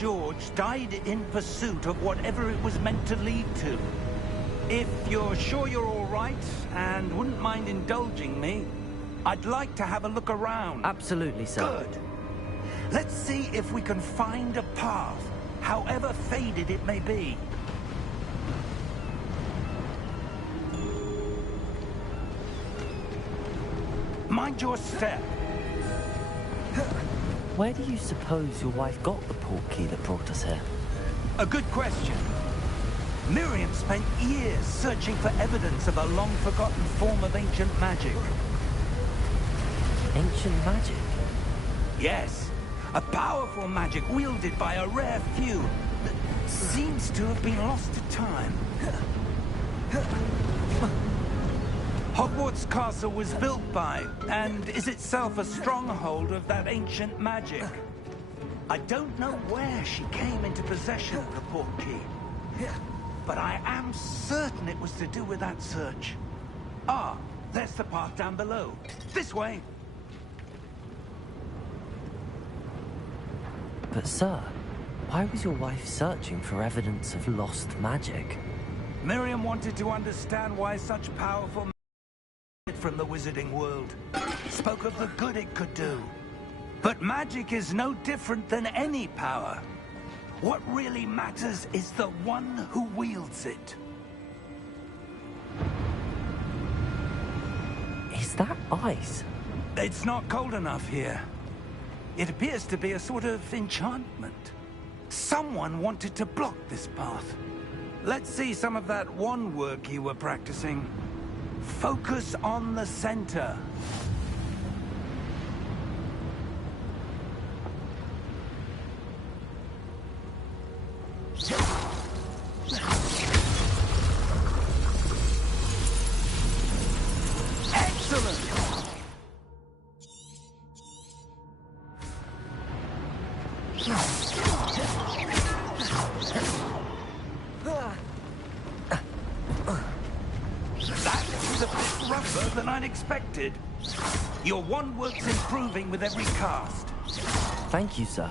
George died in pursuit of whatever it was meant to lead to. If you're sure you're all right and wouldn't mind indulging me, I'd like to have a look around. Absolutely, sir. Good. Let's see if we can find a path, however faded it may be. Mind your step. Where do you suppose your wife got the portkey that brought us here? A good question. Miriam spent years searching for evidence of a long-forgotten form of ancient magic. Ancient magic? Yes. A powerful magic wielded by a rare few that seems to have been lost to time. Hogwarts Castle was built by, and is itself a stronghold of that ancient magic. I don't know where she came into possession of the portkey, but I am certain it was to do with that search. Ah, there's the path down below. This way. But sir, why was your wife searching for evidence of lost magic? Miriam wanted to understand why such powerful magic from the wizarding world spoke of the good it could do. But magic is no different than any power. What really matters is the one who wields it. Is that ice? It's not cold enough here. It appears to be a sort of enchantment. Someone wanted to block this path. Let's see some of that wand work you were practicing. Focus on the center. Excellent! That was a bit rougher than I'd expected. Your wand work's improving with every cast. Thank you, sir.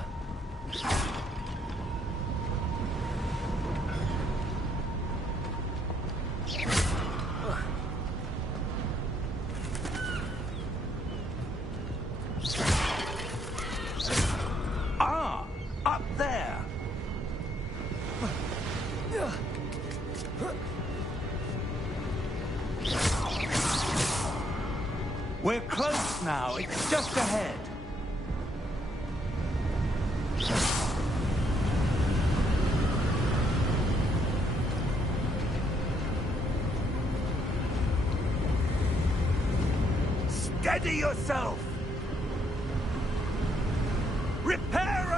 Ah, up there. We're close now. It's just ahead. Steady yourself! Reparo!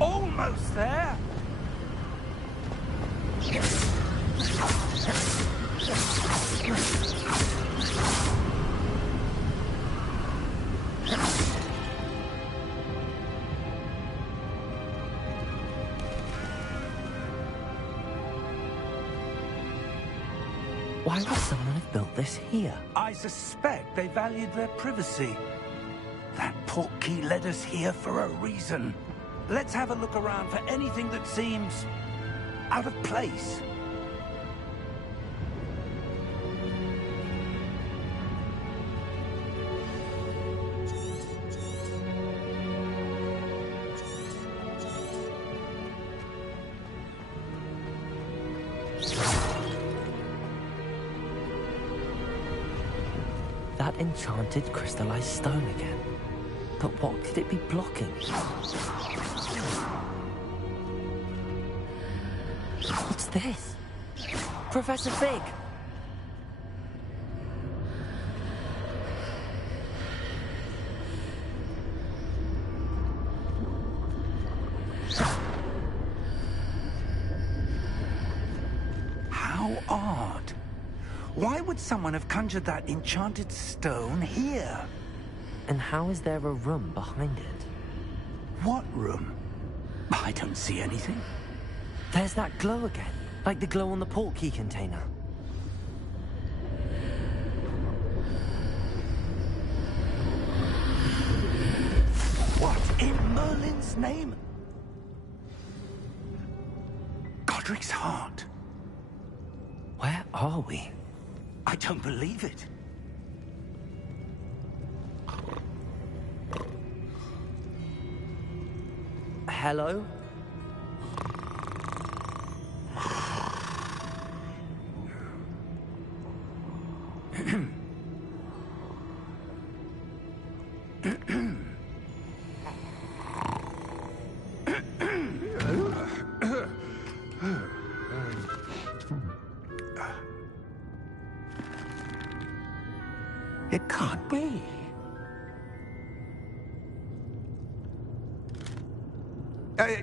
Almost there! Why would someone have built this here? I suspect they valued their privacy. That portkey led us here for a reason. Let's have a look around for anything that seems out of place. That enchanted crystallized stone again. But what could it be blocking? What's this? Professor Fig! How odd. Why would someone have conjured that enchanted stone here? And how is there a room behind it? What room? I don't see anything. There's that glow again, like the glow on the portkey container. What in Merlin's name? Godric's heart. Where are we? I don't believe it. Hello? It can't be.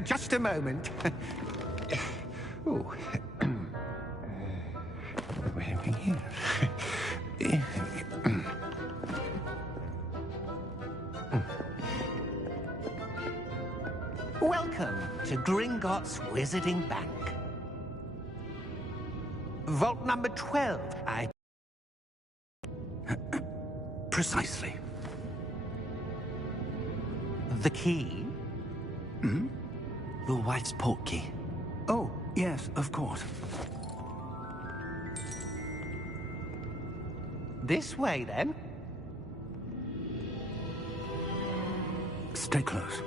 Just a moment. Oh. Welcome to Gringotts Wizarding Bank. Vault number 12, Precisely. The key? Hmm? Your wife's portkey. Oh, yes, of course. This way, then. Stay close.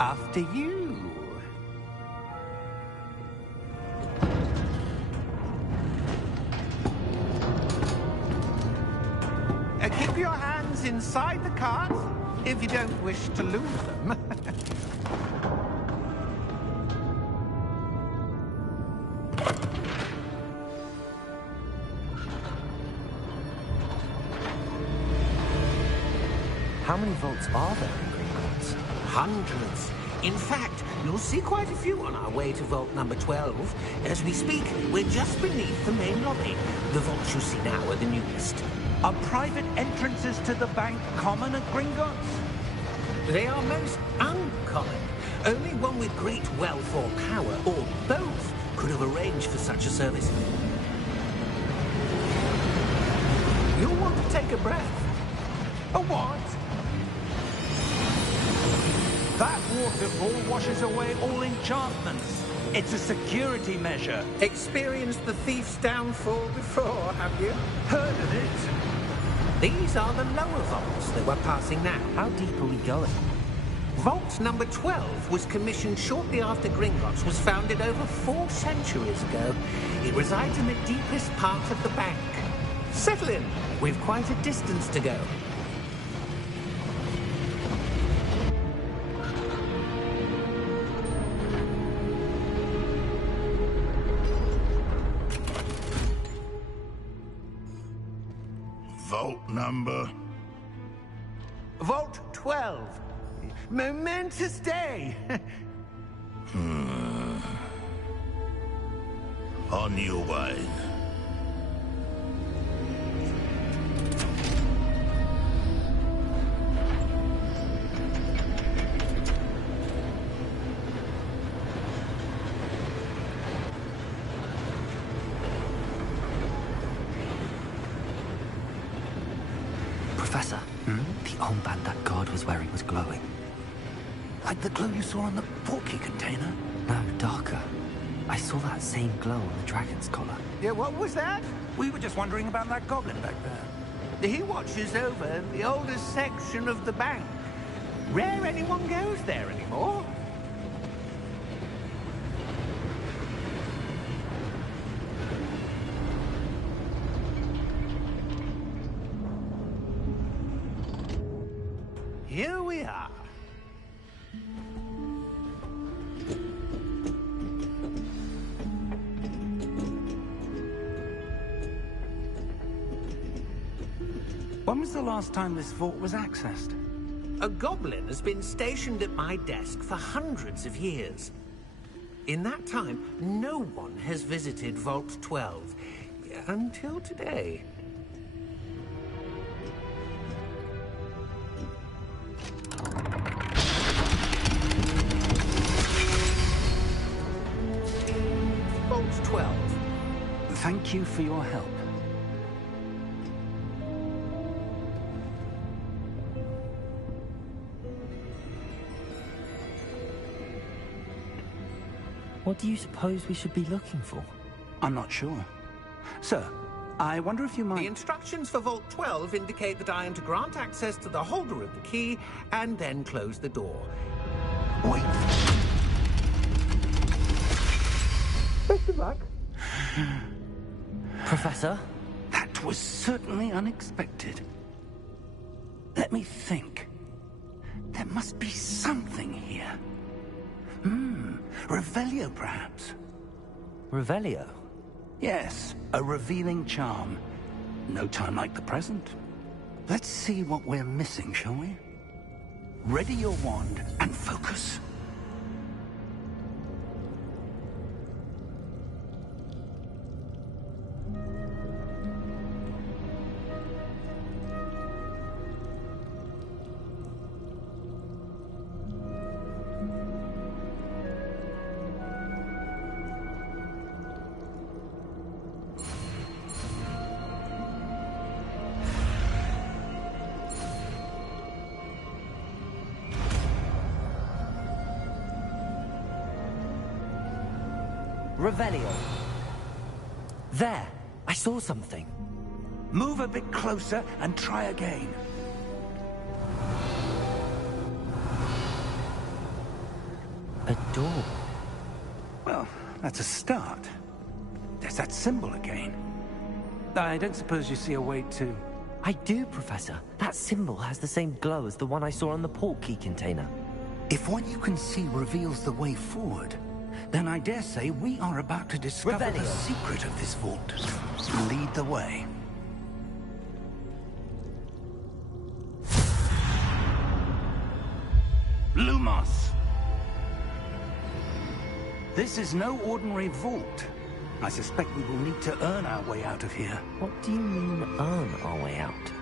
After you. Keep your hands inside the cart if you don't wish to lose them. How many vaults are there in Gringotts? Hundreds. In fact, you'll see quite a few on our way to vault number 12. As we speak, we're just beneath the main lobby. The vaults you see now are the newest. Are private entrances to the bank common at Gringotts? They are most uncommon. Only one with great wealth or power, or both, could have arranged for such a service. You'll want to take a breath. A what? That waterfall washes away all enchantments. It's a security measure. Experienced the thief's downfall before, have you? Heard of it? These are the lower vaults that we're passing now. How deep are we going? Vault number 12 was commissioned shortly after Gringotts was founded over 4 centuries ago. It resides in the deepest part of the bank. Settle in. We've quite a distance to go. Vault number? Vault 12. Momentous day. On your way. Professor, the armband that guard was wearing was glowing. Like the glow you saw on the portkey container? No, darker. I saw that same glow on the dragon's collar. Yeah, what was that? We were just wondering about that goblin back there. He watches over the oldest section of the bank. Rare anyone goes there anymore. Here we are. When was the last time this vault was accessed? A goblin has been stationed at my desk for hundreds of years. In that time, no one has visited Vault 12. Until today. Vault 12. Thank you for your help. What do you suppose we should be looking for? I'm not sure. Sir, I wonder if you The might... instructions for Vault 12 indicate that I am to grant access to the holder of the key and then close the door. Wait. Best of luck. Professor? That was certainly unexpected. Let me think. There must be something here. Revelio, perhaps? Revelio? Yes, a revealing charm. No time like the present. Let's see what we're missing, shall we? Ready your wand and focus. Revelio. There! I saw something. Move a bit closer and try again. A door. Well, that's a start. There's that symbol again. I don't suppose you see a way to... I do, Professor. That symbol has the same glow as the one I saw on the port key container. If what you can see reveals the way forward, then I dare say we are about to discover the Revelio. secret of this vault. Lead the way. Lumos! This is no ordinary vault. I suspect we will need to earn our way out of here. What do you mean, earn our way out?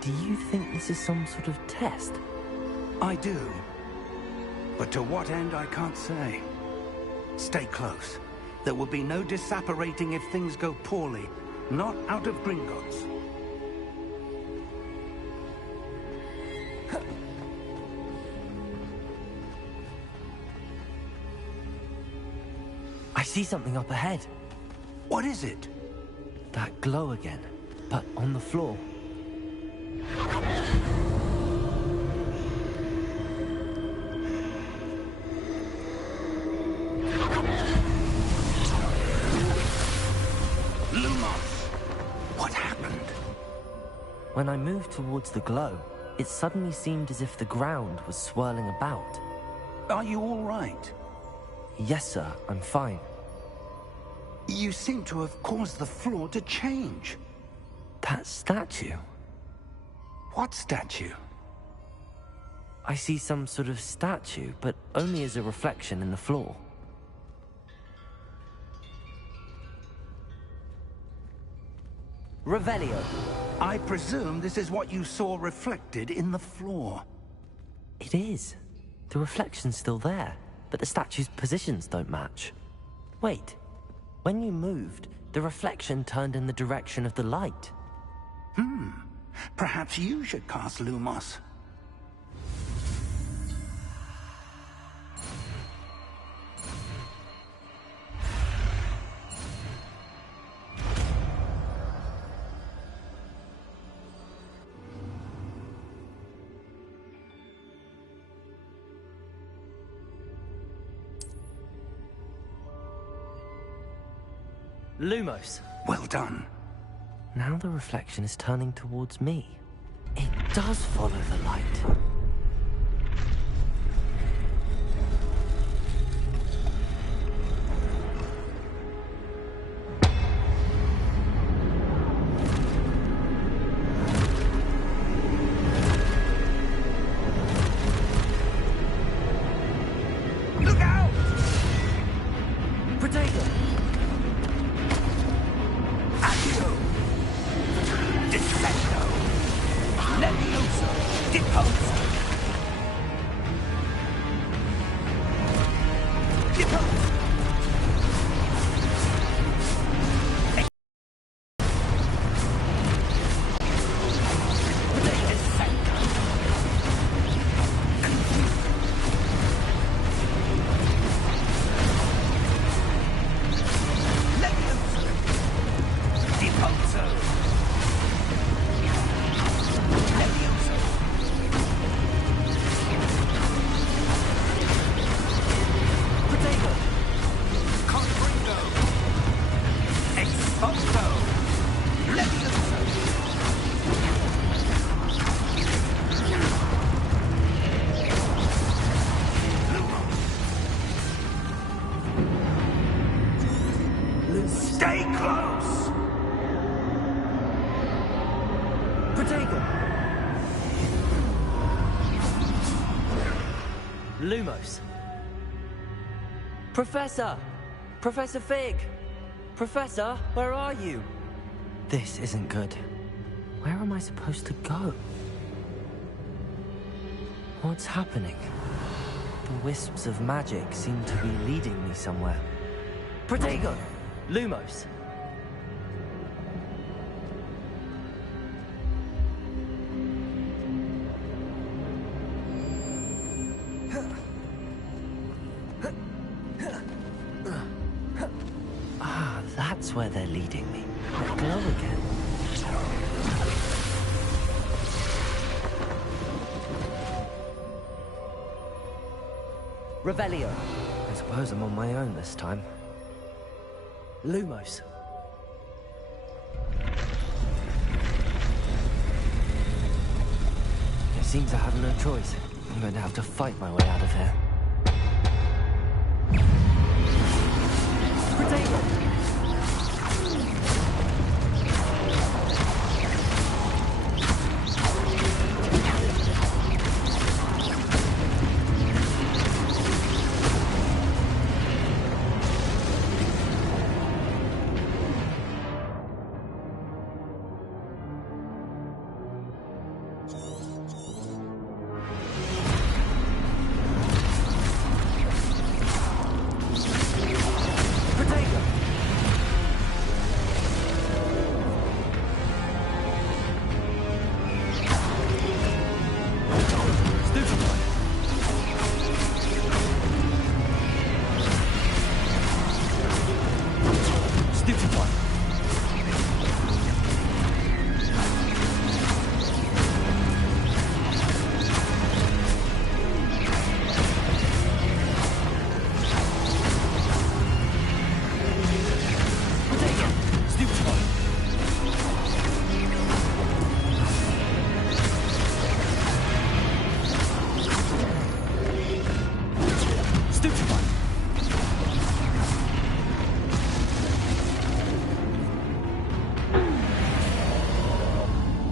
Do you think this is some sort of test? I do. But to what end, I can't say. Stay close. There will be no disapparating if things go poorly. Not out of Gringotts. I see something up ahead. What is it? That glow again, but on the floor. Lumos! What happened? When I moved towards the glow, it suddenly seemed as if the ground was swirling about. Are you all right? Yes, sir, I'm fine. You seem to have caused the floor to change. That statue? What statue? I see some sort of statue, but only as a reflection in the floor. Revelio. I presume this is what you saw reflected in the floor. It is. The reflection's still there, but the statue's positions don't match. Wait. When you moved, the reflection turned in the direction of the light. Perhaps you should cast Lumos. Lumos. Well done. Now the reflection is turning towards me. It does follow the light. Look out! Potato! Accio! Descendo! Levioso! Deposo! Deposo! Stay close! Protego! Lumos! Professor! Professor Fig! Professor, where are you? This isn't good. Where am I supposed to go? What's happening? The wisps of magic seem to be leading me somewhere. Protego! Lumos! Ah, that's where they're leading me. That glow again. Revelio. I suppose I'm on my own this time. Lumos. It seems I have no choice. I'm going to have to fight my way out of here. Protego!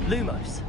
Lumos.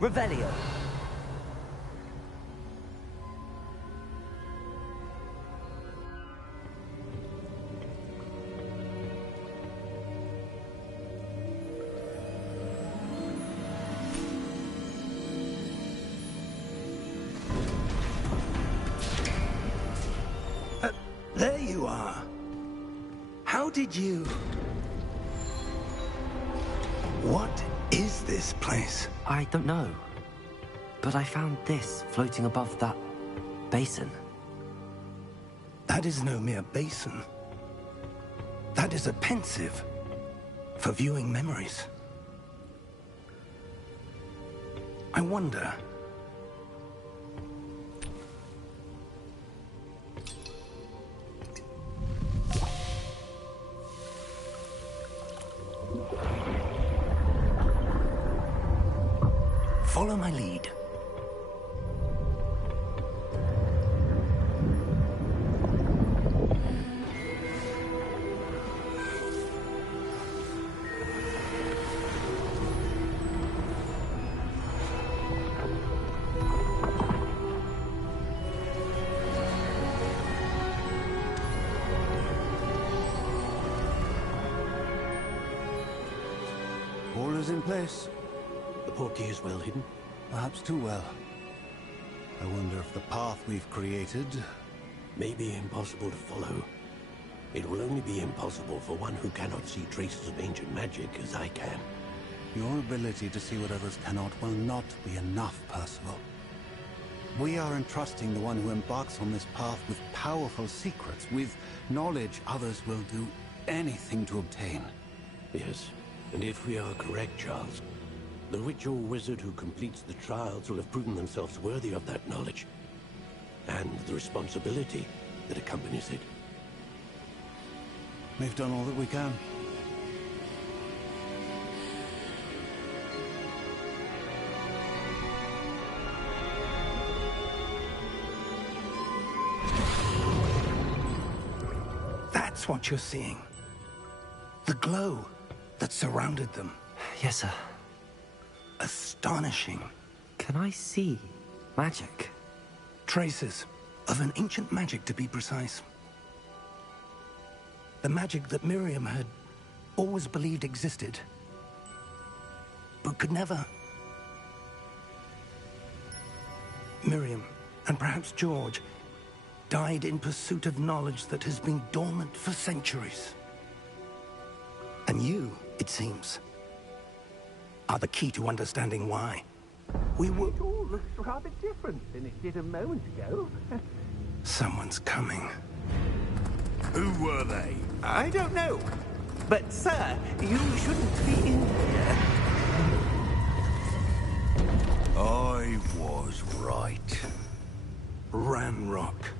Revelio. There you are. How did you... What is this place? I don't know. But I found this floating above that basin. That is no mere basin. That is a pensive for viewing memories. I wonder... Follow my lead. All is in place. The portkey is well hidden. Perhaps too well. I wonder if the path we've created... May be impossible to follow. It will only be impossible for one who cannot see traces of ancient magic as I can. Your ability to see what others cannot will not be enough, Percival. We are entrusting the one who embarks on this path with powerful secrets, with knowledge others will do anything to obtain. Yes, and if we are correct, Charles, the witch or wizard who completes the trials will have proven themselves worthy of that knowledge, and the responsibility that accompanies it. We've done all that we can. That's what you're seeing. The glow that surrounded them. Yes, sir. Astonishing. Can I see magic? Traces of an ancient magic, to be precise. The magic that Miriam had always believed existed, but could never. Miriam, and perhaps George, died in pursuit of knowledge that has been dormant for centuries. And you, it seems, are the key to understanding why. We were... It all looks rather different than it did a moment ago. Someone's coming. Who were they? I don't know. But, sir, you shouldn't be in here. I was right. Ranrock.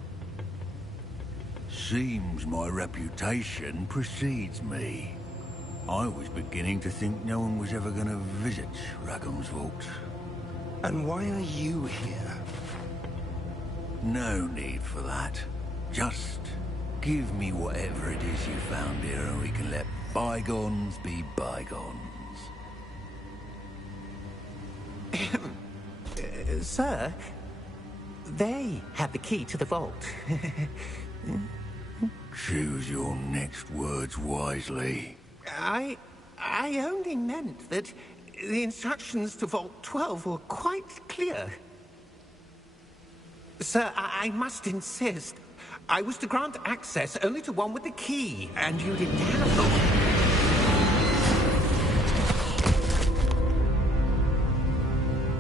Seems my reputation precedes me. I was beginning to think no one was ever going to visit Rackham's vault. And why are you here? No need for that. Just give me whatever it is you found here and we can let bygones be bygones. Sir, they have the key to the vault. Choose your next words wisely. I only meant that the instructions to Vault 12 were quite clear. Sir, I must insist. I was to grant access only to one with the key, and you didn't have them.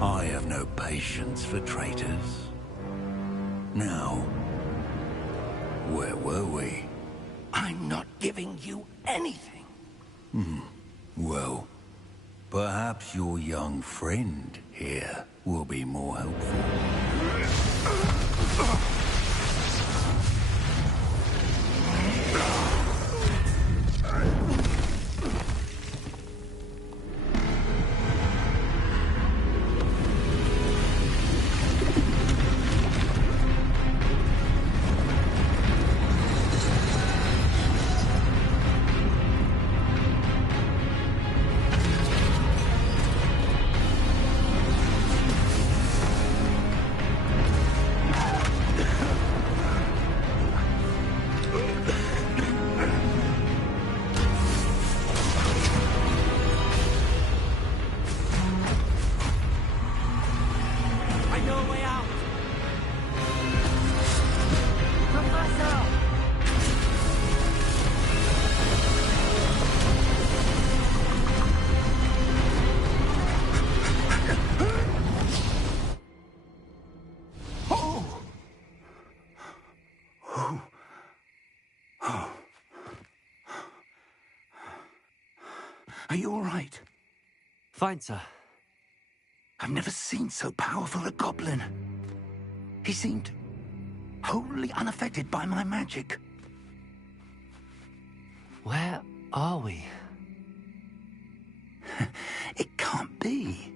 I have no patience for traitors. Now, where were we? I'm not giving you anything. Well, perhaps your young friend here will be more helpful. Are you all right? Fine, sir. I've never seen so powerful a goblin. He seemed wholly unaffected by my magic. Where are we? It can't be.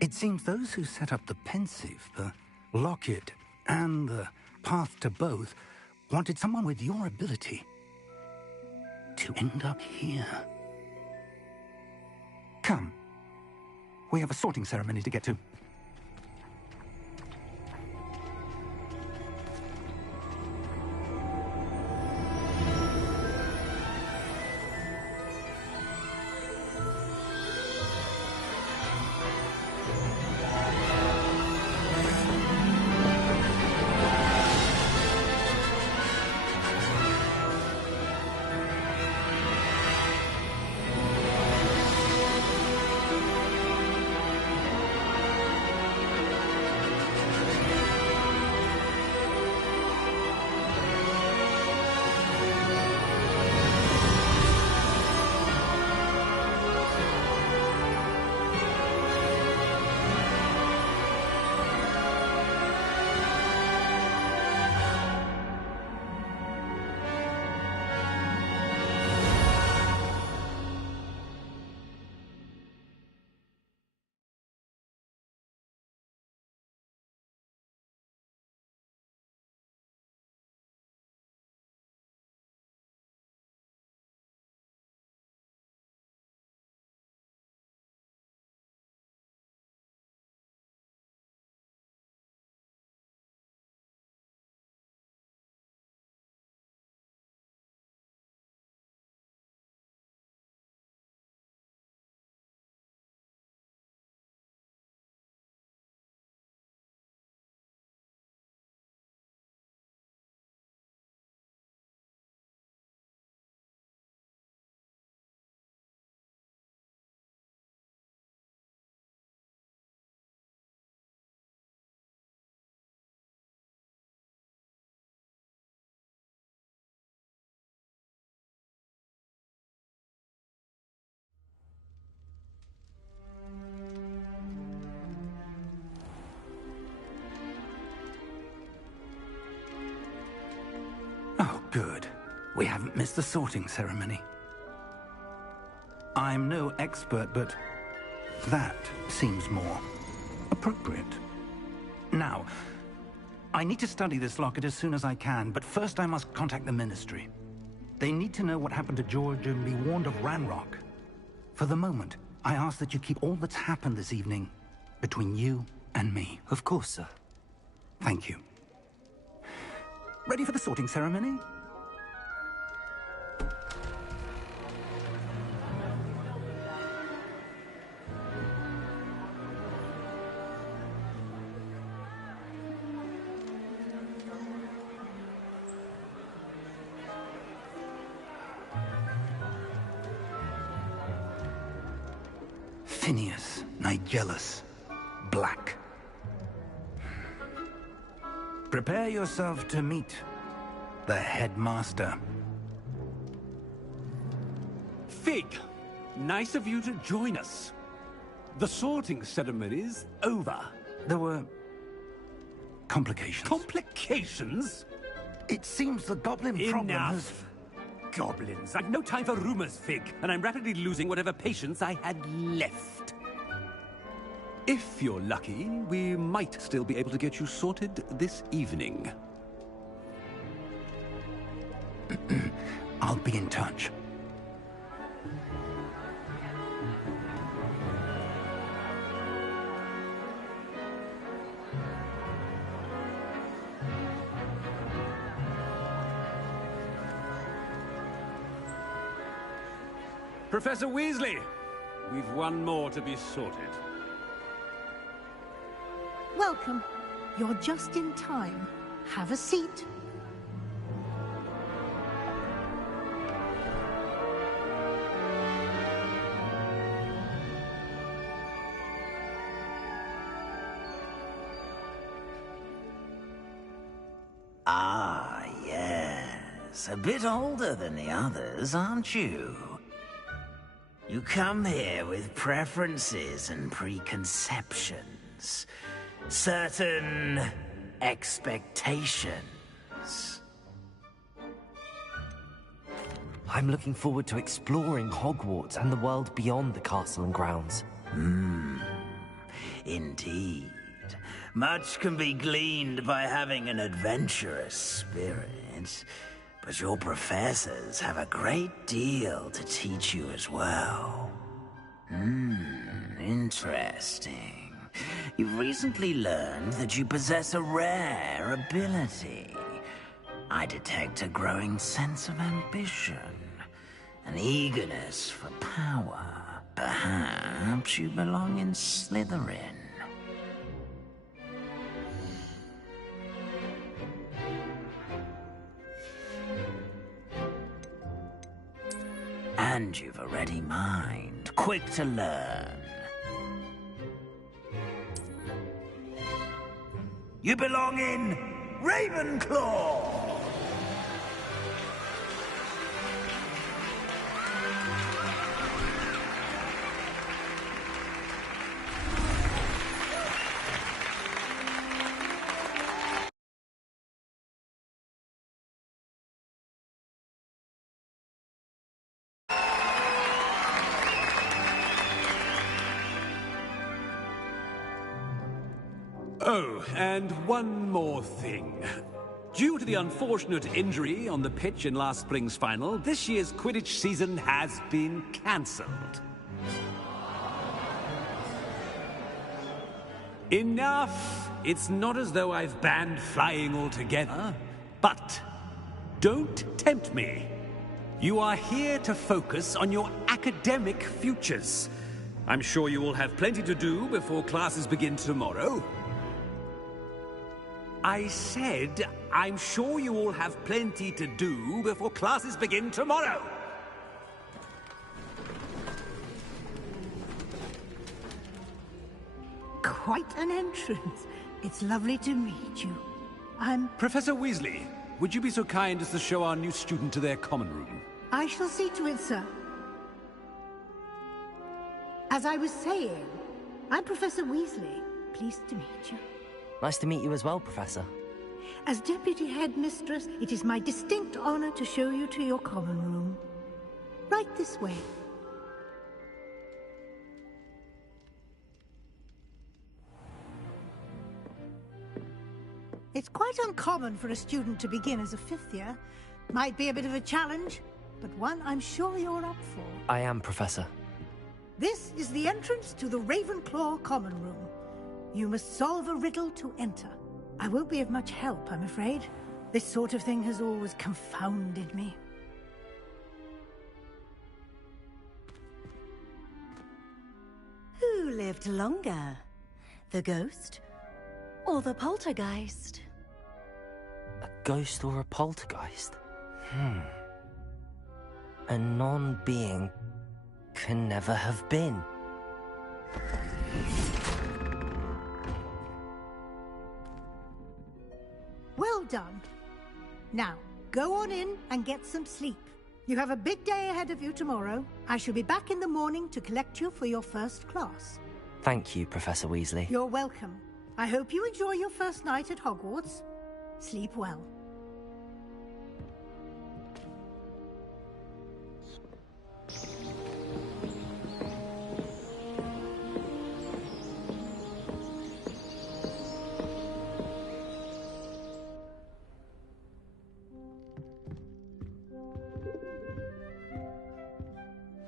It seems those who set up the pensive, the locket, and the path to both wanted someone with your ability to end up here. Come. We have a sorting ceremony to get to. Oh, good. We haven't missed the sorting ceremony. I'm no expert, but that seems more appropriate. Now, I need to study this locket as soon as I can, but first I must contact the Ministry. They need to know what happened to George and be warned of Ranrock. For the moment, I ask that you keep all that's happened this evening between you and me. Of course, sir. Thank you. Ready for the sorting ceremony? Phineas, Nigellus, Black. Prepare yourself to meet the headmaster. Fig, nice of you to join us. The sorting ceremony's over. There were complications. Complications? It seems the goblin problem has... Enough. Goblins. I've no time for rumors, Fig, and I'm rapidly losing whatever patience I had left. If you're lucky, we might still be able to get you sorted this evening. I'll be in touch. Professor Weasley, we've one more to be sorted. Welcome. You're just in time. Have a seat. Ah, yes. A bit older than the others, aren't you? You come here with preferences and preconceptions. Certain expectations. I'm looking forward to exploring Hogwarts and the world beyond the castle and grounds. Indeed. Much can be gleaned by having an adventurous spirit, but your professors have a great deal to teach you as well. Interesting. You've recently learned that you possess a rare ability. I detect a growing sense of ambition, an eagerness for power. Perhaps you belong in Slytherin. And you've a ready mind, quick to learn. You belong in Ravenclaw! Oh, and one more thing. Due to the unfortunate injury on the pitch in last spring's final, this year's Quidditch season has been cancelled. Enough! It's not as though I've banned flying altogether, but don't tempt me. You are here to focus on your academic futures. I'm sure you will have plenty to do before classes begin tomorrow. I said, I'm sure you all have plenty to do before classes begin tomorrow. Quite an entrance. It's lovely to meet you. Professor Weasley, would you be so kind as to show our new student to their common room? I shall see to it, sir. As I was saying, I'm Professor Weasley. Pleased to meet you. Nice to meet you as well, Professor. As Deputy Headmistress, it is my distinct honor to show you to your common room. Right this way. It's quite uncommon for a student to begin as a fifth year. Might be a bit of a challenge, but one I'm sure you're up for. I am, Professor. This is the entrance to the Ravenclaw common room. You must solve a riddle to enter. I won't be of much help, I'm afraid. This sort of thing has always confounded me. Who lived longer? The ghost or the poltergeist? A ghost or a poltergeist? A non-being can never have been. Well done. Now, go on in and get some sleep. You have a big day ahead of you tomorrow. I shall be back in the morning to collect you for your first class. Thank you, Professor Weasley. You're welcome. I hope you enjoy your first night at Hogwarts. Sleep well.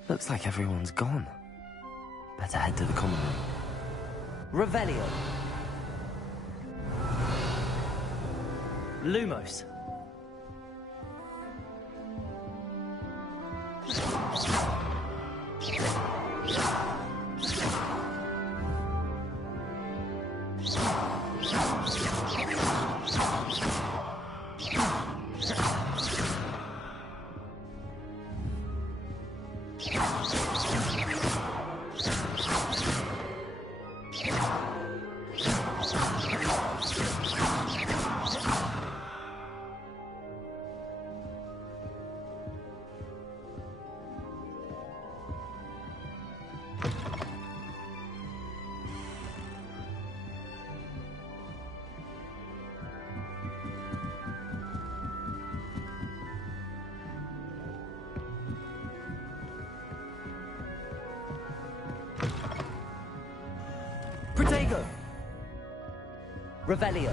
Looks like everyone's gone. Better head to the common room. Revelio. Lumos. Revelio.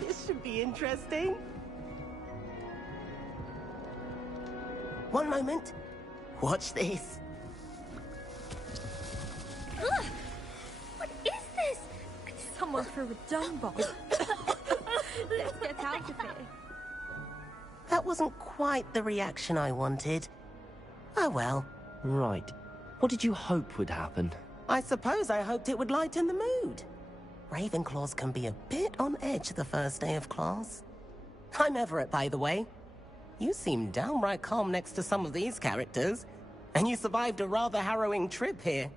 This should be interesting. One moment. Watch this. Ugh! What is this? Someone threw a dung bomb. Let's get out of here. That wasn't quite the reaction I wanted. Oh well. Right. What did you hope would happen? I suppose I hoped it would lighten the mood. Ravenclaws can be a bit on edge the first day of class. I'm Everett, by the way. You seem downright calm next to some of these characters, and you survived a rather harrowing trip here.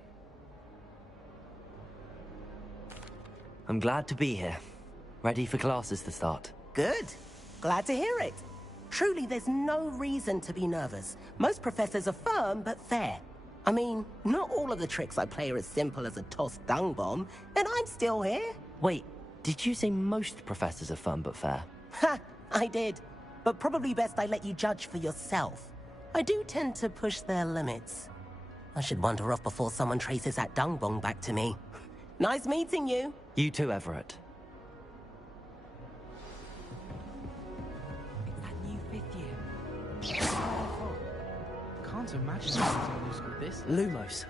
I'm glad to be here. Ready for classes to start. Good. Glad to hear it. Truly, there's no reason to be nervous. Most professors are firm but fair. I mean, not all of the tricks I play are as simple as a tossed dung bomb, and I'm still here. Wait, did you say most professors are fun but fair? Ha! I did. But probably best I let you judge for yourself. I do tend to push their limits. I should wander off before someone traces that dung bomb back to me. Nice meeting you. You too, Everett. It's that new 5th year. Can't imagine using a new school this. Lumos.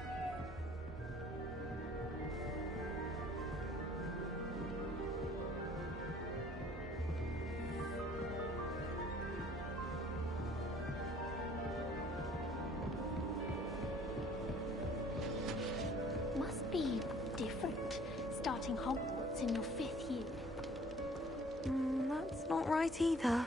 Must be different, starting Hogwarts in your 5th year. That's not right either.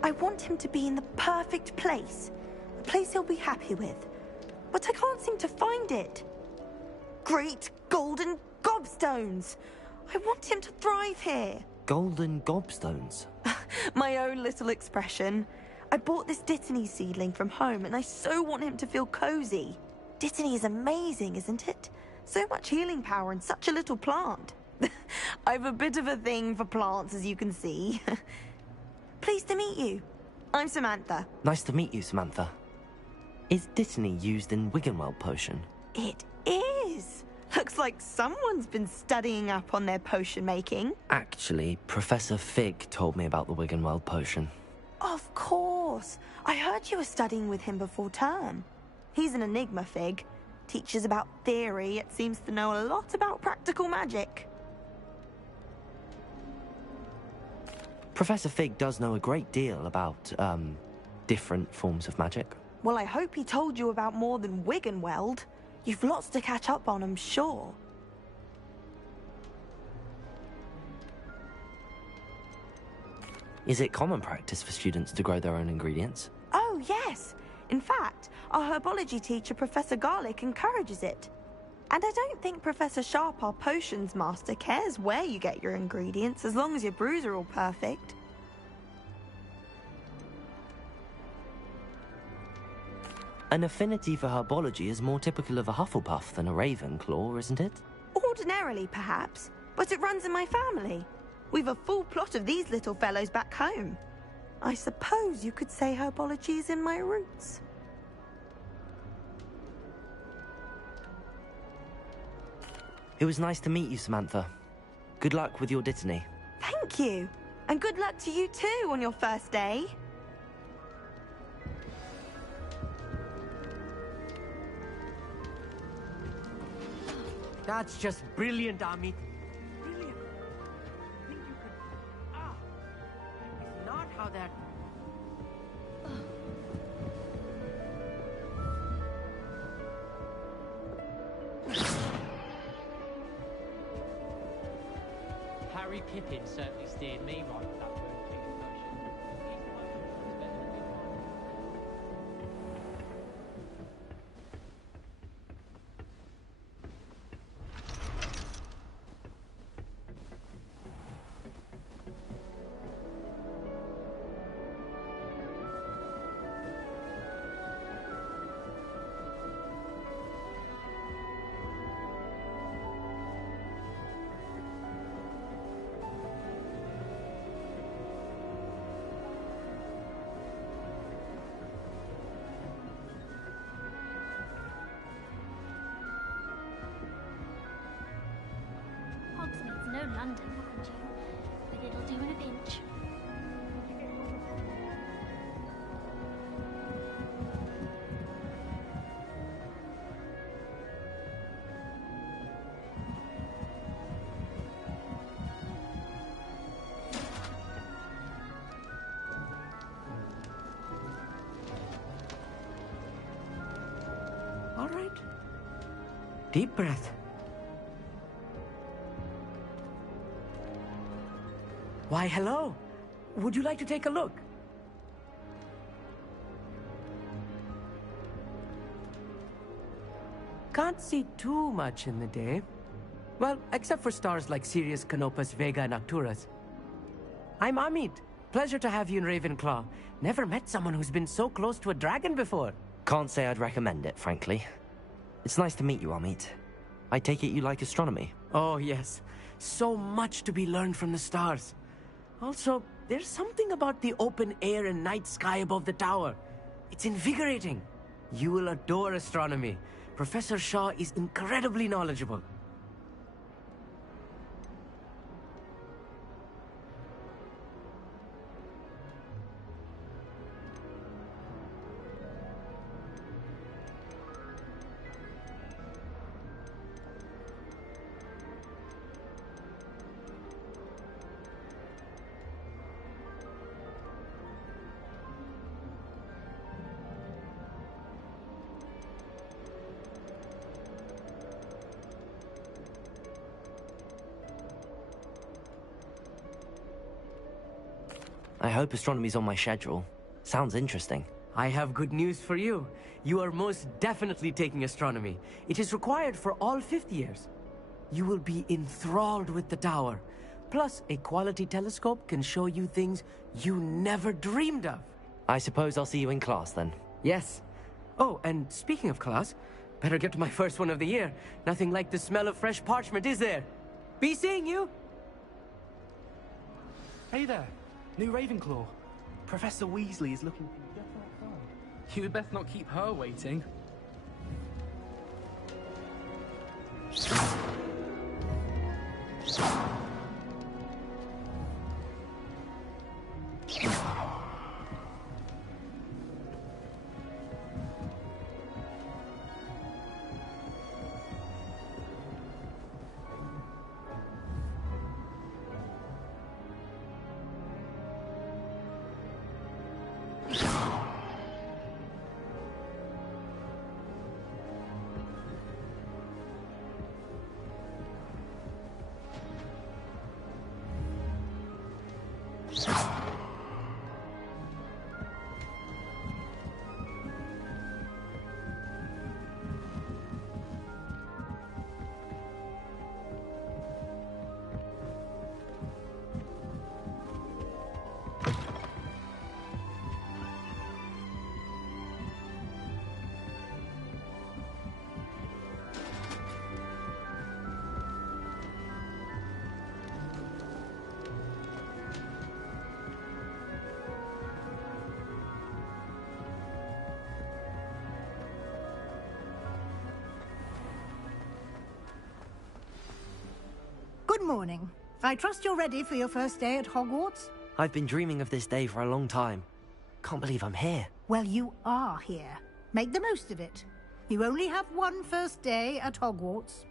I want him to be in the perfect place. A place he'll be happy with. But I can't seem to find it. Great golden gobstones! I want him to thrive here. Golden gobstones? My own little expression. I bought this Dittany seedling from home and I so want him to feel cozy. Dittany is amazing, isn't it? So much healing power in such a little plant. I've a bit of a thing for plants, as you can see. Pleased to meet you. I'm Samantha. Nice to meet you, Samantha. Is Dittany used in Wiggenweld potion? It is. Looks like someone's been studying up on their potion making. Actually, Professor Fig told me about the Wiggenweld potion. Of course. I heard you were studying with him before term. He's an enigma, Fig. Teaches about theory, yet seems to know a lot about practical magic. Professor Fig does know a great deal about, different forms of magic. Well, I hope he told you about more than Wiggenweld. You've lots to catch up on, I'm sure. Is it common practice for students to grow their own ingredients? Oh, yes. In fact, our herbology teacher, Professor Garlick, encourages it. And I don't think Professor Sharp, our potions master, cares where you get your ingredients, as long as your brews are all perfect. An affinity for herbology is more typical of a Hufflepuff than a Ravenclaw, isn't it? Ordinarily, perhaps, but it runs in my family. We've a full plot of these little fellows back home. I suppose you could say herbology is in my roots. It was nice to meet you, Samantha. Good luck with your dittany. Thank you. And good luck to you too on your first day. That's just brilliant, Amit. Brilliant. Think you could... Ah! It's not how that... Harry Pippin certainly steered me right with that perfect potion. He's the one who's better than me. Hogsmeade's no London, mind you, but it'll do in a pinch. All right. Deep breath. Why, hello. Would you like to take a look? Can't see too much in the day. Well, except for stars like Sirius, Canopus, Vega, and Arcturus. I'm Amit. Pleasure to have you in Ravenclaw. Never met someone who's been so close to a dragon before. Can't say I'd recommend it, frankly. It's nice to meet you, Amit. I take it you like astronomy. Oh, yes. So much to be learned from the stars. Also, there's something about the open air and night sky above the tower. It's invigorating. You will adore astronomy. Professor Shaw is incredibly knowledgeable. I hope astronomy's on my schedule. Sounds interesting. I have good news for you. You are most definitely taking astronomy. It is required for all fifth years. You will be enthralled with the tower. Plus, a quality telescope can show you things you never dreamed of. I suppose I'll see you in class then. Yes. Oh, and speaking of class, better get to my first one of the year. Nothing like the smell of fresh parchment, is there? Be seeing you! Hey there, new Ravenclaw. Professor Weasley is looking for you just outside. You had best not keep her waiting. morning. I trust you're ready for your first day at Hogwarts? I've been dreaming of this day for a long time. Can't believe I'm here. Well, you are here. Make the most of it. You only have one first day at Hogwarts.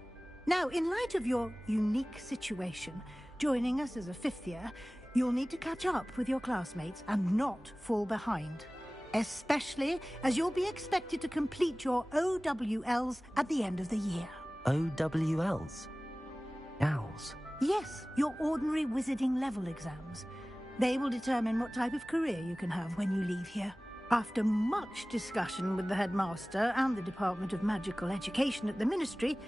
Now, in light of your unique situation, joining us as a fifth year, you'll need to catch up with your classmates and not fall behind. Especially as you'll be expected to complete your OWLs at the end of the year. OWLs? Owls? Yes, your ordinary wizarding level exams. They will determine what type of career you can have when you leave here. After much discussion with the headmaster and the Department of Magical Education at the Ministry,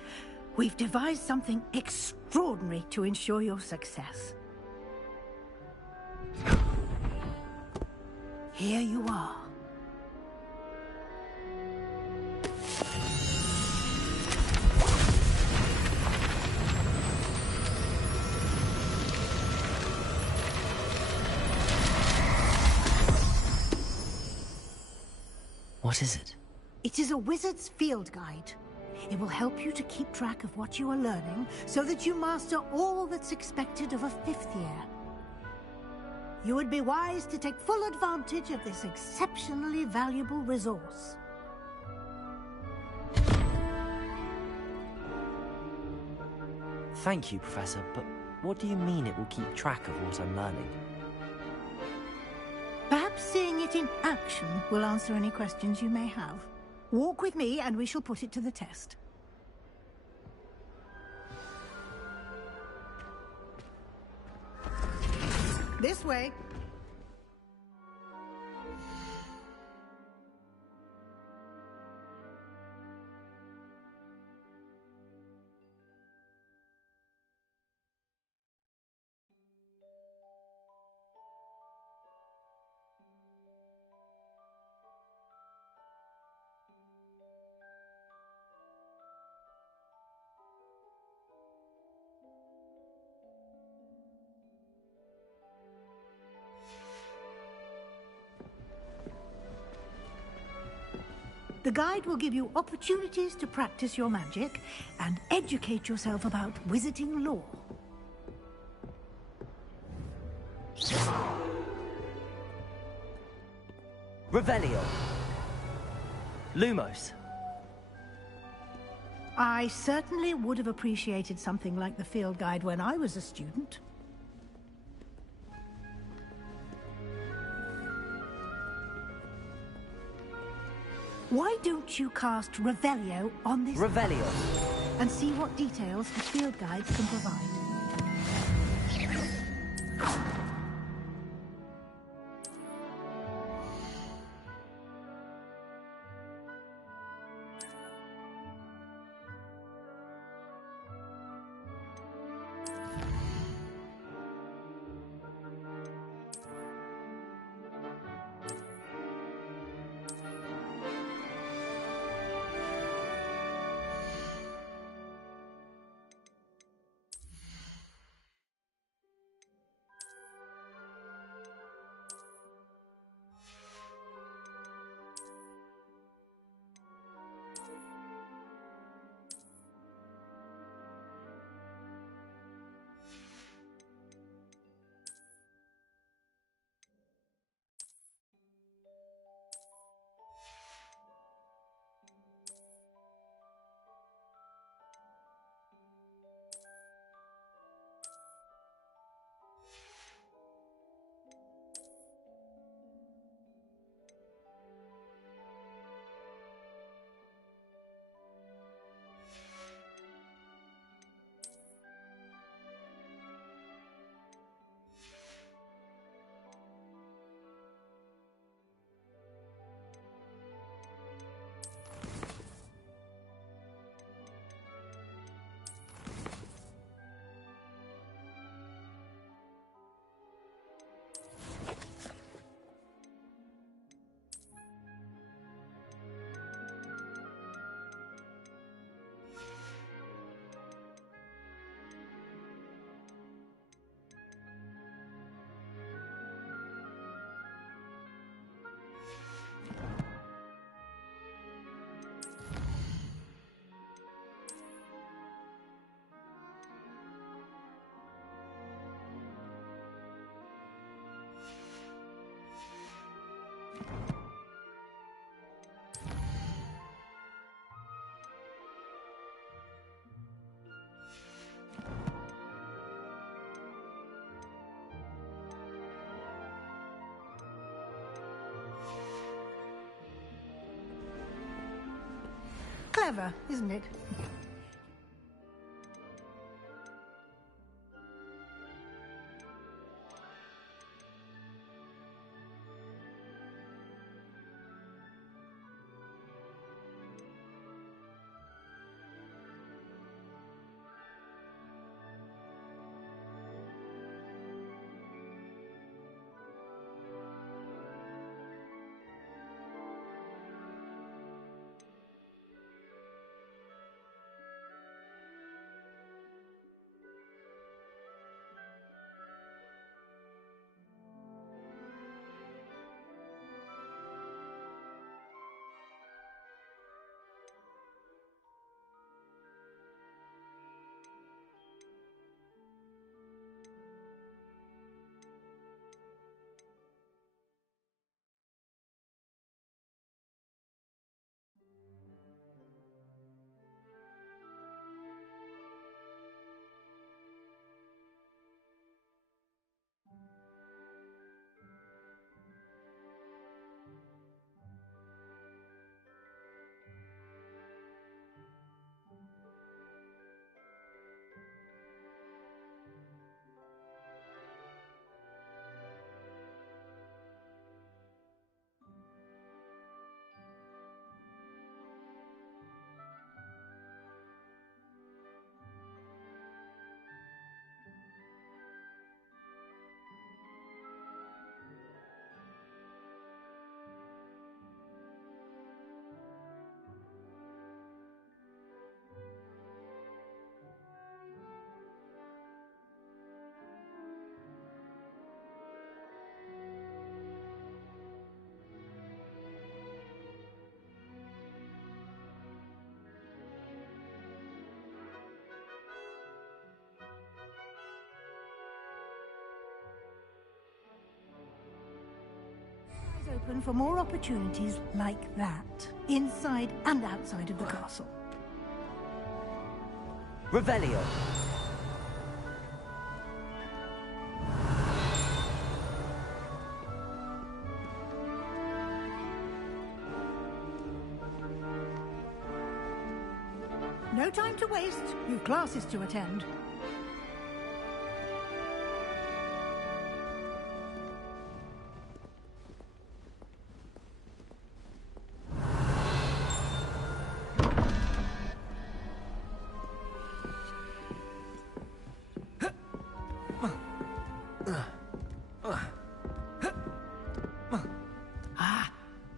we've devised something extraordinary to ensure your success. Here you are. What is it? It is a wizard's field guide. It will help you to keep track of what you are learning so that you master all that's expected of a fifth year. You would be wise to take full advantage of this exceptionally valuable resource. Thank you, Professor, but what do you mean it will keep track of what I'm learning? Perhaps seeing it in action will answer any questions you may have. Walk with me and we shall put it to the test. This way. The guide will give you opportunities to practice your magic and educate yourself about wizarding lore. Revelio. Lumos. I certainly would have appreciated something like the field guide when I was a student. Why don't you cast Revelio on this Revelio. and see what details the field guides can provide? Clever, isn't it? Open for more opportunities like that, inside and outside of the castle. Revelio. No time to waste. You've classes to attend.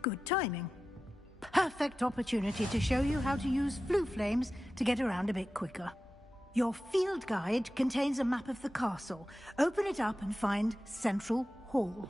Good timing. Perfect opportunity to show you how to use flue flames to get around a bit quicker. Your field guide contains a map of the castle. Open it up and find Central Hall.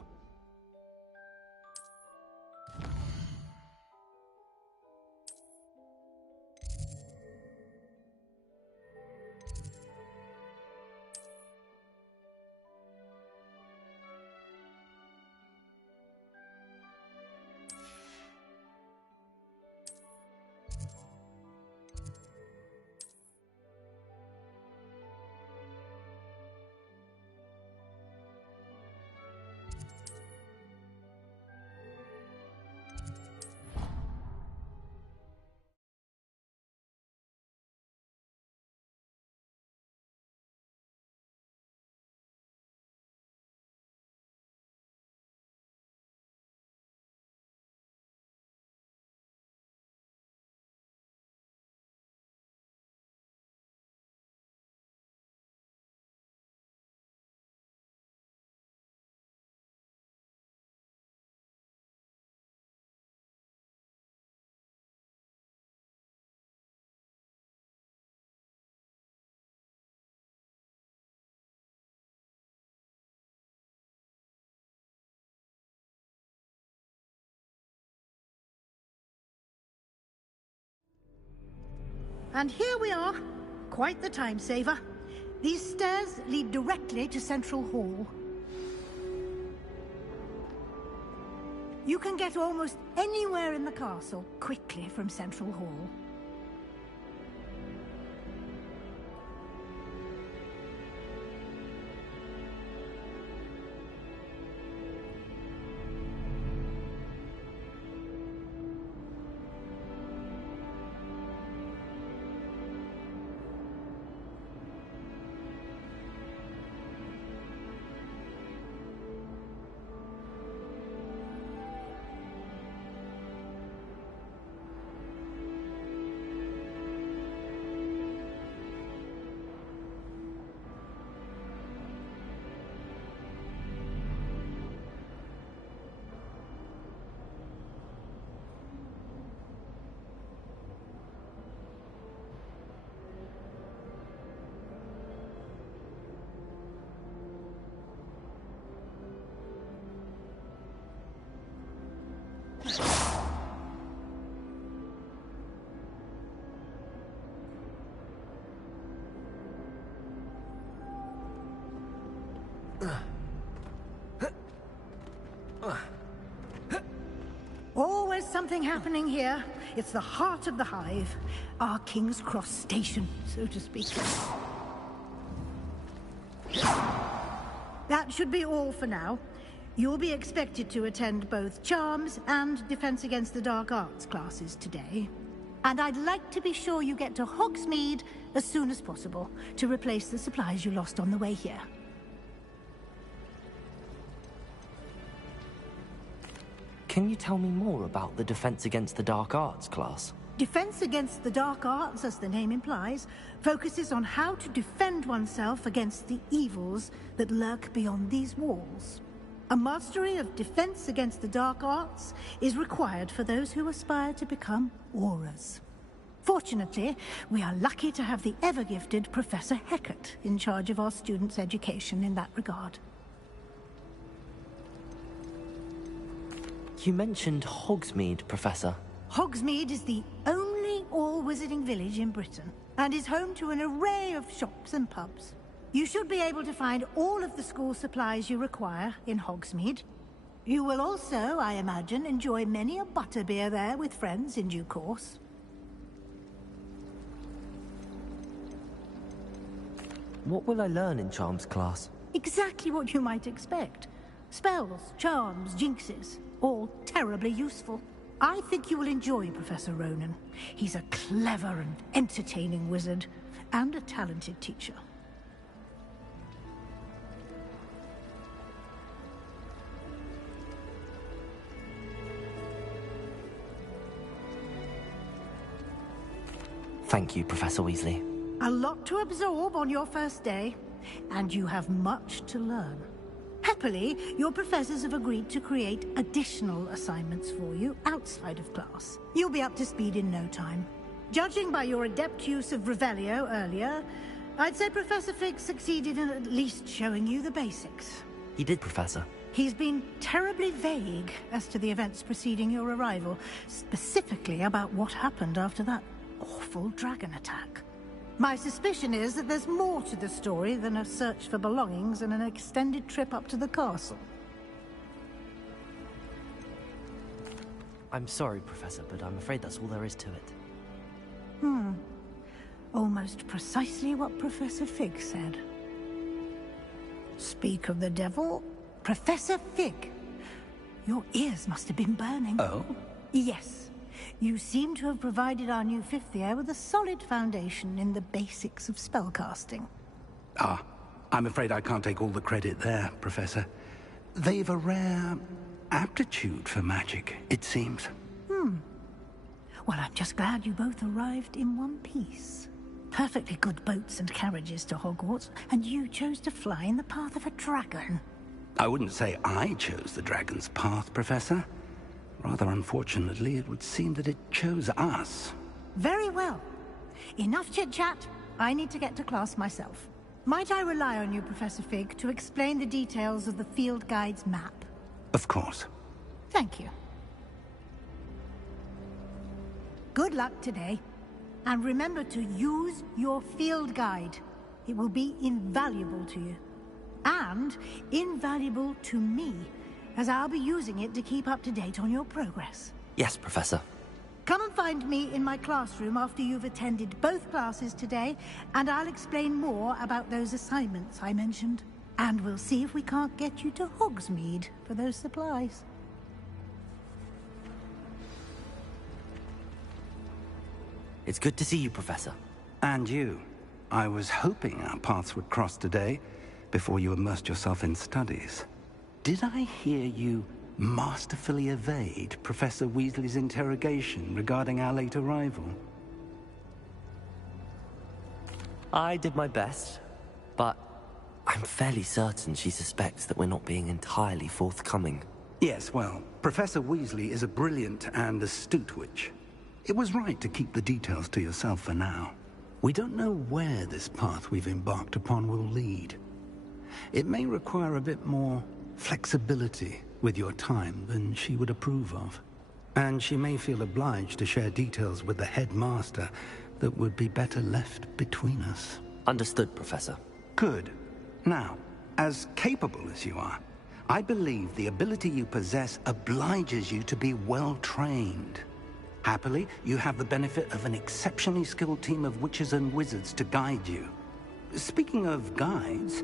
And here we are. Quite the time saver. These stairs lead directly to Central Hall. You can get almost anywhere in the castle quickly from Central Hall. Always something happening here. It's the heart of the hive. Our King's Cross station, so to speak. That should be all for now. You'll be expected to attend both Charms and Defense Against the Dark Arts classes today. And I'd like to be sure you get to Hogsmeade as soon as possible to replace the supplies you lost on the way here. Can you tell me more about the Defense Against the Dark Arts class? Defense Against the Dark Arts, as the name implies, focuses on how to defend oneself against the evils that lurk beyond these walls. A mastery of Defense Against the Dark Arts is required for those who aspire to become Aurors. Fortunately, we are lucky to have the ever-gifted Professor Hecat in charge of our students' education in that regard. You mentioned Hogsmeade, Professor. Hogsmeade is the only all-wizarding village in Britain, and is home to an array of shops and pubs. You should be able to find all of the school supplies you require in Hogsmeade. You will also, I imagine, enjoy many a butterbeer there with friends in due course. What will I learn in Charms class? Exactly what you might expect. Spells, charms, jinxes, all terribly useful. I think you will enjoy Professor Ronan. He's a clever and entertaining wizard, and a talented teacher. Thank you, Professor Weasley. A lot to absorb on your first day, and you have much to learn. Happily, your professors have agreed to create additional assignments for you outside of class. You'll be up to speed in no time. Judging by your adept use of Revelio earlier, I'd say Professor Fig succeeded in at least showing you the basics. He did, Professor. He's been terribly vague as to the events preceding your arrival, specifically about what happened after that awful dragon attack. My suspicion is that there's more to the story than a search for belongings and an extended trip up to the castle. I'm sorry, Professor, but I'm afraid that's all there is to it. Almost precisely what Professor Fig said. Speak of the devil, Professor Fig. Your ears must have been burning. Oh? Yes. You seem to have provided our new fifth year with a solid foundation in the basics of spellcasting. Ah, I'm afraid I can't take all the credit there, Professor. They've a rare aptitude for magic, it seems. Well, I'm just glad you both arrived in one piece. Perfectly good boats and carriages to Hogwarts, and you chose to fly in the path of a dragon. I wouldn't say I chose the dragon's path, Professor. Rather unfortunately, it would seem that it chose us. Very well. Enough chit-chat. I need to get to class myself. Might I rely on you, Professor Fig, to explain the details of the field guide's map? Of course. Thank you. Good luck today. And remember to use your field guide. It will be invaluable to you. And invaluable to me, as I'll be using it to keep up to date on your progress. Yes, Professor. Come and find me in my classroom after you've attended both classes today, and I'll explain more about those assignments I mentioned. And we'll see if we can't get you to Hogsmeade for those supplies. It's good to see you, Professor. And you. I was hoping our paths would cross today, before you immersed yourself in studies. Did I hear you masterfully evade Professor Weasley's interrogation regarding our late arrival? I did my best, but I'm fairly certain she suspects that we're not being entirely forthcoming. Yes, well, Professor Weasley is a brilliant and astute witch. It was right to keep the details to yourself for now. We don't know where this path we've embarked upon will lead. It may require a bit more flexibility with your time than she would approve of. And she may feel obliged to share details with the headmaster that would be better left between us. Understood, Professor. Good. Now, As capable as you are, I believe the ability you possess obliges you to be well trained. Happily, you have the benefit of an exceptionally skilled team of witches and wizards to guide you. Speaking of guides,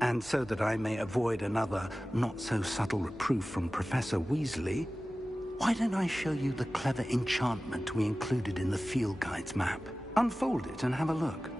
and so that I may avoid another not-so-subtle reproof from Professor Weasley, why don't I show you the clever enchantment we included in the field guide's map? Unfold it and have a look.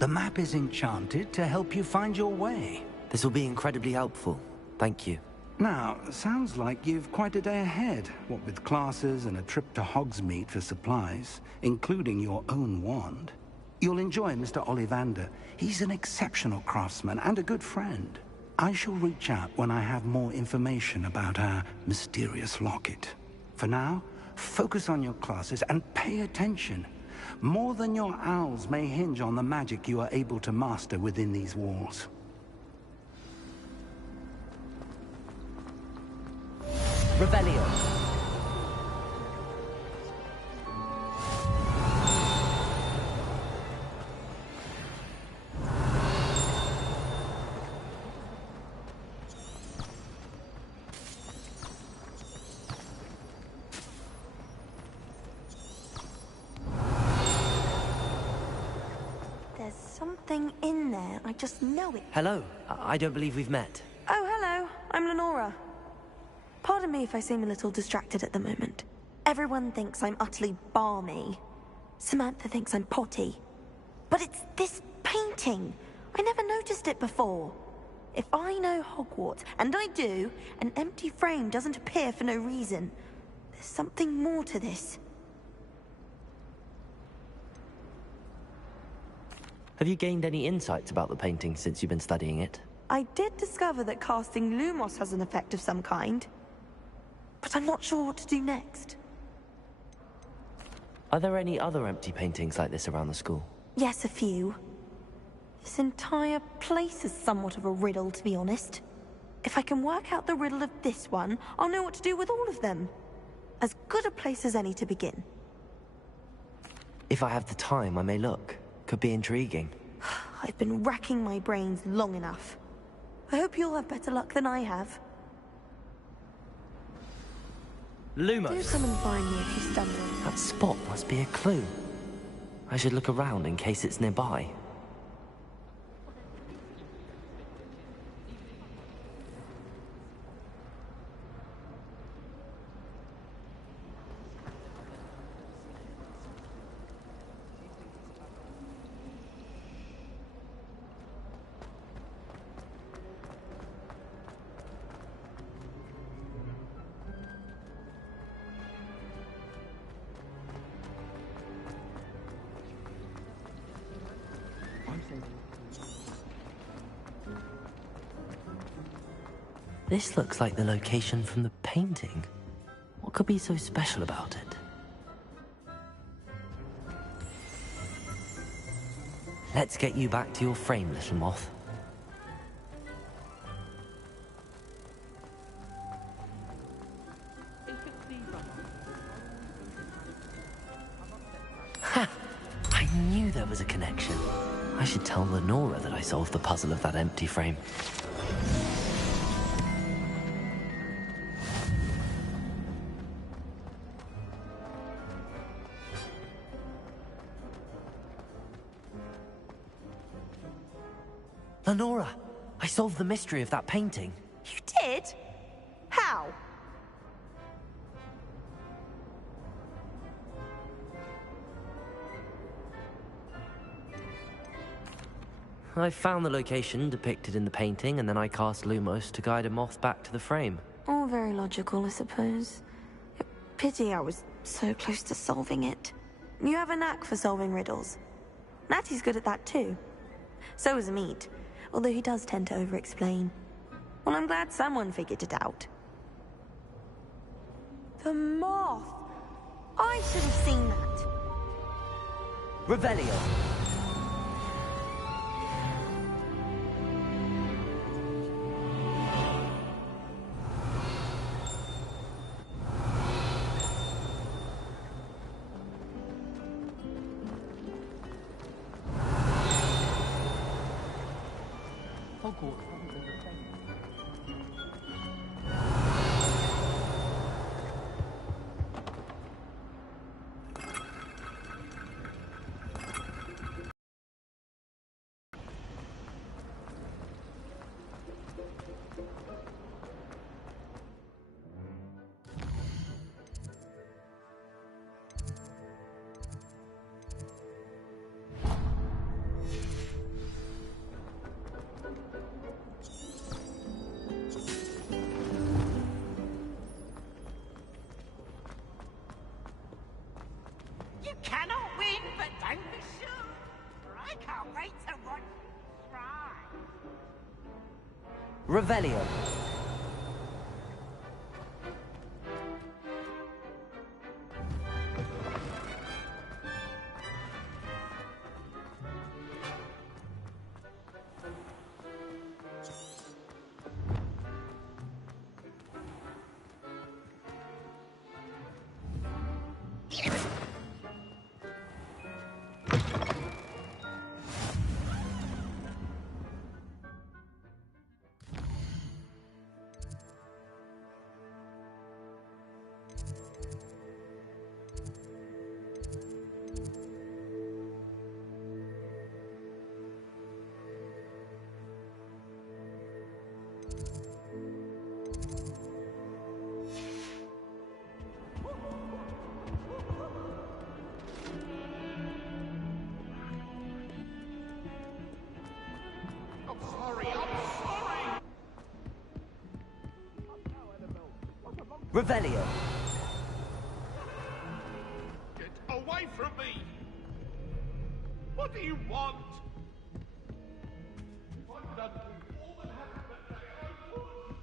The map is enchanted to help you find your way. This will be incredibly helpful. Thank you. Now, sounds like you've quite a day ahead, what with classes and a trip to Hogsmeade for supplies, including your own wand. You'll enjoy Mr. Ollivander. He's an exceptional craftsman and a good friend. I shall reach out when I have more information about our mysterious locket. For now, focus on your classes and pay attention. More than your owls may hinge on the magic you are able to master within these walls. Revelio. There's something in there. I just know it. Hello. I don't believe we've met. Oh, hello. I'm Lenora. Pardon me if I seem a little distracted at the moment. Everyone thinks I'm utterly balmy. Samantha thinks I'm potty. But it's this painting. I never noticed it before. If I know Hogwarts, and I do, an empty frame doesn't appear for no reason. There's something more to this. Have you gained any insights about the painting since you've been studying it? I did discover that casting Lumos has an effect of some kind. But I'm not sure what to do next. Are there any other empty paintings like this around the school? Yes, a few. This entire place is somewhat of a riddle, to be honest. If I can work out the riddle of this one, I'll know what to do with all of them. As good a place as any to begin. If I have the time, I may look. Could be intriguing. I've been racking my brains long enough. I hope you'll have better luck than I have. Lumos. Do come and find me if you stumble. That spot must be a clue. I should look around in case it's nearby. This looks like the location from the painting. What could be so special about it? Let's get you back to your frame, little moth. Ha! I knew there was a connection. I should tell Lenora that I solved the puzzle of that empty frame. Lenora, I solved the mystery of that painting. You did? How? I found the location depicted in the painting, and then I cast Lumos to guide a moth back to the frame. All very logical, I suppose. Pity I was so close to solving it. You have a knack for solving riddles. Natty's good at that too. So is Amit, although he does tend to over-explain. Well, I'm glad someone figured it out. The moth! I should have seen that. Revelio. You cannot win, but don't be sure. For I can't wait to watch you try. Revelio. Revelio. Get away from me! What do you want? I've done all that happened that day. I would.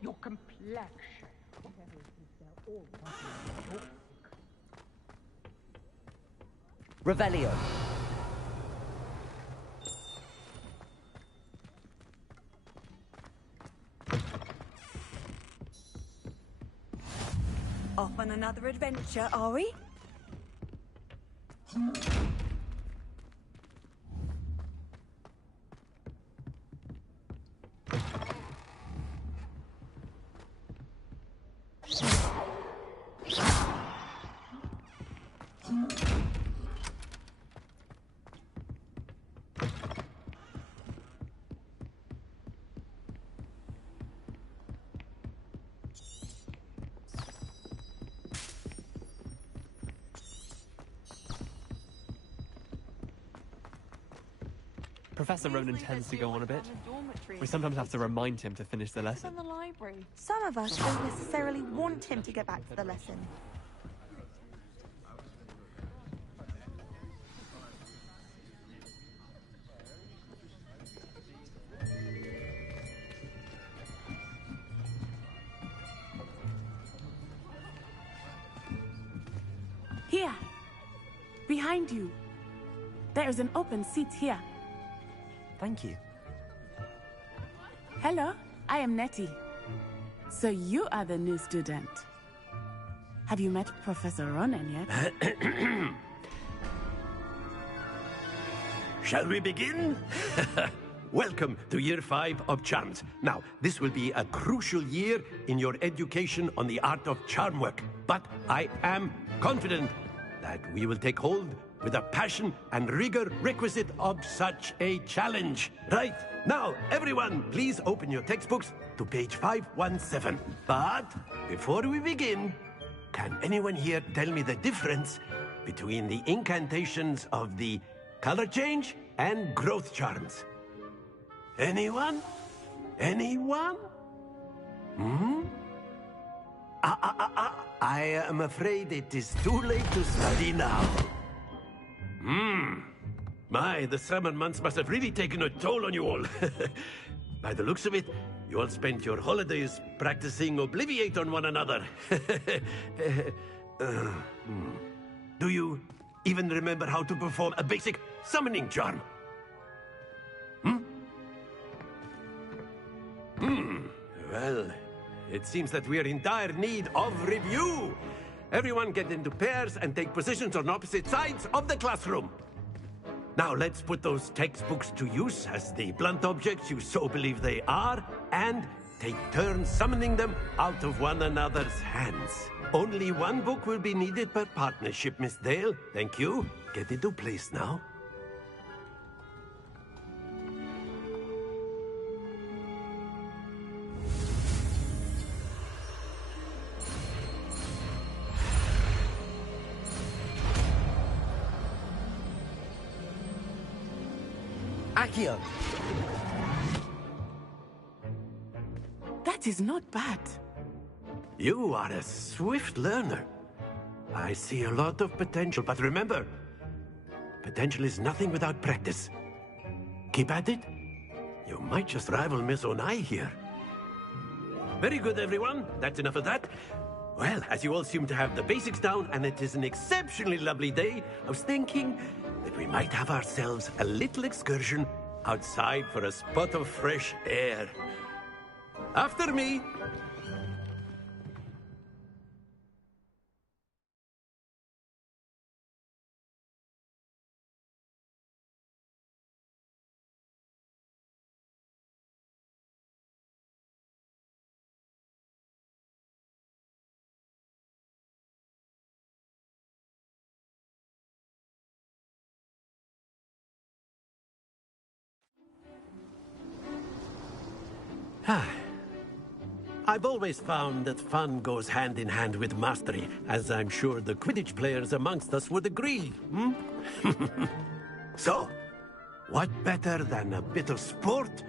Your complexion. Whatever it is, they're all Revelio. Off on another adventure, are we? Professor Ronan tends to go on a bit. We sometimes have to remind him to finish the lesson. In the library. Some of us don't necessarily want him to get back to the lesson. Here. Behind you. There is an open seat here. Thank you. Hello, I am Nettie. So you are the new student. Have you met Professor Ronan yet? Shall we begin? Welcome to Year 5 of Charms. Now, this will be a crucial year in your education on the art of charm work. But I am confident that we will take hold with the passion and rigor requisite of such a challenge. Right, now, everyone, please open your textbooks to page 517. But before we begin, can anyone here tell me the difference between the incantations of the color change and growth charms? Anyone? Anyone? I am afraid it is too late to study now. My, the summer months must have really taken a toll on you all. By the looks of it, you all spent your holidays practicing Obliviate on one another. Do you even remember how to perform a basic summoning charm? Well, it seems that we are in dire need of review. Everyone get into pairs and take positions on opposite sides of the classroom. Now let's put those textbooks to use as the blunt objects you so believe they are, and take turns summoning them out of one another's hands. Only one book will be needed per partnership, Miss Dale. Thank you. Get into place now. Akio! That is not bad. You are a swift learner. I see a lot of potential, but remember, potential is nothing without practice. Keep at it. You might just rival Miss Onai here. Very good, everyone. That's enough of that. Well, as you all seem to have the basics down, and it is an exceptionally lovely day, I was thinking that we might have ourselves a little excursion outside for a spot of fresh air. After me. I've always found that fun goes hand in hand with mastery, as I'm sure the Quidditch players amongst us would agree. So, what better than a bit of sport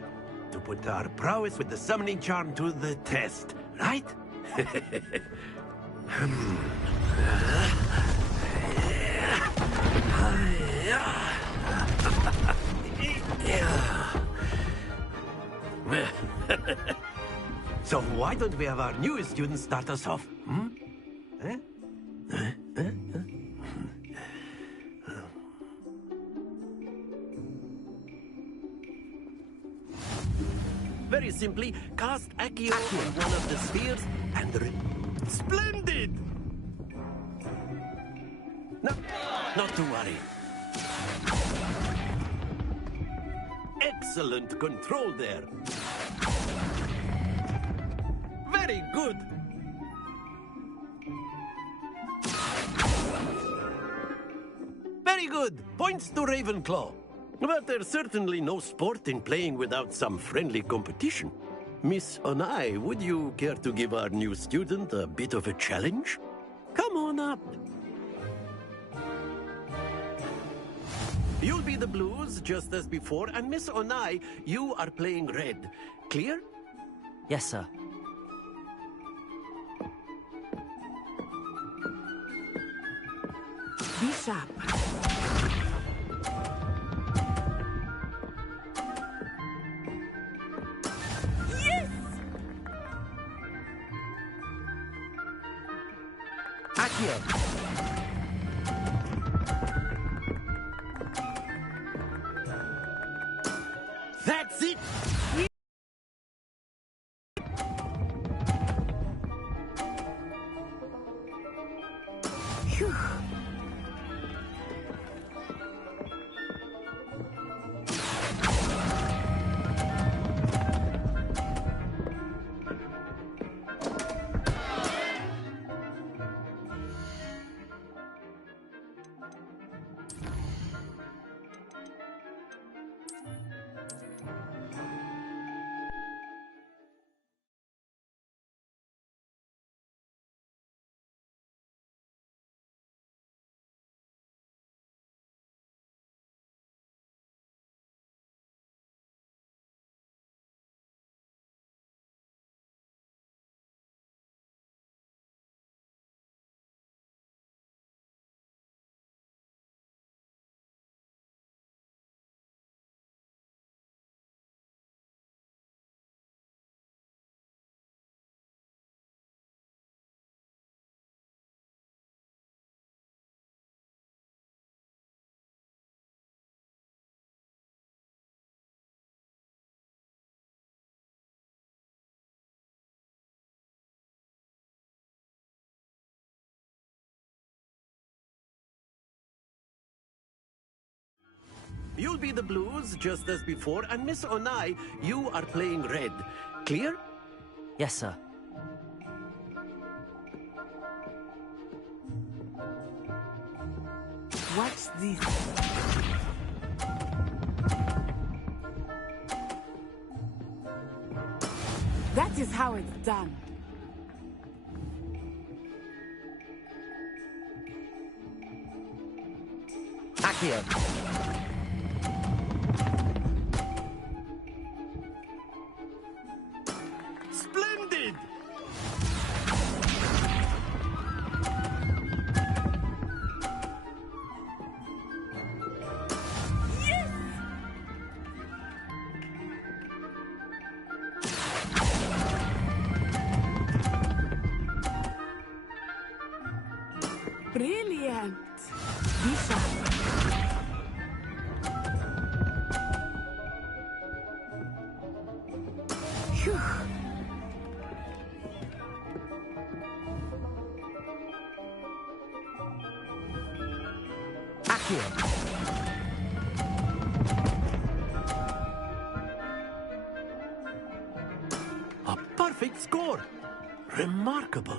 to put our prowess with the summoning charm to the test, right? So why don't we have our newest student start us off? Very simply, cast Accio on one of the spheres and splendid! No, not to worry. Excellent control there. Very good. Very good. Points to Ravenclaw. But there's certainly no sport in playing without some friendly competition. Miss Onai, would you care to give our new student a bit of a challenge? Come on up. You'll be the blues, just as before, and Miss Onai, you are playing red. Clear? Yes, sir. Be sharp. Yes! Akio! That's it! Phew. You'll be the blues, just as before, and Miss Onai, you are playing red. Clear? Yes, sir. What's this? That is how it's done. Accio. Splendid! Brilliant. Bishop. Phew. Accio. A perfect score. Remarkable.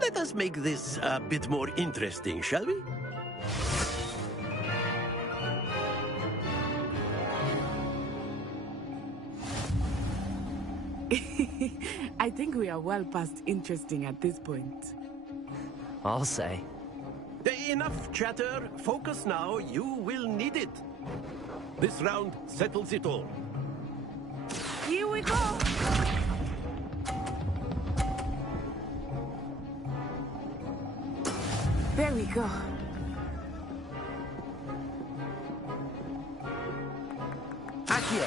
Let us make this a bit more interesting, shall we? I think we are well past interesting at this point. I'll say. Enough chatter. Focus now. You will need it. This round settles it all. Here we go. There we go. Accio.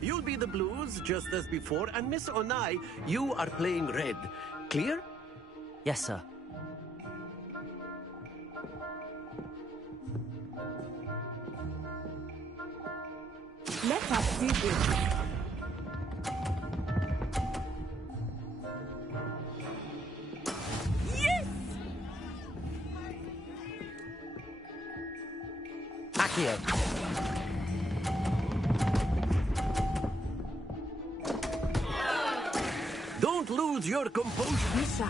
You'll be the blues, just as before, and Miss Onai, you are playing red. Clear? Yes, sir. Let us see this. Yes! Accio. Don't lose your composure. Bishop.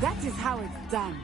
That is how it's done.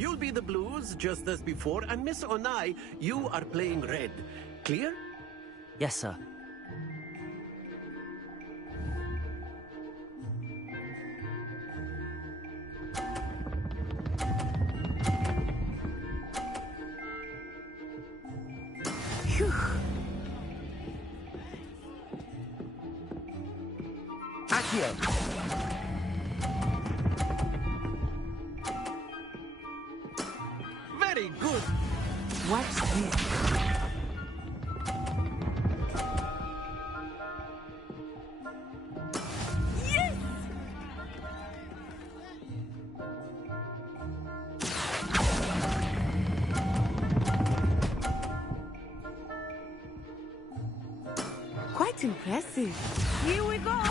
you'll be the blues, just as before, and Miss Onai, you are playing red. Clear? Yes, sir. Phew. Accio! Very good. Watch this. Yes! Quite impressive. Here we go.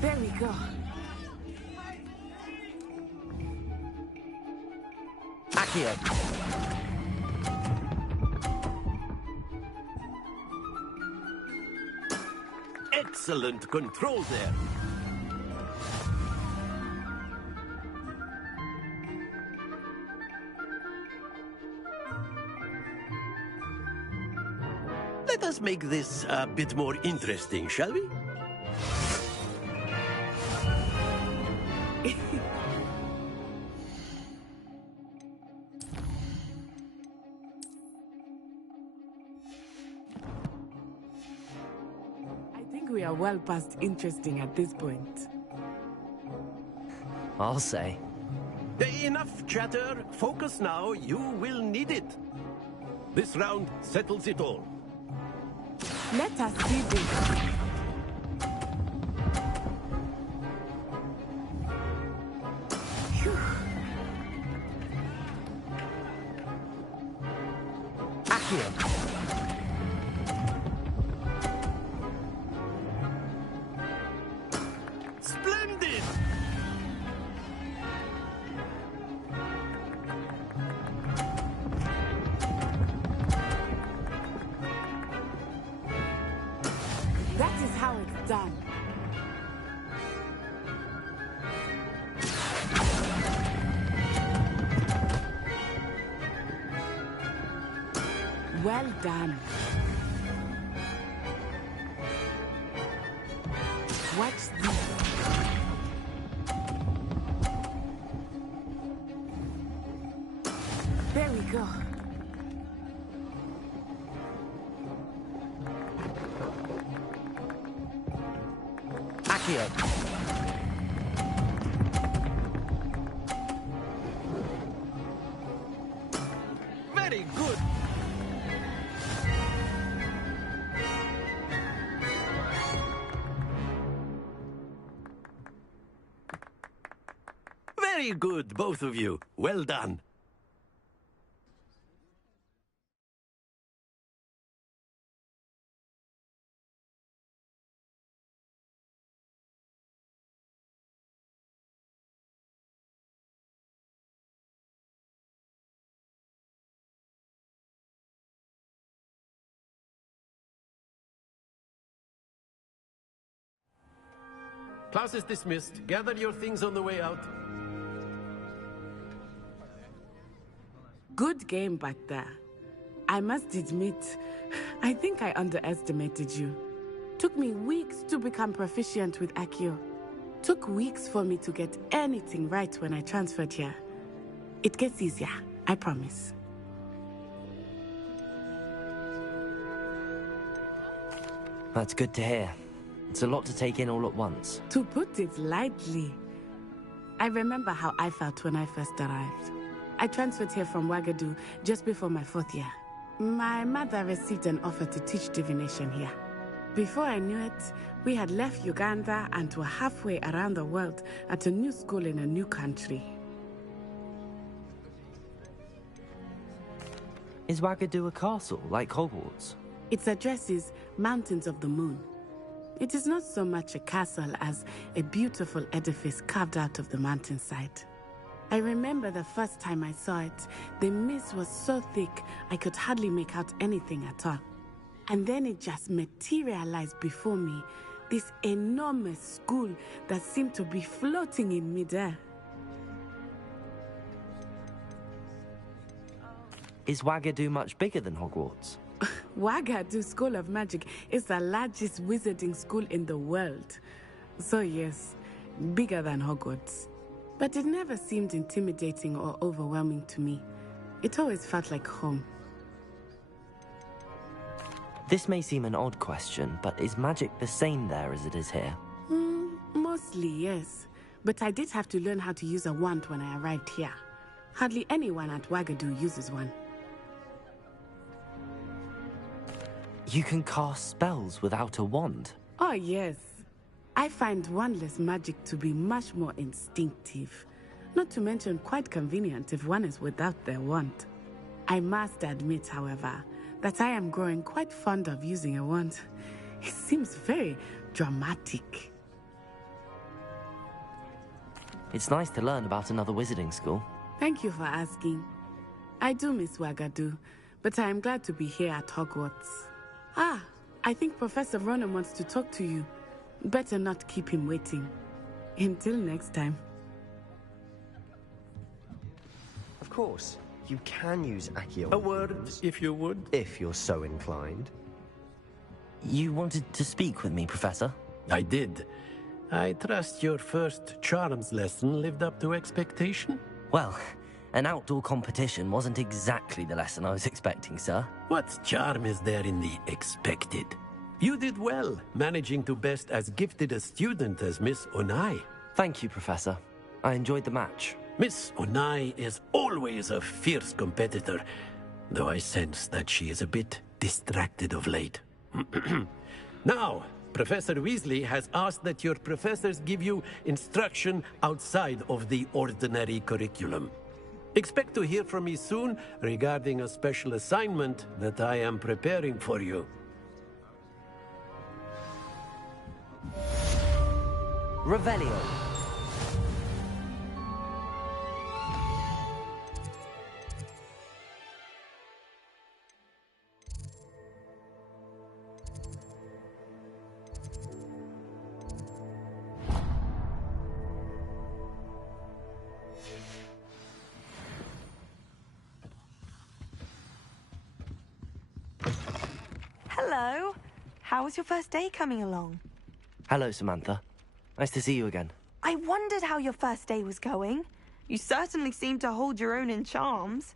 There we go. Accio! Excellent control there. Let us make this a bit more interesting, shall we? I think we are well past interesting at this point. I'll say. Enough chatter. Focus now. You will need it. This round settles it all. Let us see this. Accio! Splendid! That is how it's done. Well done. Watch this. There we go. Accio! Very good. Very good, both of you. Well done. Class is dismissed. Gather your things on the way out. Good game back there. I must admit, I think I underestimated you. Took me weeks to become proficient with Accio. Took weeks for me to get anything right when I transferred here. It gets easier, I promise. That's good to hear. It's a lot to take in all at once. To put it lightly, I remember how I felt when I first arrived. I transferred here from Wagadu just before my 4th year. My mother received an offer to teach divination here. Before I knew it, we had left Uganda and were halfway around the world at a new school in a new country. Is Wagadu a castle, like Hogwarts? Its address is Mountains of the Moon. It is not so much a castle as a beautiful edifice carved out of the mountainside. I remember the first time I saw it, the mist was so thick I could hardly make out anything at all. And then it just materialized before me, this enormous school that seemed to be floating in midair. Is Wagadu much bigger than Hogwarts? Wagadu School of Magic is the largest wizarding school in the world. So yes, bigger than Hogwarts. But it never seemed intimidating or overwhelming to me. It always felt like home. This may seem an odd question, but is magic the same there as it is here? Mostly, yes. But I did have to learn how to use a wand when I arrived here. Hardly anyone at Wagadu uses one. You can cast spells without a wand? Oh, yes. I find wandless magic to be much more instinctive. Not to mention quite convenient if one is without their wand. I must admit, however, that I am growing quite fond of using a wand. It seems very dramatic. It's nice to learn about another wizarding school. Thank you for asking. I do miss Wagadu, but I am glad to be here at Hogwarts. Ah, I think Professor Ronan wants to talk to you. Better not keep him waiting. Until next time. Of course, you can use Accio. A word, if you would. If you're so inclined. You wanted to speak with me, Professor? I did. I trust your first charms lesson lived up to expectation? Well, an outdoor competition wasn't exactly the lesson I was expecting, sir. What charm is there in the expected? You did well, managing to best as gifted a student as Miss Onai. Thank you, Professor. I enjoyed the match. Miss Onai is always a fierce competitor, though I sense that she is a bit distracted of late. Now, Professor Weasley has asked that your professors give you instruction outside of the ordinary curriculum. Expect to hear from me soon regarding a special assignment that I am preparing for you. Revelio. Hello. How was your first day coming along? Hello, Samantha. Nice to see you again. I wondered how your first day was going. You certainly seem to hold your own in charms.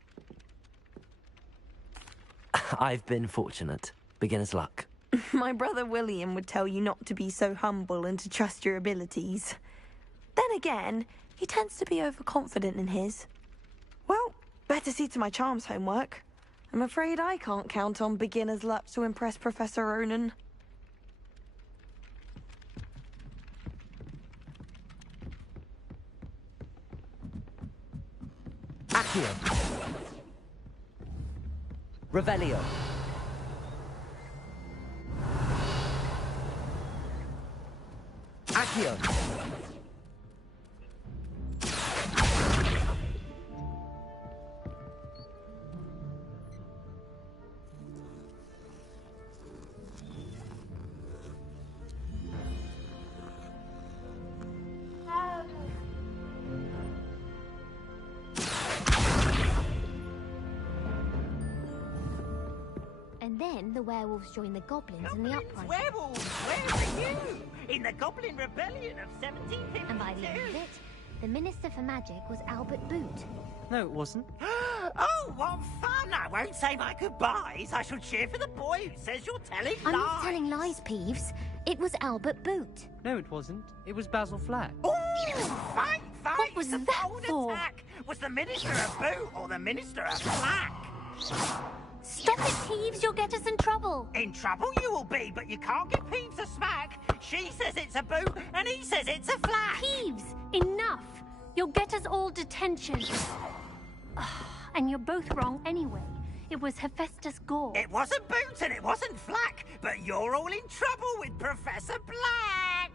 I've been fortunate. Beginner's luck. My brother William would tell you not to be so humble and to trust your abilities. Then again, he tends to be overconfident in his. Well, better see to my charms homework. I'm afraid I can't count on beginner's luck to impress Professor Ronan. Accio. Revelio. Accio. And then the werewolves joined the goblins in the uprising. Werewolves, where are you? In the Goblin Rebellion of 1752. And by the end of it, the Minister for Magic was Albert Boot. No, it wasn't. Oh, what fun! I won't say my goodbyes. I shall cheer for the boy who says you're telling I'm lies. not telling lies, Peeves. It was Albert Boot. No, it wasn't. It was Basil Flack. Oh, fight! What was the that bold for? attack was the Minister of Boot or the Minister of Flack. Stop it, Peeves. You'll get us in trouble. In trouble you will be, but you can't give Peeves a smack. She says it's a boot, and he says it's a flack. Peeves, enough. You'll get us all detention. And you're both wrong anyway. It was Hephaestus Gore. It wasn't Boot and it wasn't Flack, but you're all in trouble with Professor Black.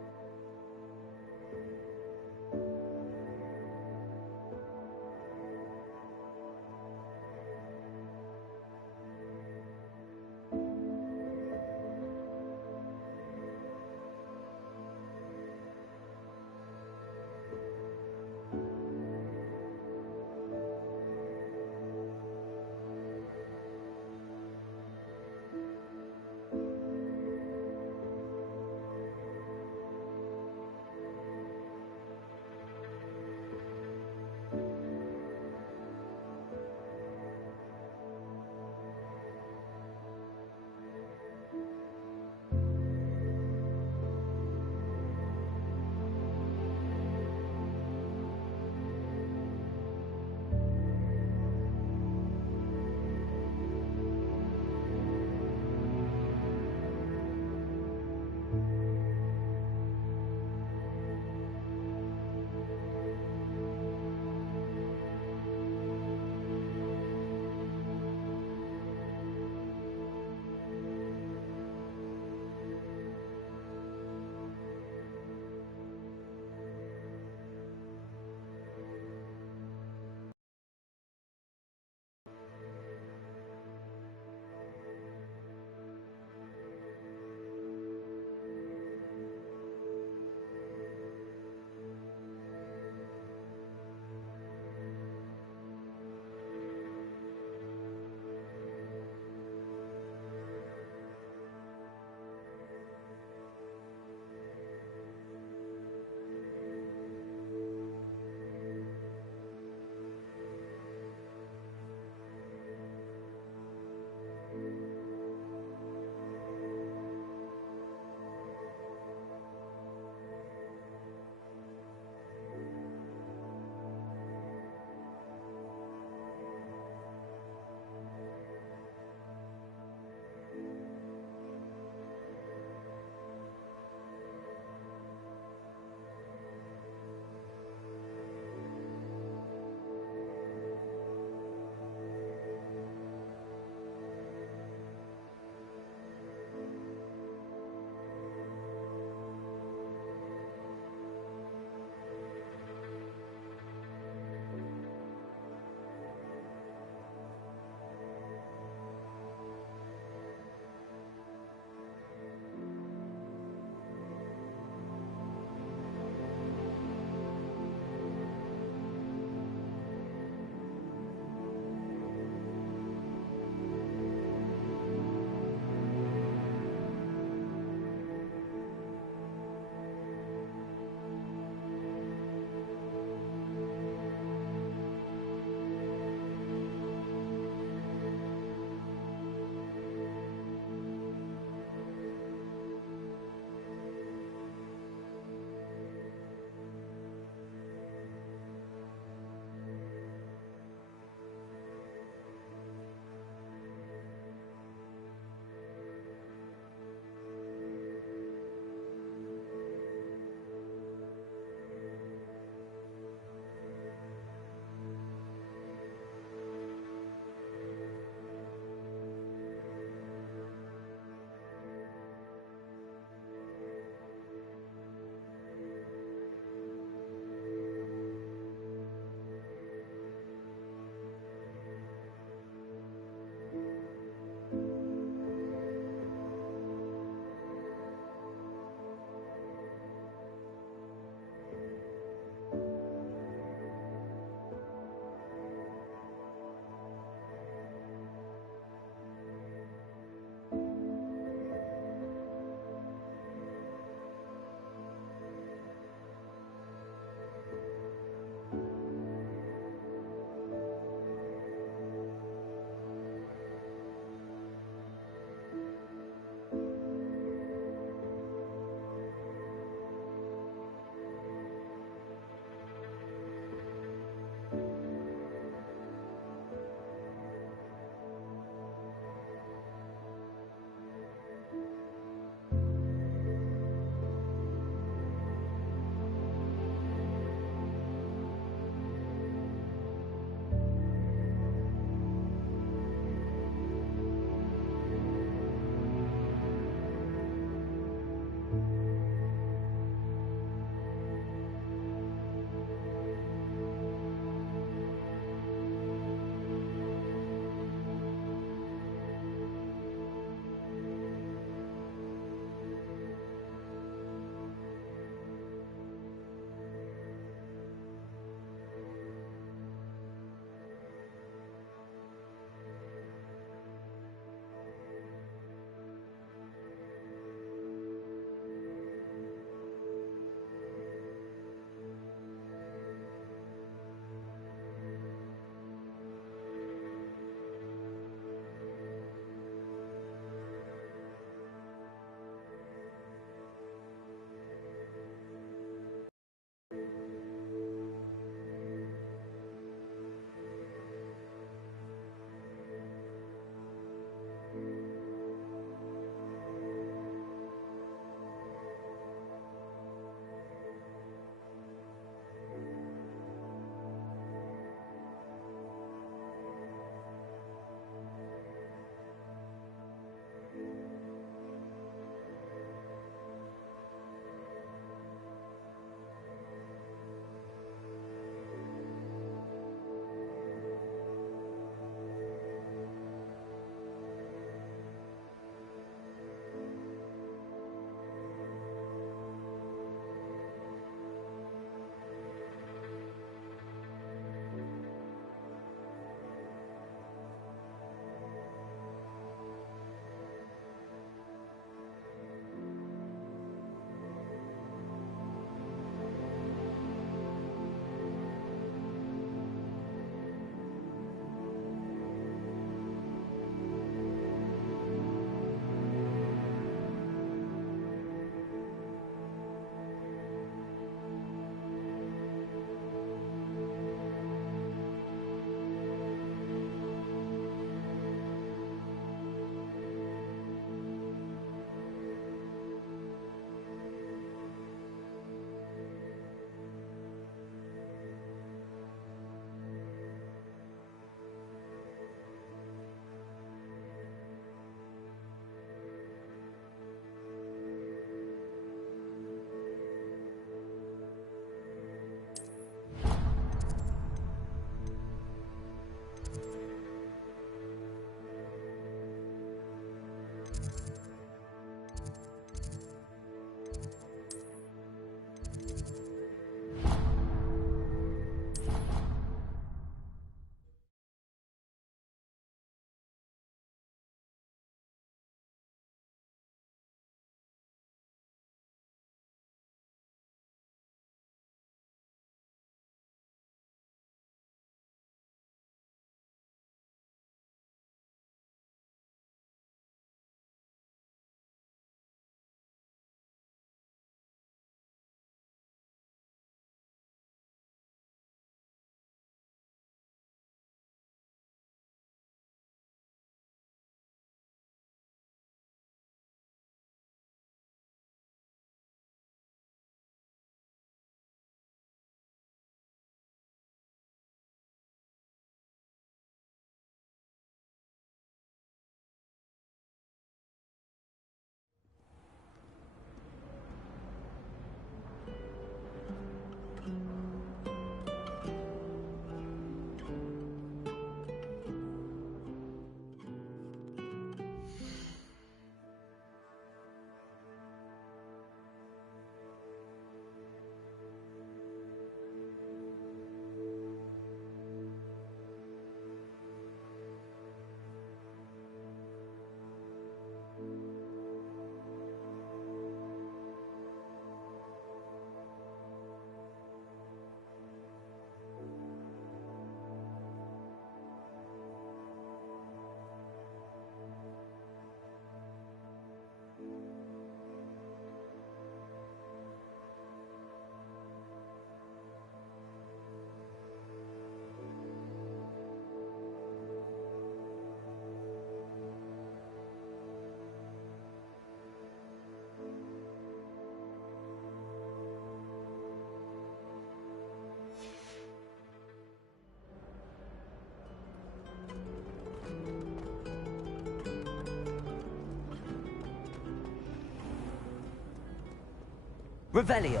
Revelio.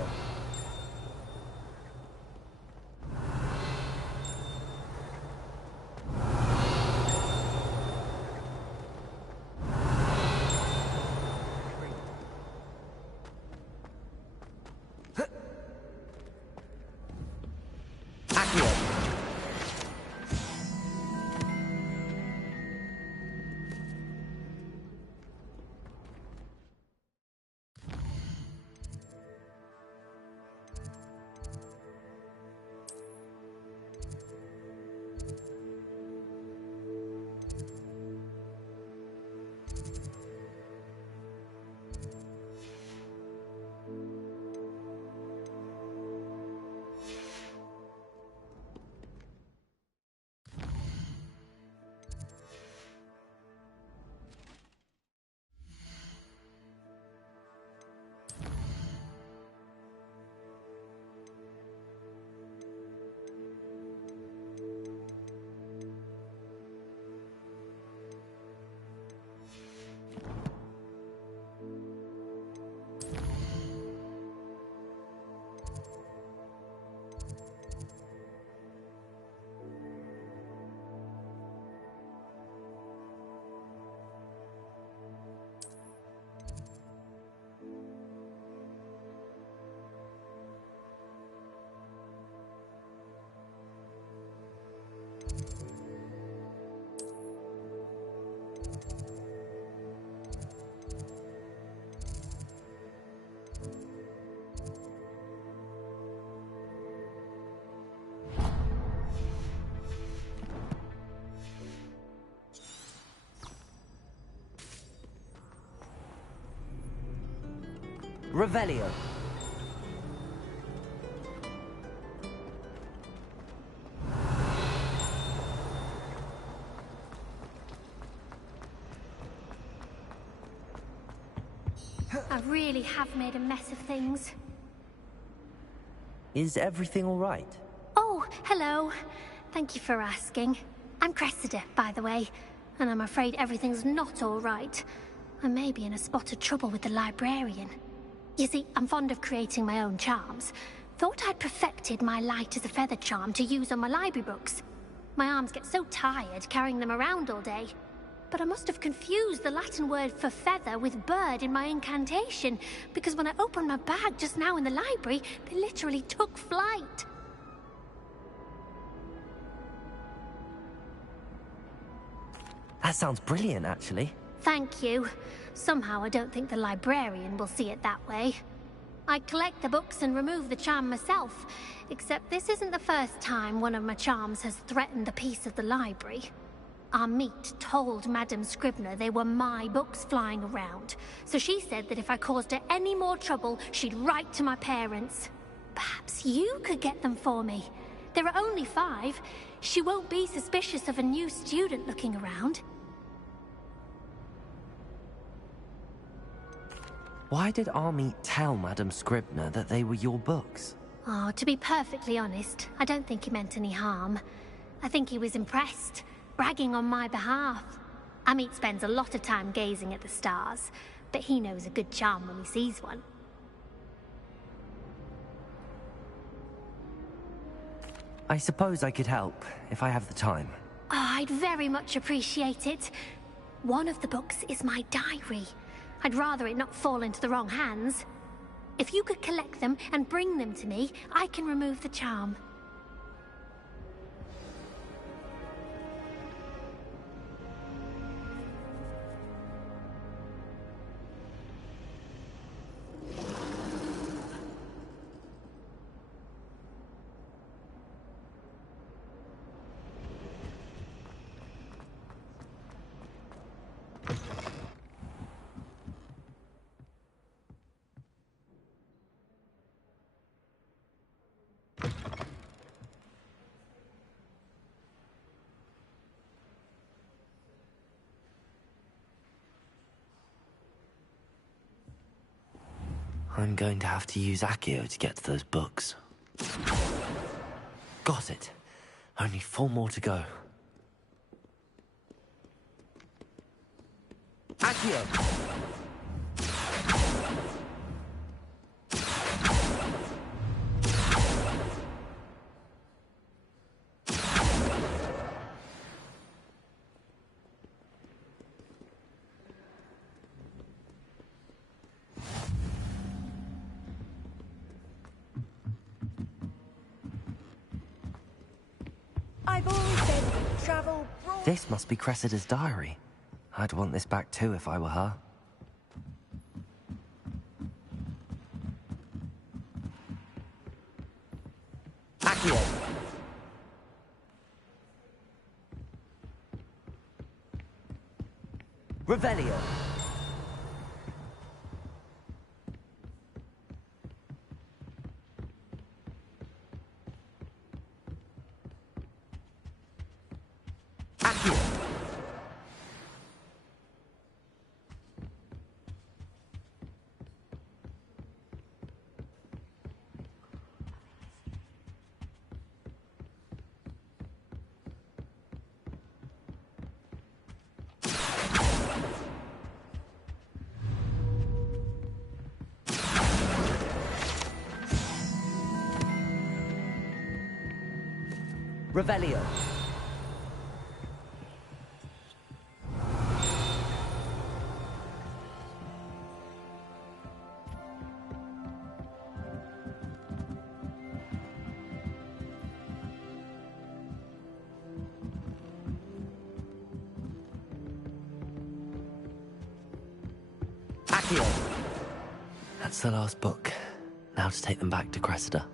Revelio. I really have made a mess of things. Is everything all right? Oh, hello. Thank you for asking. I'm Cressida, by the way, and I'm afraid everything's not all right. I may be in a spot of trouble with the librarian. You see, I'm fond of creating my own charms. Thought I'd perfected my light as a feather charm to use on my library books. My arms get so tired carrying them around all day. But I must have confused the Latin word for feather with bird in my incantation, because when I opened my bag just now in the library, they literally took flight. That sounds brilliant, actually. Thank you. Somehow I don't think the librarian will see it that way. I collect the books and remove the charm myself, except this isn't the first time one of my charms has threatened the peace of the library. Our meet told Madame Scribner they were my books flying around, so she said that if I caused her any more trouble, she'd write to my parents. Perhaps you could get them for me. There are only 5. She won't be suspicious of a new student looking around. Why did Army tell Madame Scribner that they were your books? Oh, to be perfectly honest, I don't think he meant any harm. I think he was impressed, bragging on my behalf. Amit spends a lot of time gazing at the stars, but he knows a good charm when he sees one. I suppose I could help, if I have the time. Oh, I'd very much appreciate it. One of the books is my diary. I'd rather it not fall into the wrong hands. If you could collect them and bring them to me, I can remove the charm. I'm going to have to use Accio to get to those books. Got it. Only 4 more to go. Accio! travel. This must be Cressida's diary. I'd want this back too if I were her. Accio! Revelio! Accio! Revelio. Accio. That's the last book. Now to take them back to Cressida.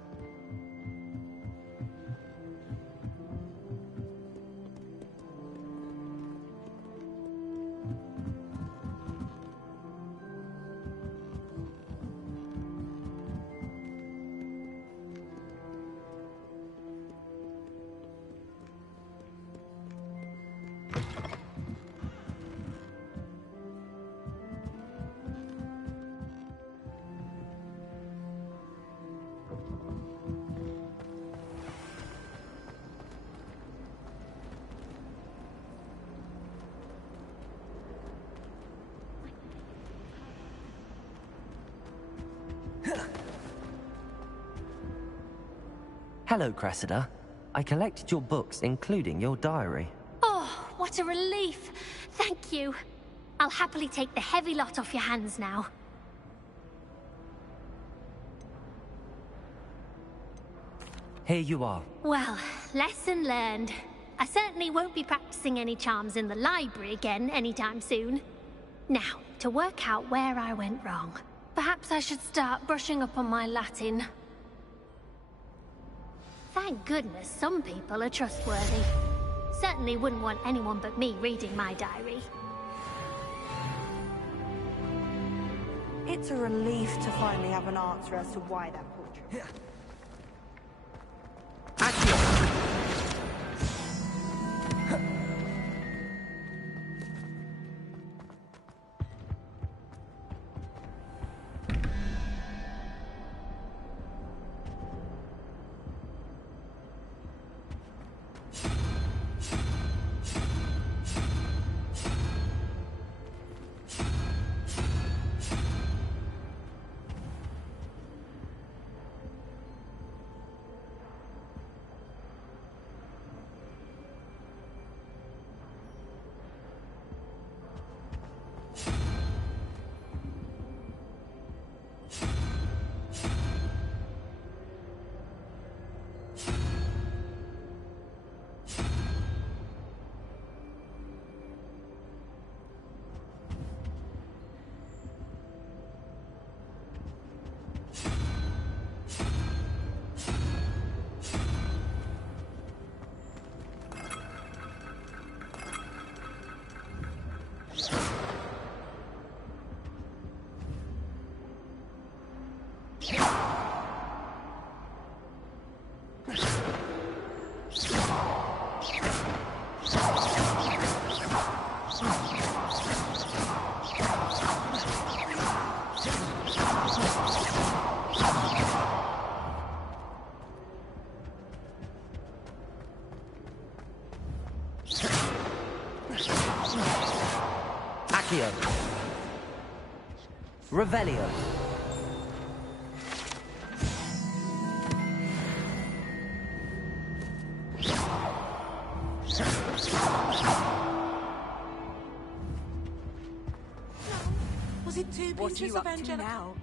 Hello, Cressida. I collected your books, including your diary. Oh, what a relief. Thank you. I'll happily take the heavy lot off your hands now. Here you are. Well, lesson learned. I certainly won't be practicing any charms in the library again anytime soon. Now, to work out where I went wrong. Perhaps I should start brushing up on my Latin. Thank goodness some people are trustworthy. Certainly wouldn't want anyone but me reading my diary. It's a relief to finally have an answer as to why that portrait. Accio. Revelio. Was it two pieces of Angelica? Now?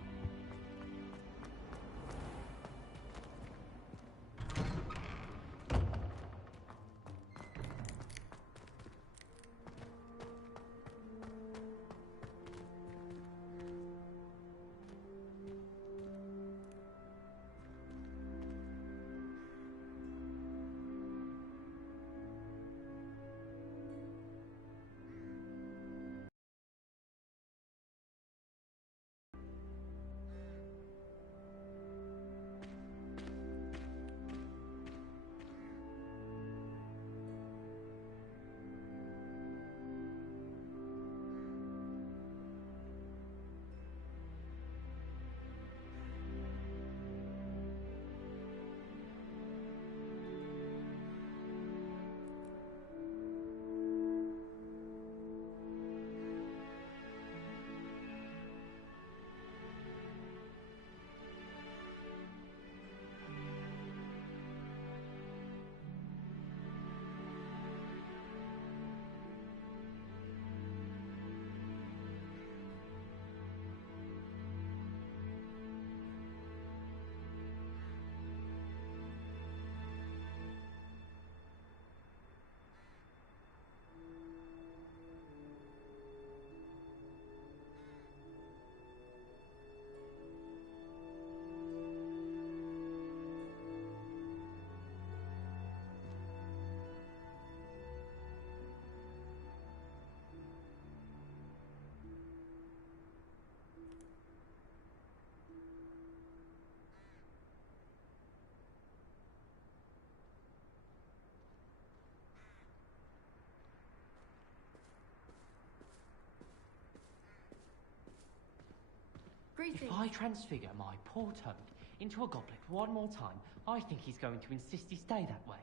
If I transfigure my poor Toad into a goblet one more time, I think he's going to insist he stay that way.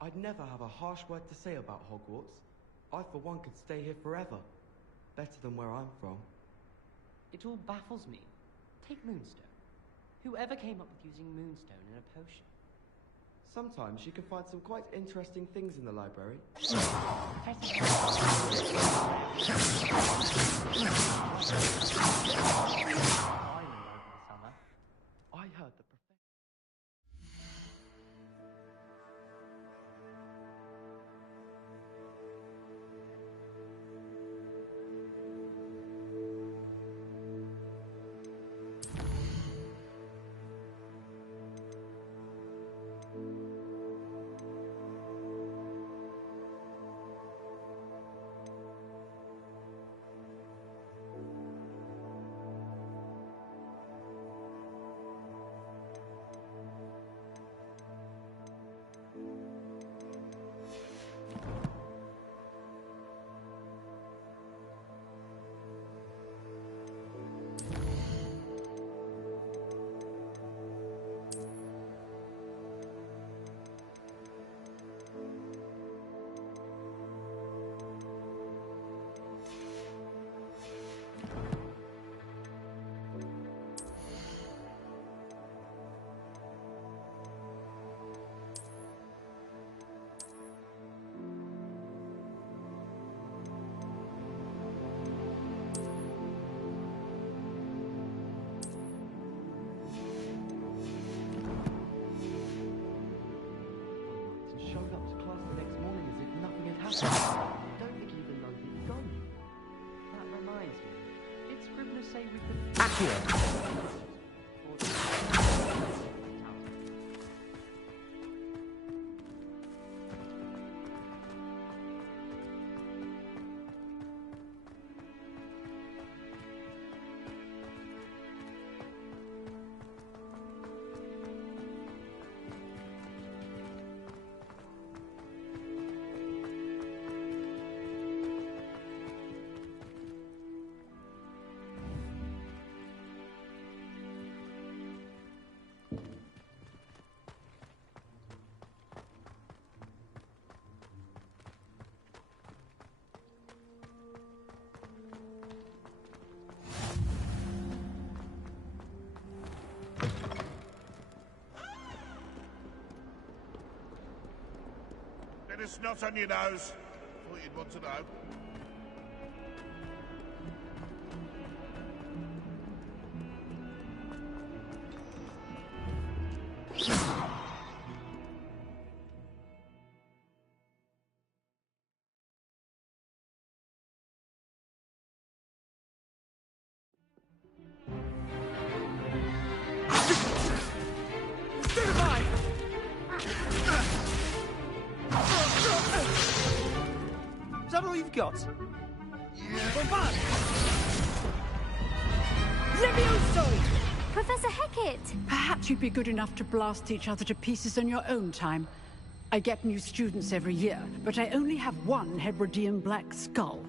I'd never have a harsh word to say about Hogwarts. I, for one, could stay here forever. Better than where I'm from. It all baffles me. Take Moonstone. Whoever came up with using Moonstone in a potion? Sometimes you can find some quite interesting things in the library. I heard the don't think even know he'd gone. That reminds me. Did Scrivener say we could... Accurate! Bit of snot on your nose. Thought you'd want to know. Is that all you've got? Bombard! Levioso! Professor Hecat! Perhaps you'd be good enough to blast each other to pieces in your own time. I get new students every year, but I only have one Hebridean black skull.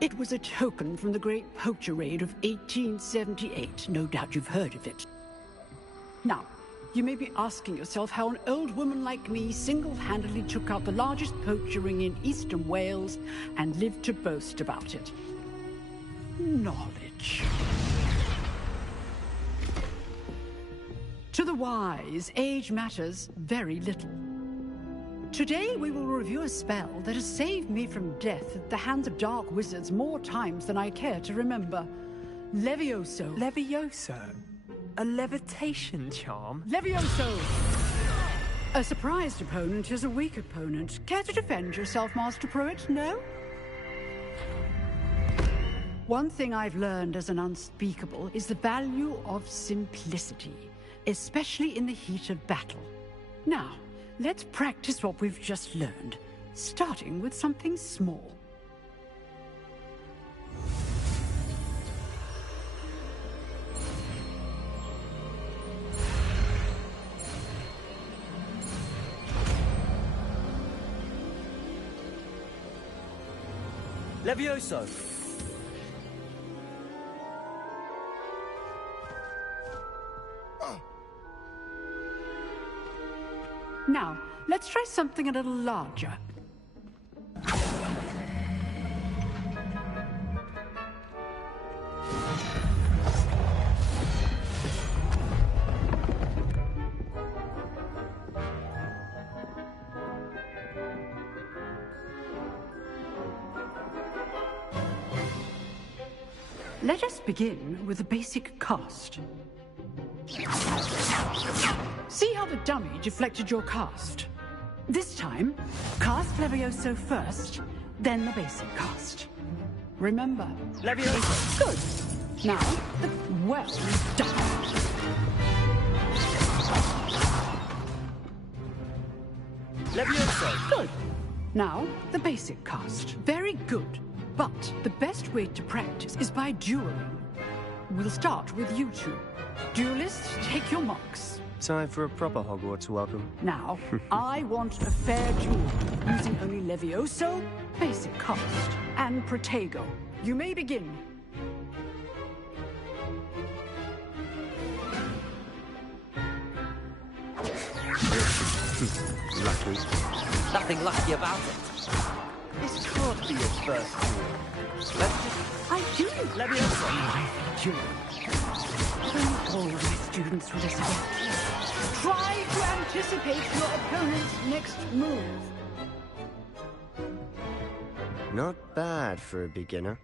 It was a token from the Great Poacher Raid of 1878. No doubt you've heard of it. Now, you may be asking yourself how an old woman like me single-handedly took out the largest poacher ring in eastern Wales and lived to boast about it. Knowledge. To the wise, age matters very little. Today we will review a spell that has saved me from death at the hands of dark wizards more times than I care to remember. Levioso. Levioso? A levitation charm? Levioso! A surprised opponent is a weak opponent. Care to defend yourself, Master Pruitt? No? One thing I've learned as an unspeakable is the value of simplicity, especially in the heat of battle. Now, let's practice what we've just learned, starting with something small. Levioso! Now, let's try something a little larger. Let us begin with the basic cast. See how the dummy deflected your cast? This time, cast Levioso first, then the basic cast. Remember, Levioso. Good. Now, well done. Levioso. Good. Now, the basic cast. Very good. But the best way to practice is by dueling. We'll start with you two. Duelists, take your marks. Time for a proper Hogwarts welcome. Now, I want a fair duel, using only Levioso, basic cast, and Protego. You may begin. Lucky. Nothing lucky about it. This can't be your first duel. I do. Levioso. Duel. All of my students will listen. Try to anticipate your opponent's next move. Not bad for a beginner.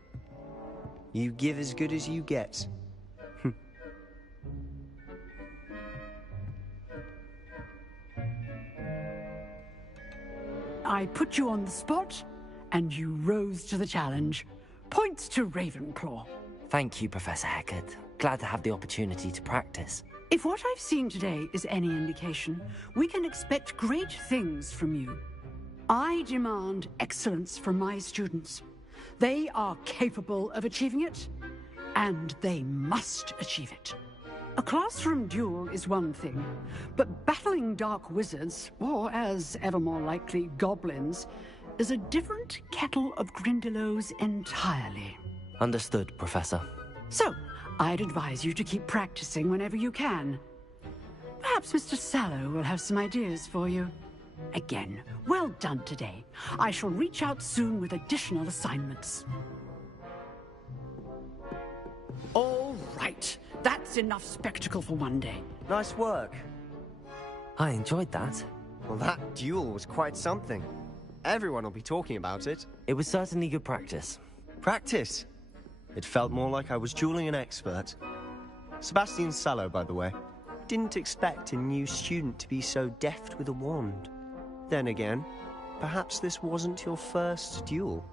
You give as good as you get. I put you on the spot, and you rose to the challenge. Points to Ravenclaw. Thank you, Professor Hecat. Glad to have the opportunity to practice. If what I've seen today is any indication, we can expect great things from you. I demand excellence from my students. They are capable of achieving it, and they must achieve it. A classroom duel is one thing, but battling dark wizards, or as ever more likely, goblins, is a different kettle of Grindylows entirely. Understood, Professor. So, I'd advise you to keep practicing whenever you can. Perhaps Mr. Sallow will have some ideas for you. Again, well done today. I shall reach out soon with additional assignments. All right. That's enough spectacle for one day. Nice work. I enjoyed that. Well, that duel was quite something. Everyone will be talking about it. It was certainly good practice. Practice? It felt more like I was dueling an expert. Sebastian Sallow, by the way. Didn't expect a new student to be so deft with a wand. Then again, perhaps this wasn't your first duel.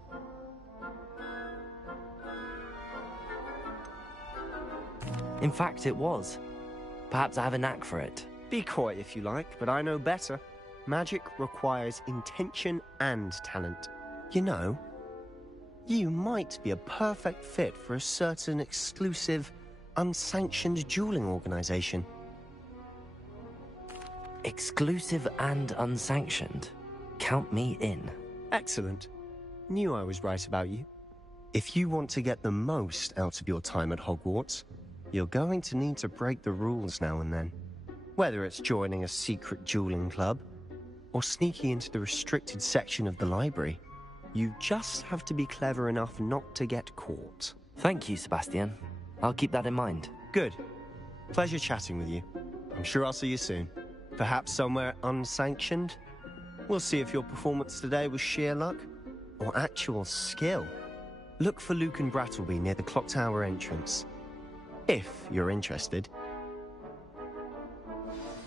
In fact, it was. Perhaps I have a knack for it. Be coy if you like, but I know better. Magic requires intention and talent. You know, you might be a perfect fit for a certain exclusive, unsanctioned dueling organization. Exclusive and unsanctioned? Count me in. Excellent. Knew I was right about you. If you want to get the most out of your time at Hogwarts, you're going to need to break the rules now and then. Whether it's joining a secret dueling club, or sneaking into the restricted section of the library, you just have to be clever enough not to get caught. Thank you, Sebastian. I'll keep that in mind. Good. Pleasure chatting with you. I'm sure I'll see you soon. Perhaps somewhere unsanctioned? We'll see if your performance today was sheer luck, or actual skill. Look for Luke and Brattleby near the clock tower entrance. If you're interested.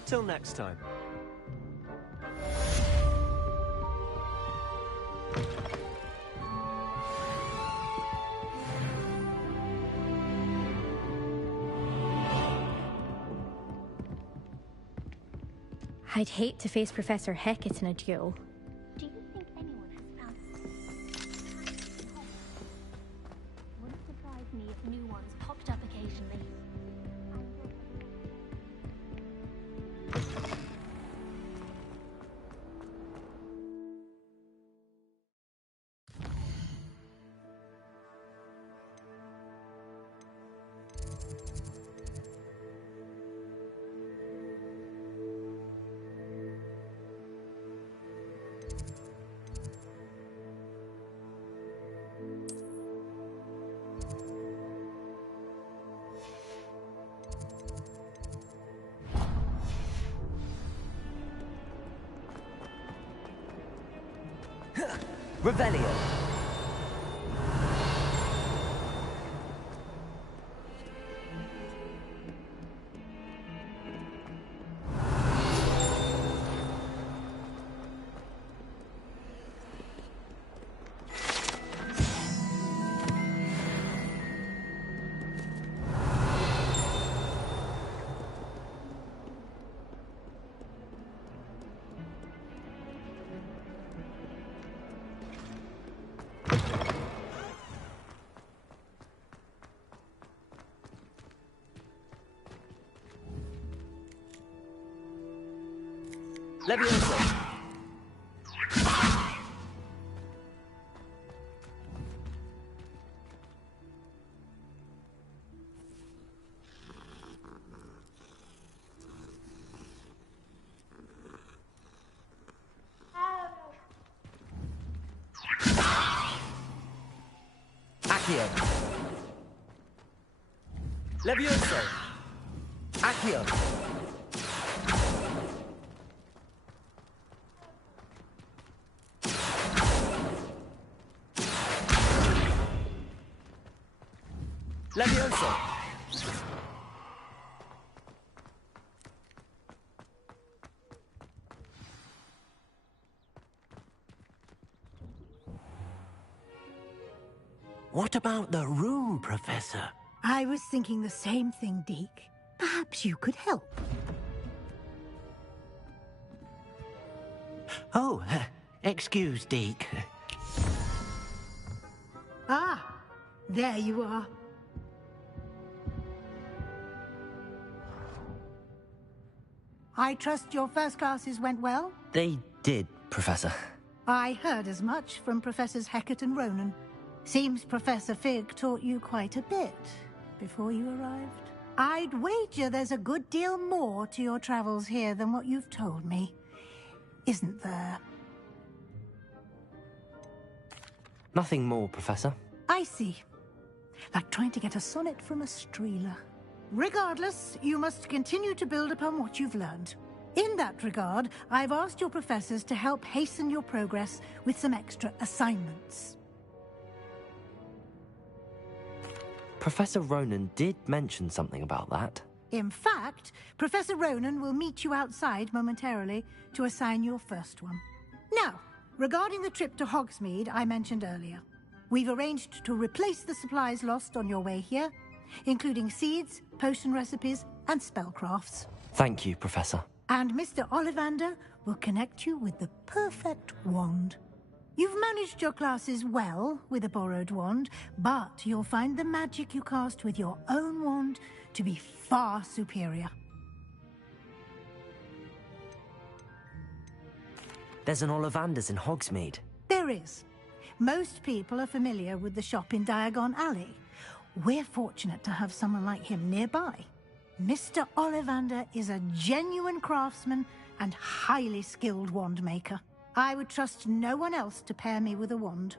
Till next time. I'd hate to face Professor Hecat in a duel. Do you think anyone has found... Wouldn't surprise me if new ones popped up occasionally. Revelio. Levioso. Accio. Levioso. Accio. Levioso. What about the room, Professor? I was thinking the same thing, Deke. Perhaps you could help. Oh, excuse, Deke. Ah, there you are. I trust your first classes went well? They did, Professor. I heard as much from Professors Hecat and Ronan. Seems Professor Fig taught you quite a bit before you arrived. I'd wager there's a good deal more to your travels here than what you've told me. Isn't there? Nothing more, Professor. I see. Like trying to get a sonnet from a streeler. Regardless, you must continue to build upon what you've learned. In that regard, I've asked your professors to help hasten your progress with some extra assignments. Professor Ronan did mention something about that. In fact, Professor Ronan will meet you outside momentarily to assign your first one. Now, regarding the trip to Hogsmeade I mentioned earlier, we've arranged to replace the supplies lost on your way here, including seeds, potion recipes, and spellcrafts. Thank you, Professor. And Mr. Ollivander will connect you with the perfect wand. You've managed your classes well with a borrowed wand, but you'll find the magic you cast with your own wand to be far superior. There's an Ollivander's in Hogsmeade. There is. Most people are familiar with the shop in Diagon Alley. We're fortunate to have someone like him nearby. Mr. Ollivander is a genuine craftsman and highly skilled wand maker. I would trust no one else to pair me with a wand.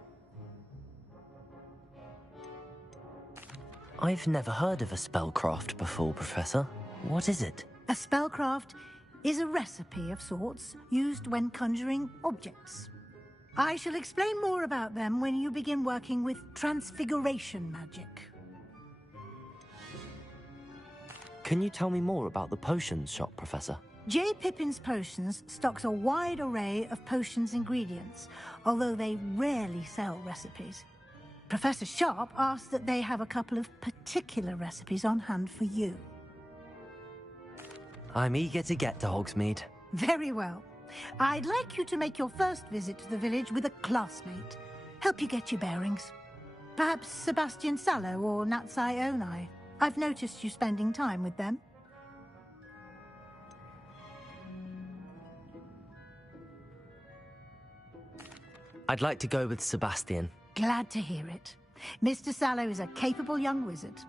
I've never heard of a spellcraft before, Professor. What is it? A spellcraft is a recipe of sorts used when conjuring objects. I shall explain more about them when you begin working with transfiguration magic. Can you tell me more about the potions shop, Professor? J. Pippin's Potions stocks a wide array of potions ingredients, although they rarely sell recipes. Professor Sharp asked that they have a couple of particular recipes on hand for you. I'm eager to get to Hogsmeade. Very well. I'd like you to make your first visit to the village with a classmate. Help you get your bearings. Perhaps Sebastian Sallow or Natsai Onai. I've noticed you spending time with them. I'd like to go with Sebastian. Glad to hear it. Mr. Sallow is a capable young wizard,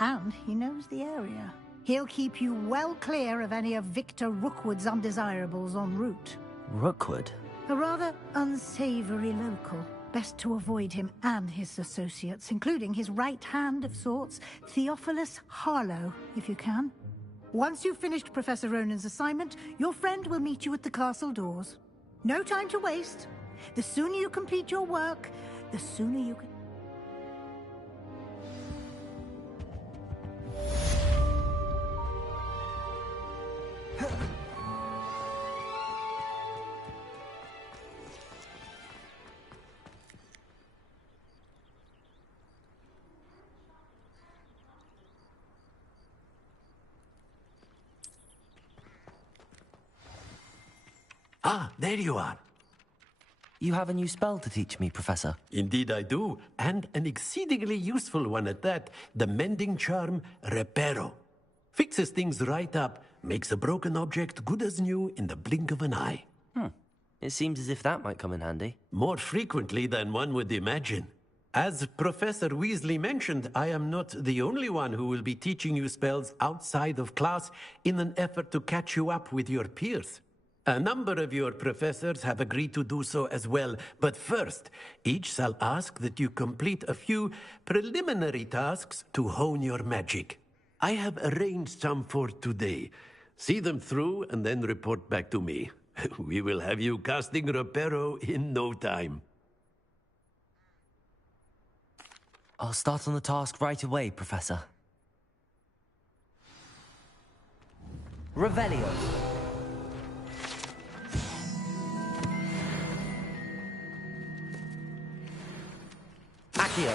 and he knows the area. He'll keep you well clear of any of Victor Rookwood's undesirables en route. Rookwood? A rather unsavory local. Best to avoid him and his associates, including his right hand of sorts, Theophilus Harlow, if you can. Once you've finished Professor Ronan's assignment, your friend will meet you at the castle doors. No time to waste. The sooner you complete your work, the sooner you can... Ah, there you are. You have a new spell to teach me, Professor. Indeed I do, and an exceedingly useful one at that. The mending charm, Reparo. Fixes things right up, makes a broken object good as new in the blink of an eye. It seems as if that might come in handy. More frequently than one would imagine. As Professor Weasley mentioned, I am not the only one who will be teaching you spells outside of class in an effort to catch you up with your peers. A number of your professors have agreed to do so as well, but first, each shall ask that you complete a few preliminary tasks to hone your magic. I have arranged some for today. See them through and then report back to me. We will have you casting Reparo in no time. I'll start on the task right away, Professor. Revelio. Accio.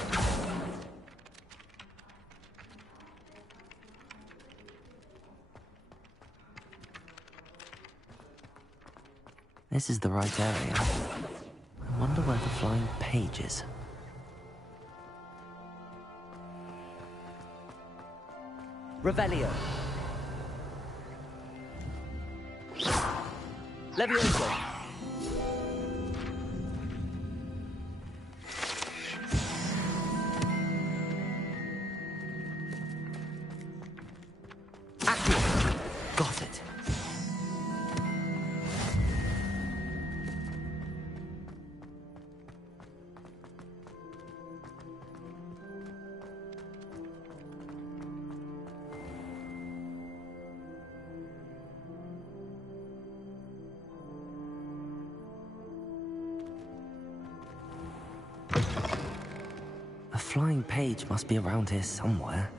This is the right area. I wonder where the flying page is. Revelio. Levioso. Got it. A flying page must be around here somewhere.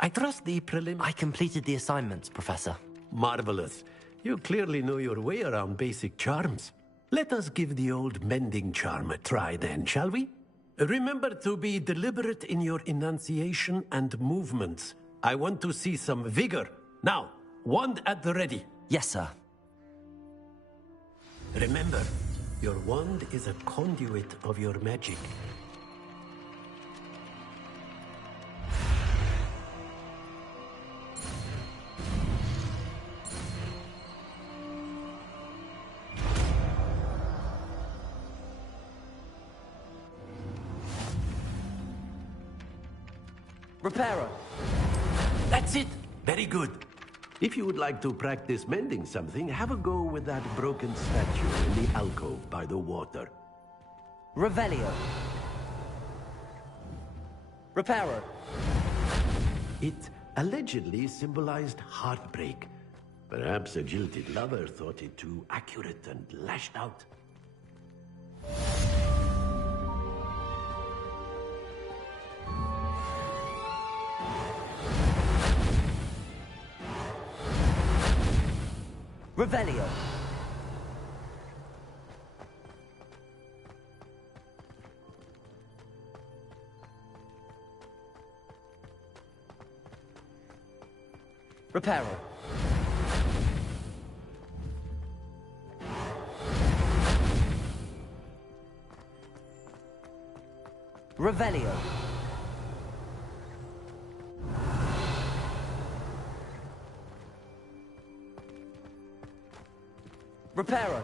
I trust the I completed the assignments, Professor. Marvelous. You clearly know your way around basic charms. Let us give the old mending charm a try then, shall we? Remember to be deliberate in your enunciation and movements. I want to see some vigor. Now, wand at the ready. Yes, sir. Remember, your wand is a conduit of your magic. Reparo. That's it. Very good. If you would like to practice mending something, have a go with that broken statue in the alcove by the water. Revelio. Reparo. It allegedly symbolized heartbreak. Perhaps a jilted lover thought it too accurate and lashed out. Revelio. Reparo. Revelio. Reparo.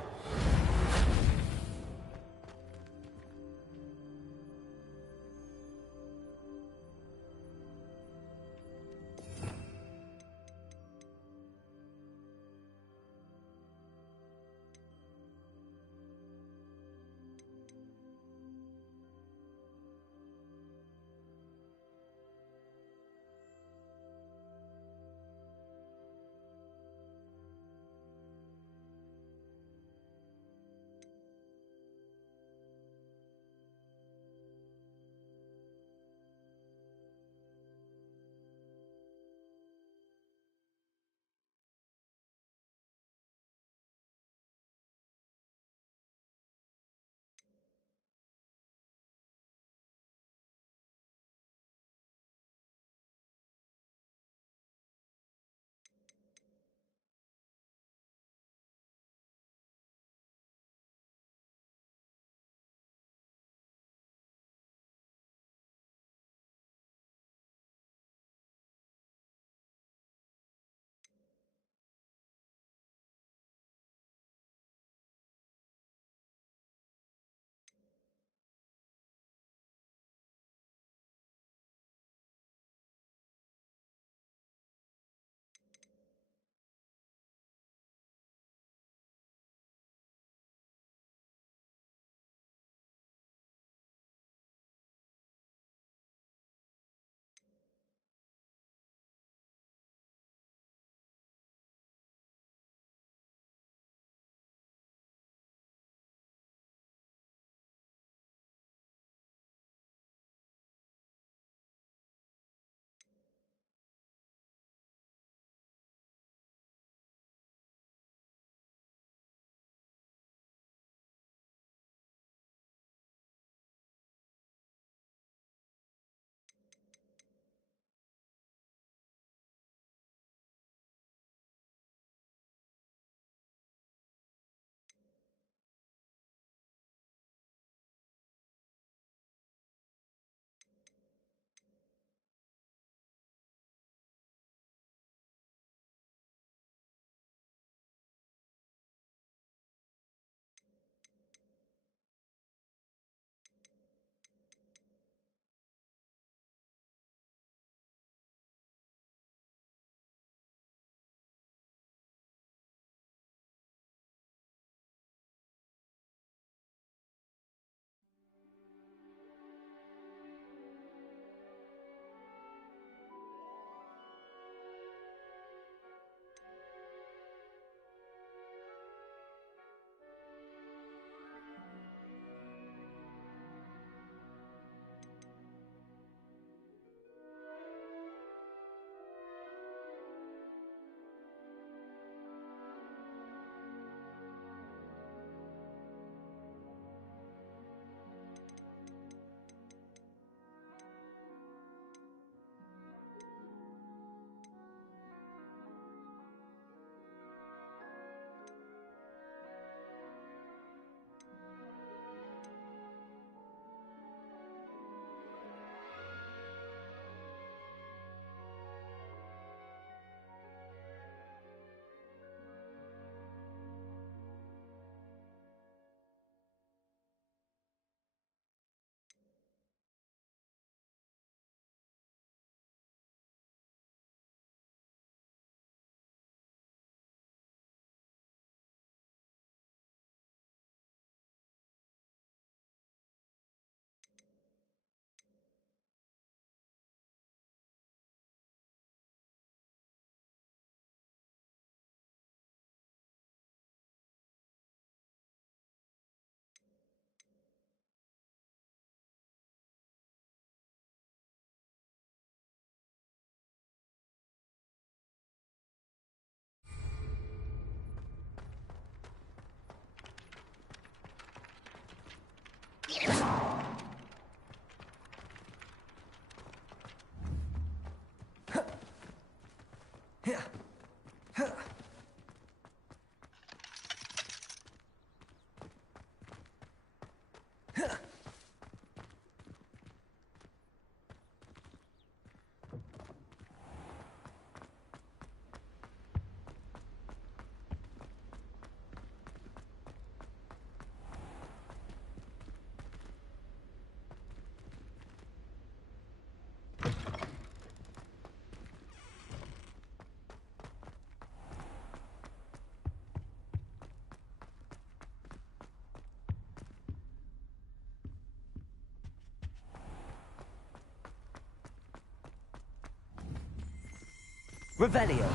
Revelio.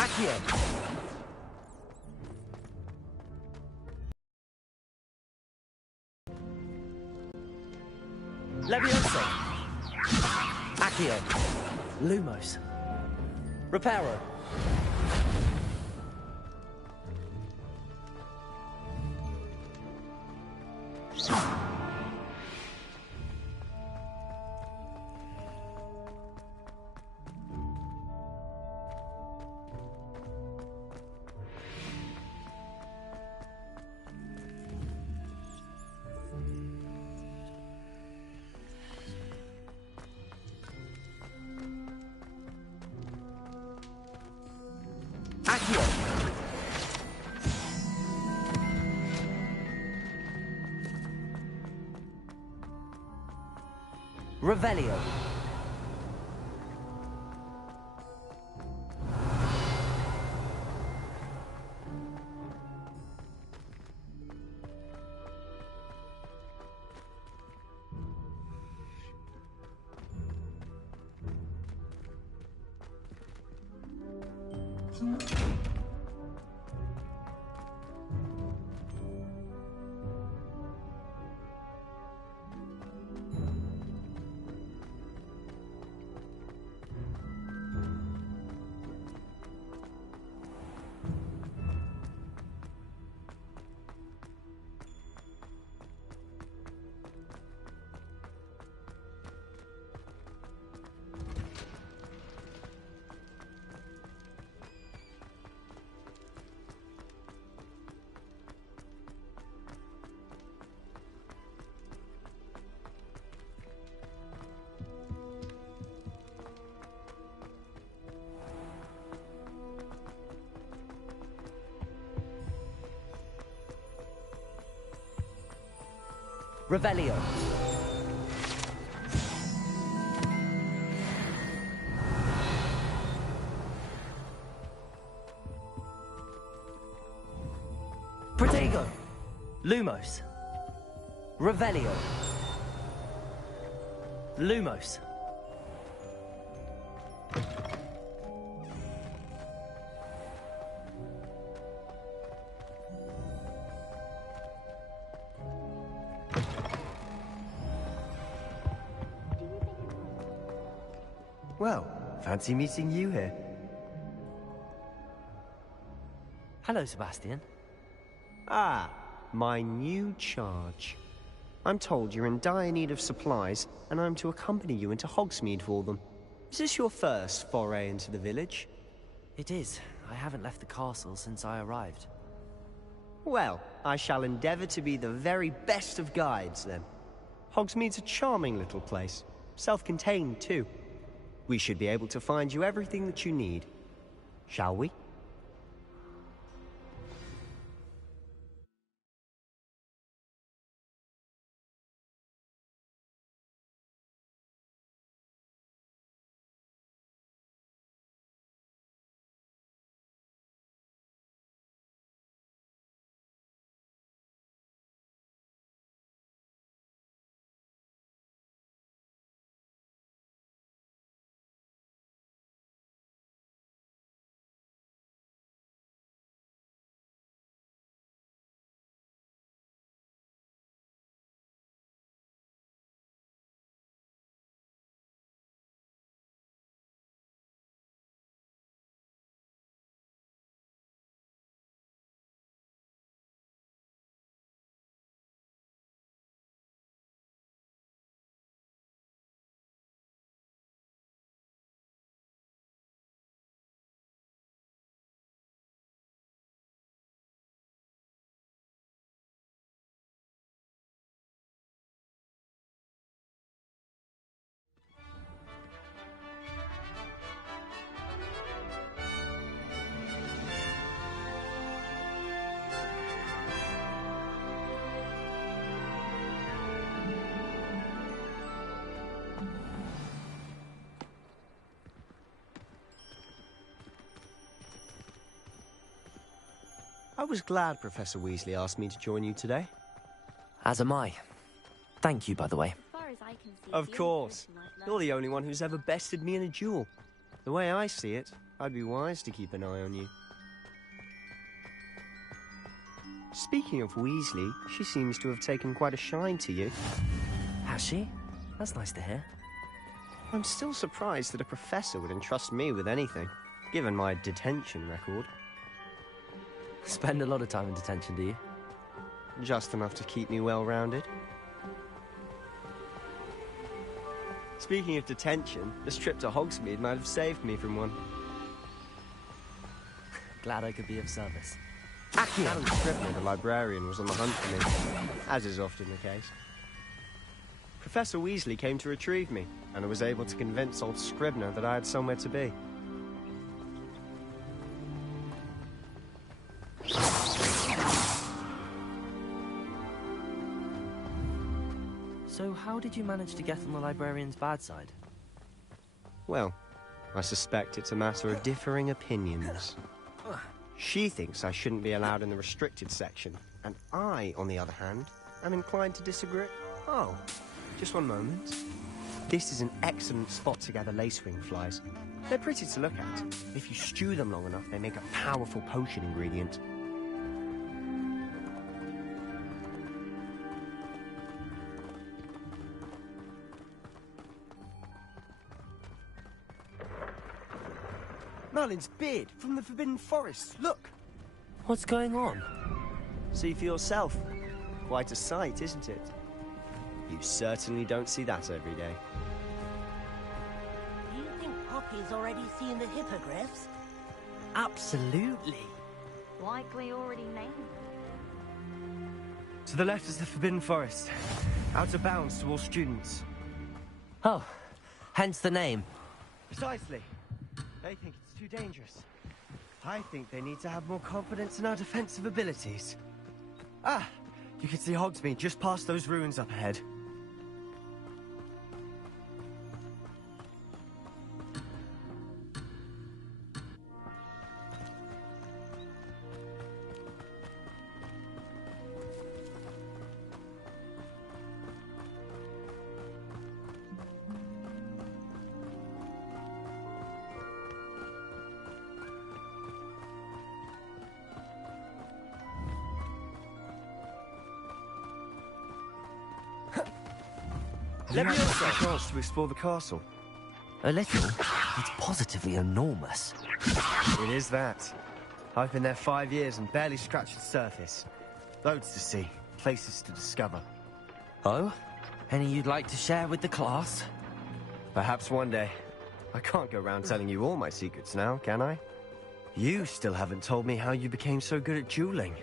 Accio. Levioso. Accio. Lumos. Reparo. Accio. Revelio. Revelio. Protego. Lumos. Revelio. Lumos. Well, fancy meeting you here. Hello, Sebastian. Ah, my new charge. I'm told you're in dire need of supplies, and I'm to accompany you into Hogsmeade for them. Is this your first foray into the village? It is. I haven't left the castle since I arrived. Well, I shall endeavor to be the very best of guides, then. Hogsmeade's a charming little place. Self-contained, too. We should be able to find you everything that you need. Shall we? I was glad Professor Weasley asked me to join you today. As am I. Thank you, by the way. Of course. You're the only one who's ever bested me in a duel. The way I see it, I'd be wise to keep an eye on you. Speaking of Weasley, she seems to have taken quite a shine to you. Has she? That's nice to hear. I'm still surprised that a professor would entrust me with anything, given my detention record. Spend a lot of time in detention, do you? Just enough to keep me well-rounded. Speaking of detention, this trip to Hogsmeade might have saved me from one. Glad I could be of service. Adam Scribner, the librarian, was on the hunt for me, as is often the case. Professor Weasley came to retrieve me, and I was able to convince old Scribner that I had somewhere to be. So how did you manage to get on the librarian's bad side? Well, I suspect it's a matter of differing opinions. She thinks I shouldn't be allowed in the restricted section, and I, on the other hand, am inclined to disagree. Oh, just one moment. This is an excellent spot to gather lacewing flies. They're pretty to look at. If you stew them long enough, they make a powerful potion ingredient. Merlin's beard from the Forbidden Forest. Look! What's going on? See for yourself. Quite a sight, isn't it? You certainly don't see that every day. Do you think Poppy's already seen the hippogriffs? Absolutely. Likely already named. To the left is the Forbidden Forest. Out of bounds to all students. Oh, hence the name. Precisely. They think it's too dangerous. I think they need to have more confidence in our defensive abilities. Ah! You can see Hogsmeade just past those ruins up ahead. Let me also have a chance to explore the castle. A little? It's positively enormous. It is that. I've been there 5 years and barely scratched the surface. Loads to see, places to discover. Oh? Any you'd like to share with the class? Perhaps one day. I can't go around telling you all my secrets now, can I? You still haven't told me how you became so good at dueling.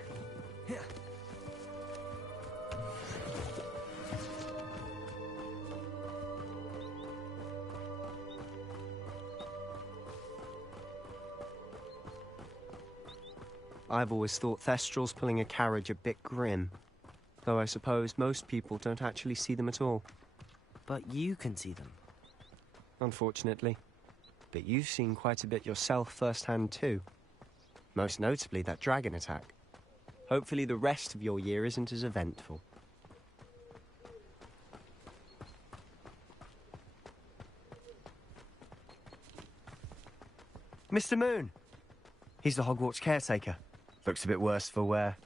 I've always thought Thestrals pulling a carriage a bit grim. Though I suppose most people don't actually see them at all. But you can see them. Unfortunately. But you've seen quite a bit yourself firsthand too. Most notably that dragon attack. Hopefully the rest of your year isn't as eventful. Mr. Moon! He's the Hogwarts caretaker. Looks a bit worse for wear.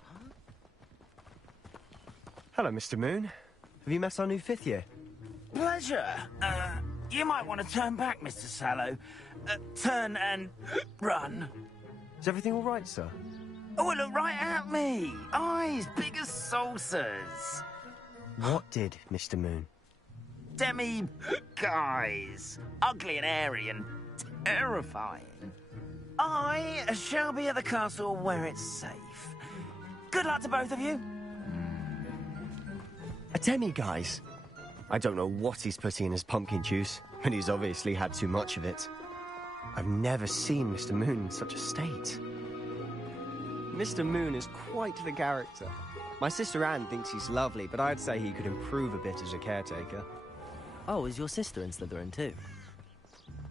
Hello, Mr. Moon. Have you met our new 5th year? Pleasure. You might want to turn back, Mr. Sallow. Turn and run. Is everything all right, sir? Oh, look right at me. Eyes big as saucers. What did, Mr. Moon? Guys. Ugly and airy and terrifying. I shall be at the castle where it's safe. Good luck to both of you. A demi-guise? I don't know what he's putting in his pumpkin juice, but he's obviously had too much of it. I've never seen Mr. Moon in such a state. Mr. Moon is quite the character. My sister Anne thinks he's lovely, but I'd say he could improve a bit as a caretaker. Oh, is your sister in Slytherin too?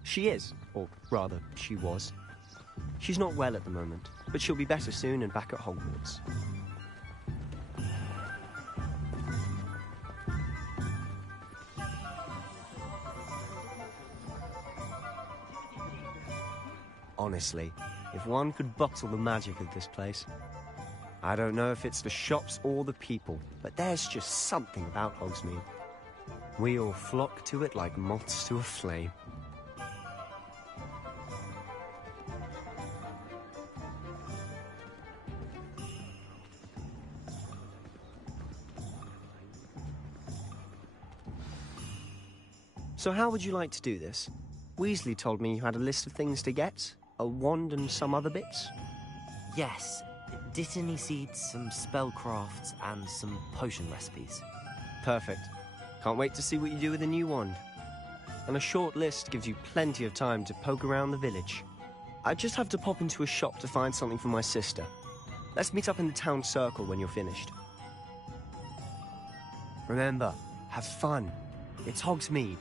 She is, or rather, she was. She's not well at the moment, but she'll be better soon and back at Hogwarts. Honestly, if one could bottle the magic of this place. I don't know if it's the shops or the people, but there's just something about Hogsmeade. We all flock to it like moths to a flame. So how would you like to do this? Weasley told me you had a list of things to get, a wand and some other bits. Yes, Dittany seeds, some spellcrafts, and some potion recipes. Perfect. Can't wait to see what you do with the new wand. And a short list gives you plenty of time to poke around the village. I just have to pop into a shop to find something for my sister. Let's meet up in the town circle when you're finished. Remember, have fun. It's Hogsmeade.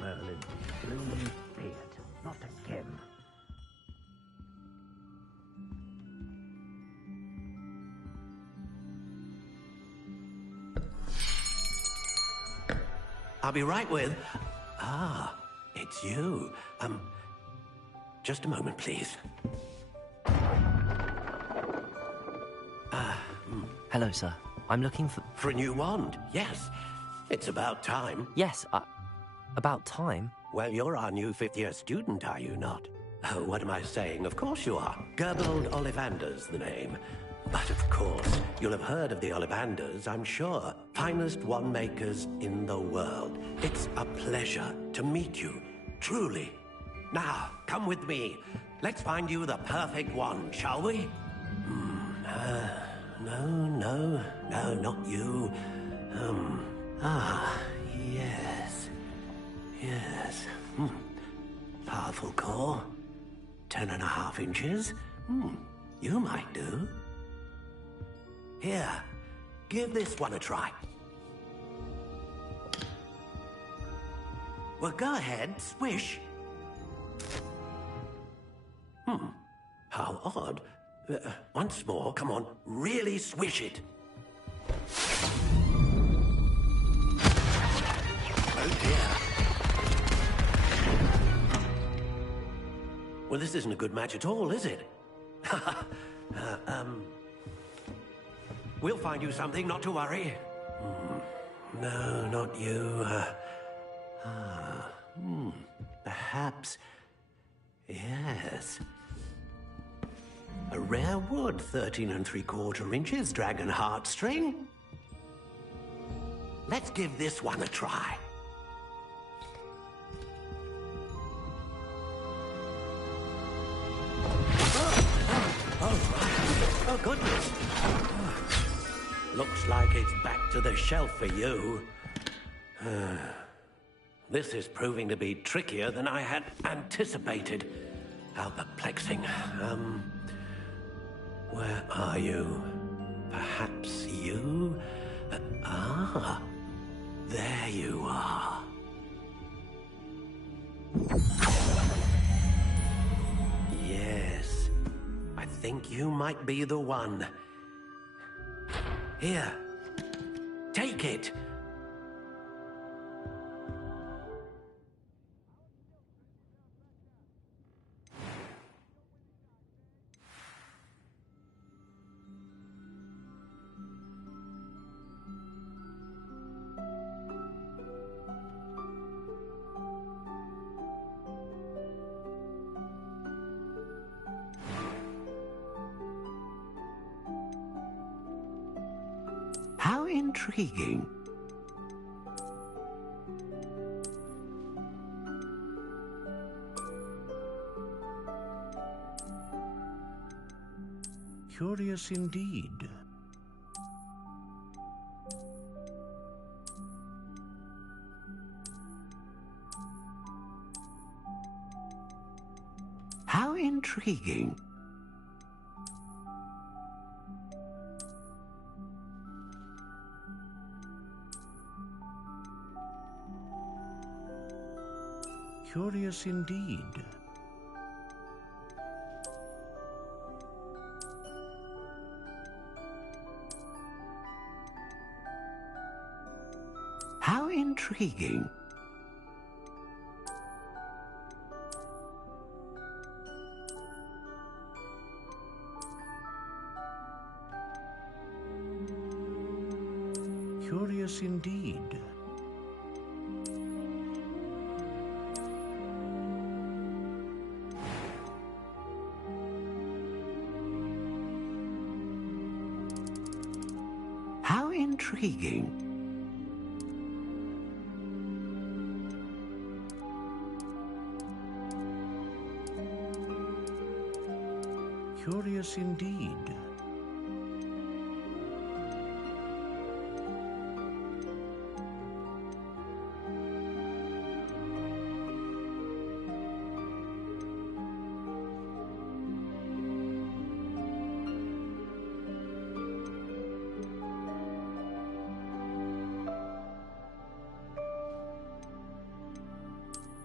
Merlin, blooming beard, not again. I'll be right with... Ah, it's you. Just a moment, please. Hello, sir. I'm looking for... For a new wand, yes. It's about time. Yes, about time? Well, you're our new fifth-year student, are you not? Oh, what am I saying? Of course you are. Gerbold Ollivander's the name. But of course, you'll have heard of the Ollivanders, I'm sure. Finest wand makers in the world. It's a pleasure to meet you, truly. Now, come with me. Let's find you the perfect wand, shall we? No, not you. Yes. Powerful core. 10.5 inches. You might do. Here, give this one a try. Well, go ahead, swish. How odd. Once more, come on, really swish it. Oh dear. Well, this isn't a good match at all, is it? We'll find you something, not to worry. No, not you. Perhaps... yes. A rare wood, 13 3/4 inches, dragon heartstring. Let's give this one a try. Oh, goodness. Looks like it's back to the shelf for you. This is proving to be trickier than I had anticipated. How perplexing. Where are you? Perhaps you? There you are. Yes, I think you might be the one. Here, take it. How intriguing. Curious indeed. How intriguing. Curious indeed. How intriguing. Curious indeed. How intriguing. Curious indeed.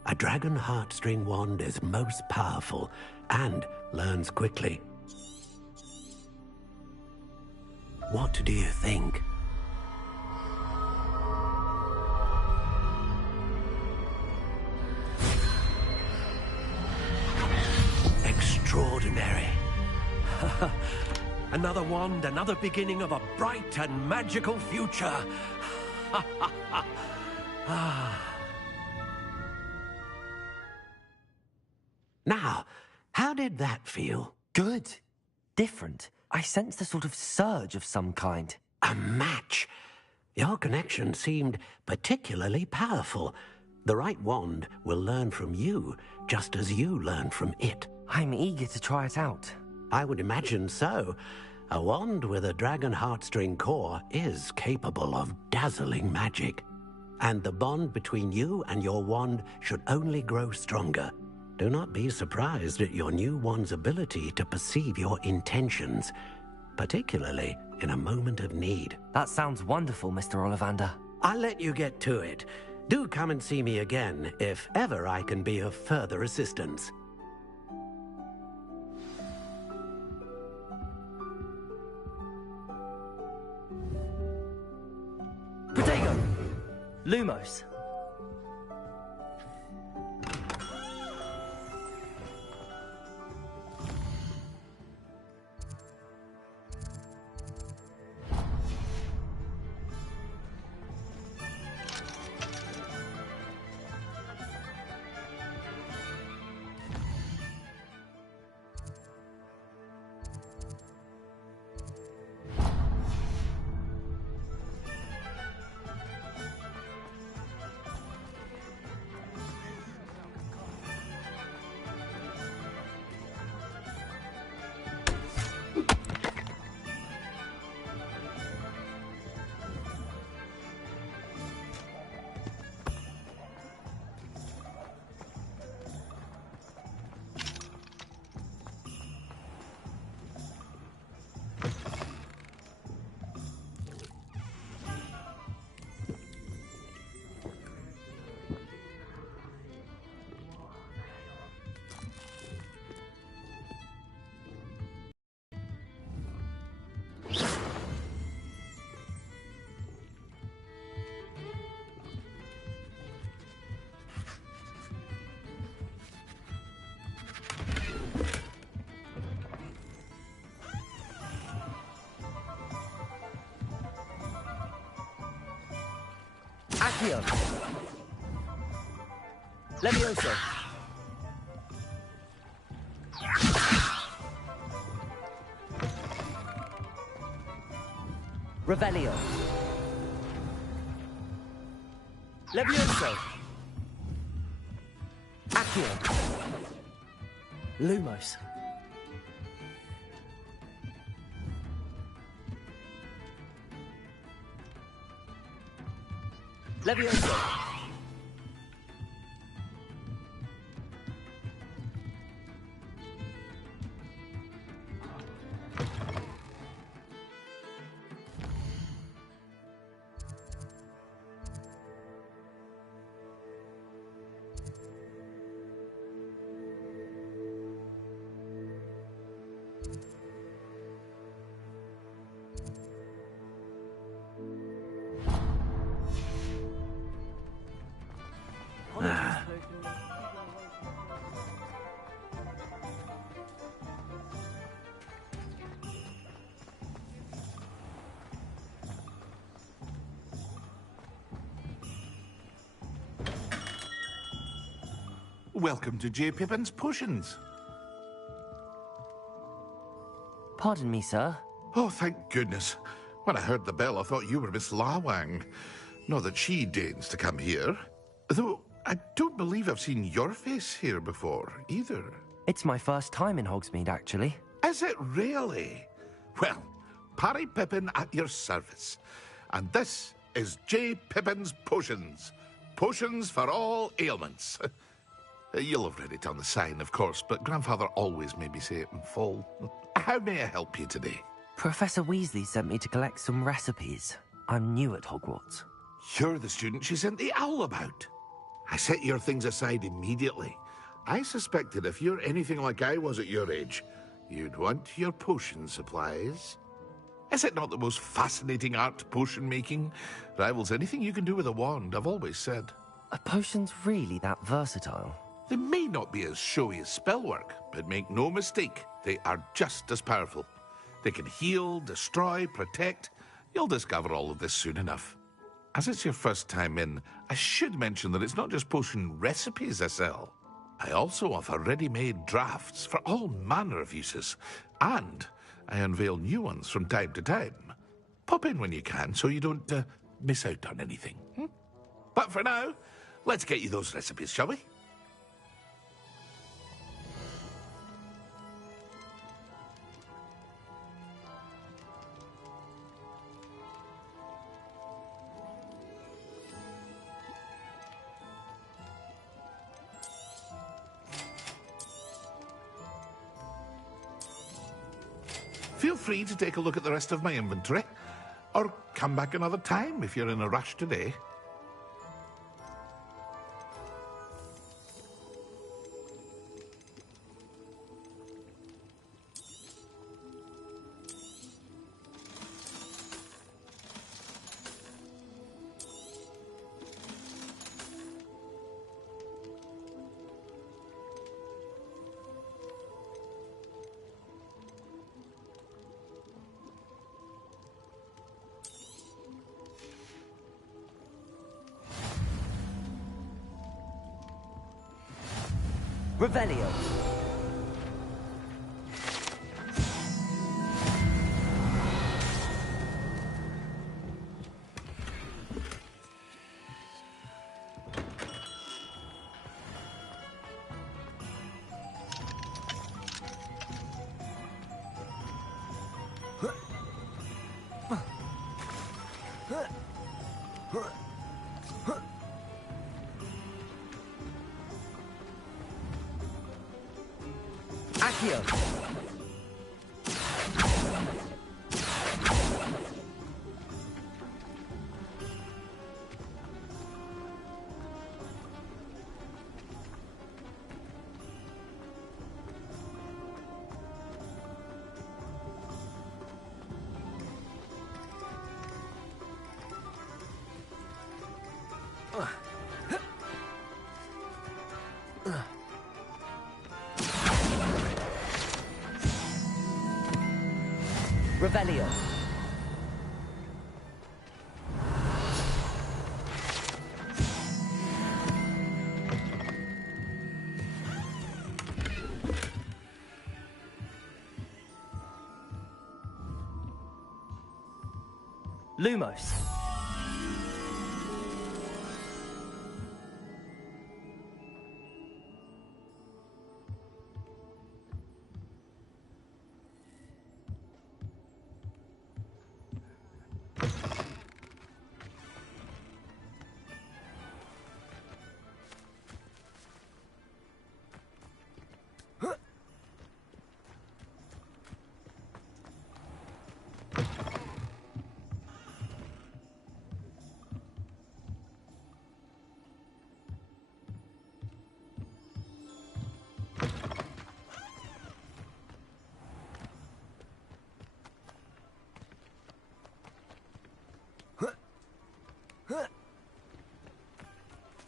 A dragon heartstring wand is most powerful and learns quickly. What do you think? Extraordinary. Another wand, another beginning of a bright and magical future. Now, how did that feel? Good. Different. I sensed a sort of surge of some kind. A match. Your connection seemed particularly powerful. The right wand will learn from you, just as you learn from it. I'm eager to try it out. I would imagine so. A wand with a dragon heartstring core is capable of dazzling magic. And the bond between you and your wand should only grow stronger. Do not be surprised at your new wand's ability to perceive your intentions, particularly in a moment of need. That sounds wonderful, Mr. Ollivander. I'll let you get to it. Do come and see me again if ever I can be of further assistance. Protego! Lumos! Accio. Levioso. Revelio. Levioso. Accio. Lumos. Levioso. Welcome to J. Pippin's Potions. Pardon me, sir. Oh, thank goodness. When I heard the bell, I thought you were Miss Lawang. Not that she deigns to come here. Though, I don't believe I've seen your face here before, either. It's my first time in Hogsmeade, actually. Is it really? Well, Parry Pippin at your service. And this is J. Pippin's Potions. Potions for all ailments. You'll have read it on the sign, of course, but Grandfather always made me say it in full. How may I help you today? Professor Weasley sent me to collect some recipes. I'm new at Hogwarts. You're the student she sent the owl about. I set your things aside immediately. I suspected if you're anything like I was at your age, you'd want your potion supplies. Is it not the most fascinating art, potion making? Rivals anything you can do with a wand, I've always said. Are potions really that versatile? They may not be as showy as spellwork, but make no mistake, they are just as powerful. They can heal, destroy, protect. You'll discover all of this soon enough. As it's your first time in, I should mention that it's not just potion recipes I sell. I also offer ready-made drafts for all manner of uses, and I unveil new ones from time to time. Pop in when you can so you don't miss out on anything. But for now, let's get you those recipes, shall we? Feel free to take a look at the rest of my inventory, or come back another time if you're in a rush today. Revelio. Accio. Revelio. Lumos.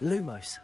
Lumos.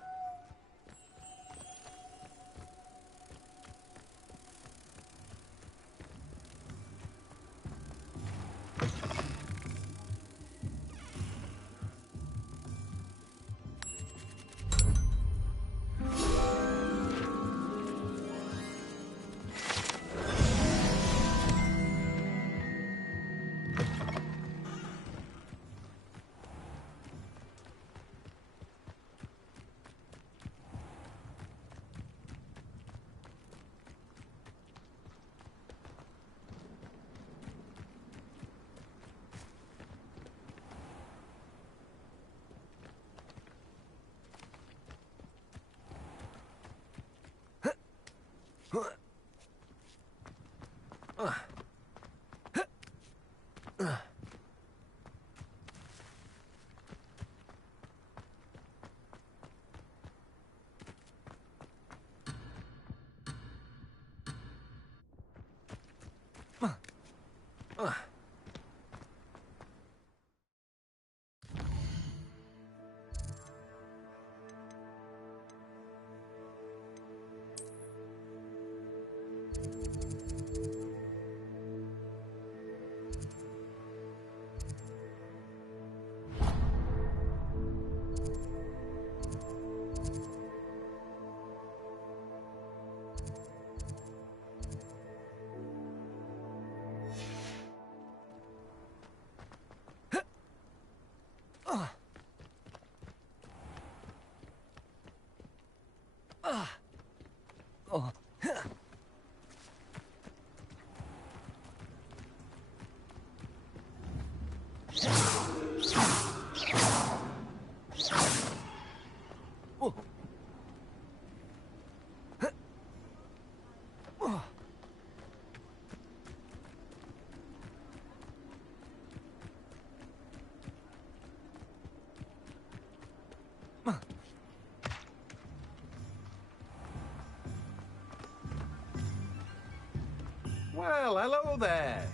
Well, hello there.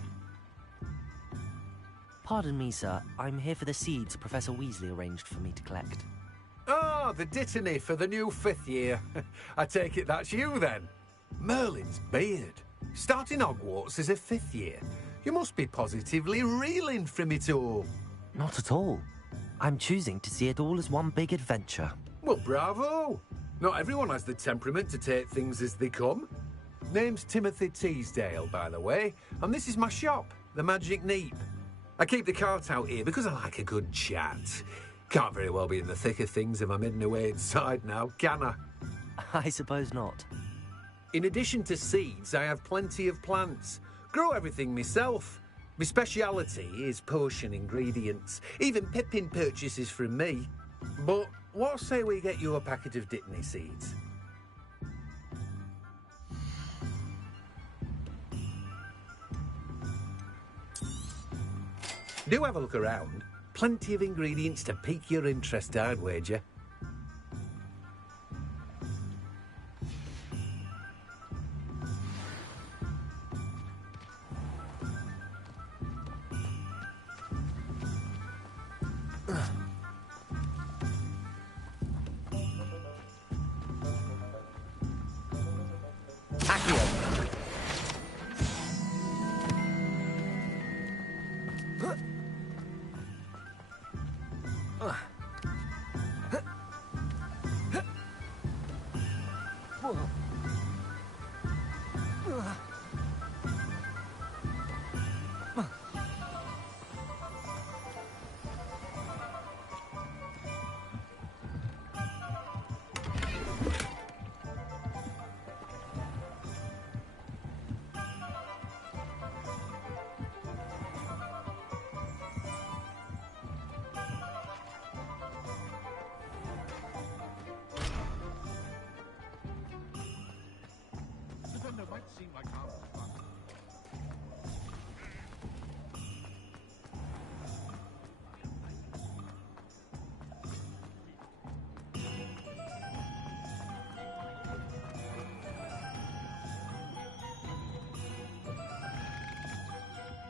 Pardon me, sir. I'm here for the seeds Professor Weasley arranged for me to collect. Ah, the dittany for the new 5th year. I take it that's you, then. Merlin's beard. Starting Hogwarts as a 5th year. You must be positively reeling from it all. Not at all. I'm choosing to see it all as one big adventure. Well, bravo. Not everyone has the temperament to take things as they come. Name's Timothy Teasdale, by the way, and this is my shop, the Magic Neep. I keep the cart out here because I like a good chat. Can't very well be in the thick of things if I'm hidden away inside now, can I? I suppose not. In addition to seeds, I have plenty of plants. Grow everything myself. My speciality is potion ingredients. Even Pippin purchases from me. But what say we get you a packet of dittany seeds? Do have a look around. Plenty of ingredients to pique your interest, I'd wager.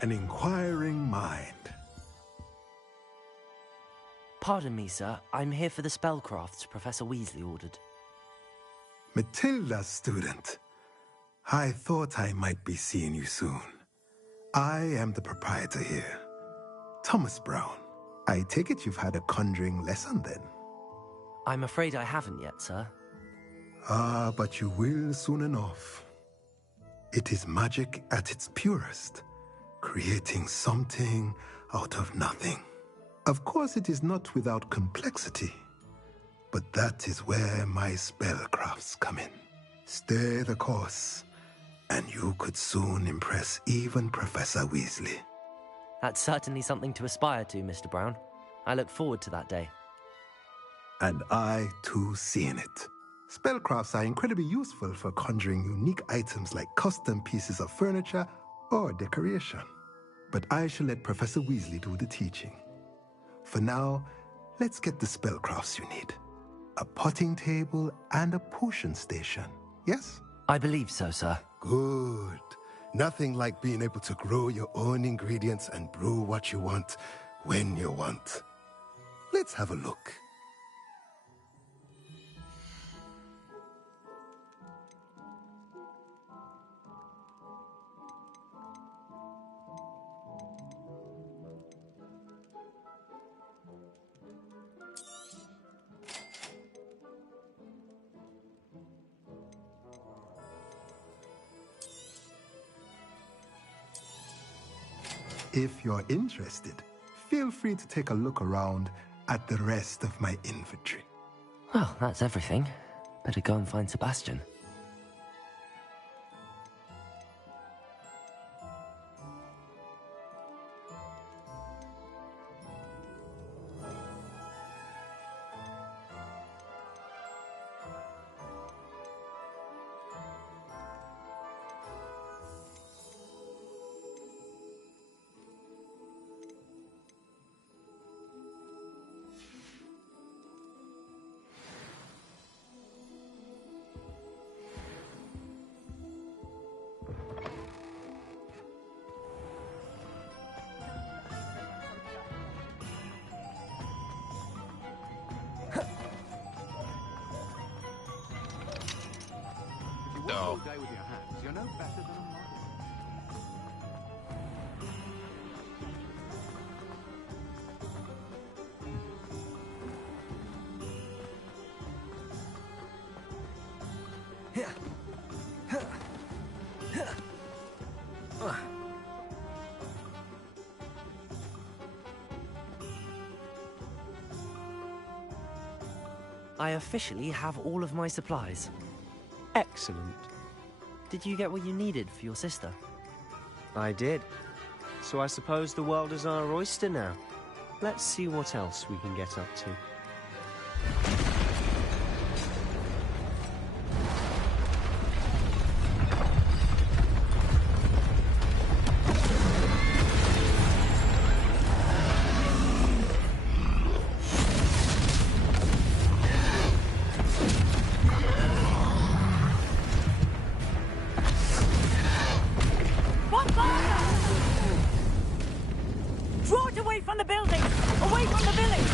an inquiring mind. Pardon me, sir. I'm here for the spellcrafts Professor Weasley ordered. Matilda's student. I thought I might be seeing you soon. I am the proprietor here, Thomas Brown. I take it you've had a conjuring lesson then? I'm afraid I haven't yet, sir. Ah, but you will soon enough. It is magic at its purest, creating something out of nothing. Of course, it is not without complexity, but that is where my spellcrafts come in. Stay the course, and you could soon impress even Professor Weasley. That's certainly something to aspire to, Mr. Brown. I look forward to that day. And I, too, seeing it. Spellcrafts are incredibly useful for conjuring unique items like custom pieces of furniture or decoration. But I shall let Professor Weasley do the teaching. For now, let's get the spellcrafts you need. A potting table and a potion station, yes? I believe so, sir. Good. Nothing like being able to grow your own ingredients and brew what you want, when you want. Let's have a look. If you're interested, feel free to take a look around at the rest of my inventory. Well, that's everything. Better go and find Sebastian. All day with your hands, you're no better than a model. I officially have all of my supplies. Excellent. Did you get what you needed for your sister? I did. So I suppose the world is our oyster now. Let's see what else we can get up to. Draw it away from the building! Away from the village!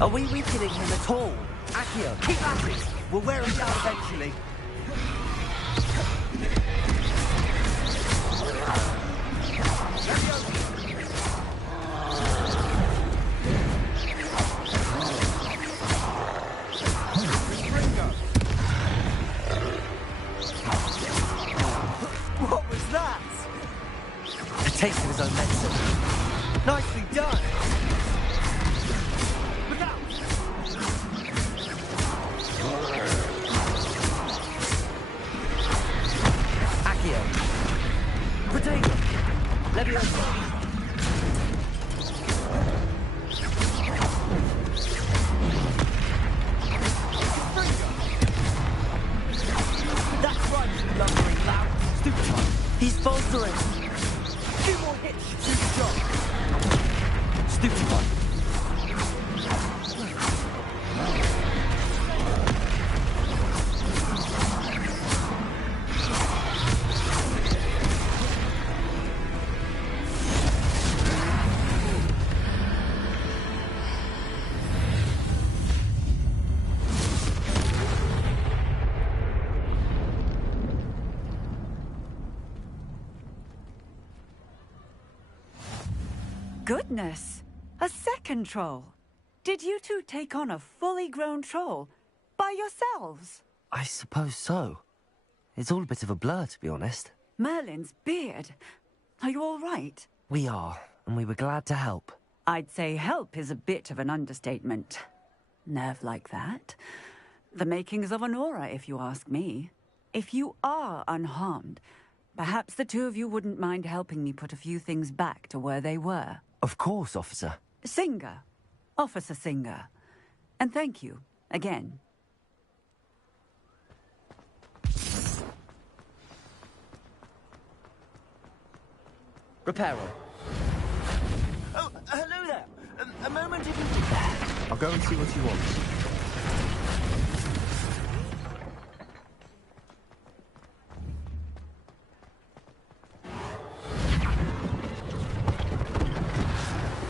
Are we weakening him at all? Accio, keep at it! We'll wear him down eventually. What was that? A taste of his own medicine. Nicely done! goodness! A second troll! Did you two take on a fully grown troll? By yourselves? I suppose so. It's all a bit of a blur, to be honest. Merlin's beard. Are you all right? We are, and we were glad to help. I'd say help is a bit of an understatement. Nerve like that. The makings of an aura, if you ask me. If you are unharmed, perhaps the two of you wouldn't mind helping me put a few things back to where they were. Of course, officer. Singer. Officer Singer. And thank you, again. Repairer. Oh, hello there. A moment if you... I'll go and see what you want.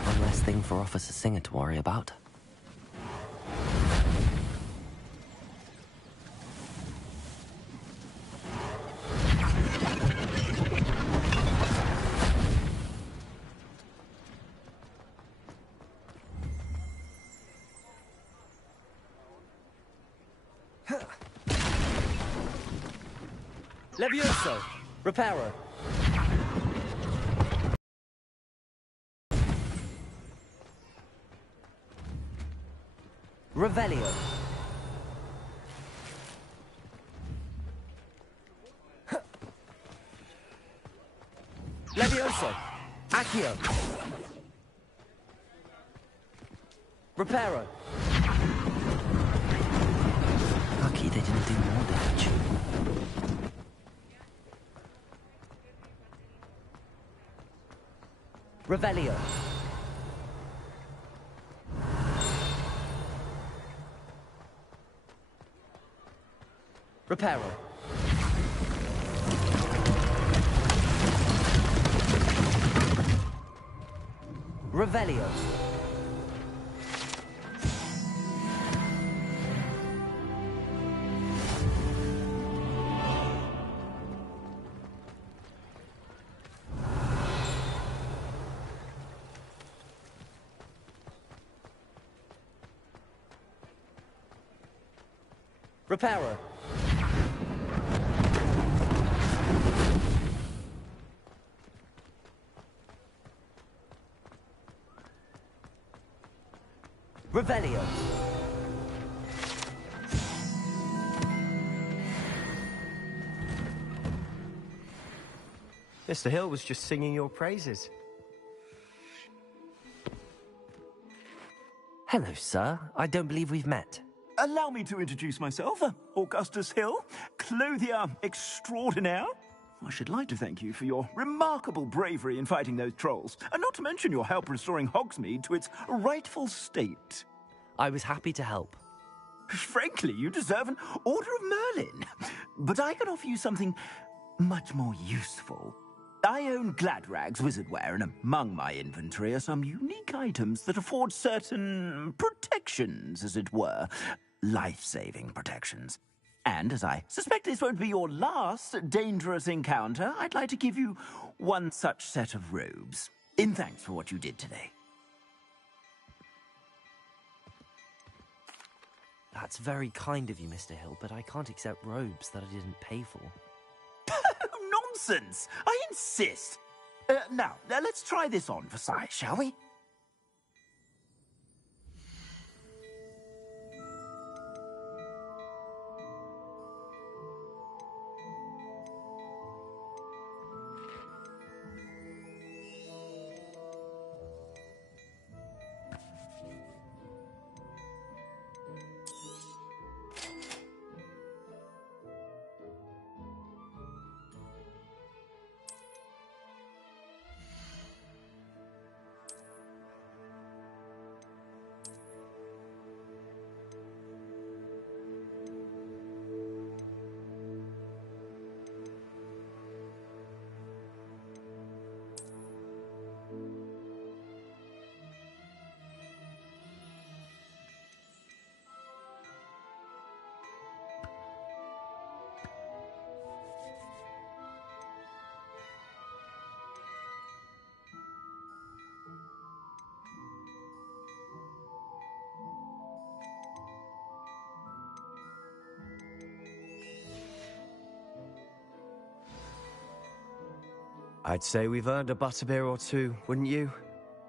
One less thing for Officer Singer to worry about. Levioso! Reparo! Revelio! Levioso! Accio! Reparo! Lucky they didn't do more damage. Revelio. Reparo. Revelio. Reparo. Revelio. Mr. Hill was just singing your praises. Hello, sir. I don't believe we've met. Allow me to introduce myself, Augustus Hill, clothier extraordinaire. I should like to thank you for your remarkable bravery in fighting those trolls, and not to mention your help restoring Hogsmeade to its rightful state. I was happy to help. Frankly, you deserve an Order of Merlin. But I can offer you something much more useful. I own Gladrag's wizardware, and among my inventory are some unique items that afford certain protections, as it were. Life-saving protections. And as I suspect this won't be your last dangerous encounter, I'd like to give you one such set of robes, in thanks for what you did today. That's very kind of you, Mr. Hill, but I can't accept robes that I didn't pay for. Nonsense! I insist! Now, let's try this on for size, shall we? I'd say we've earned a butterbeer or two, wouldn't you?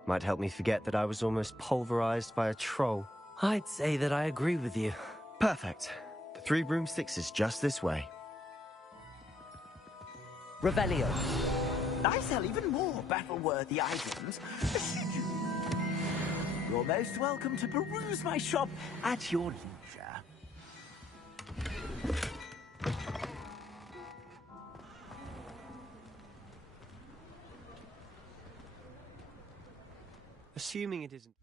Might help me forget that I was almost pulverized by a troll. I'd say that I agree with you. Perfect. The 3 broomsticks is just this way. Revelio. I sell even more battle-worthy items. You're most welcome to peruse my shop at your leisure. Assuming it isn't...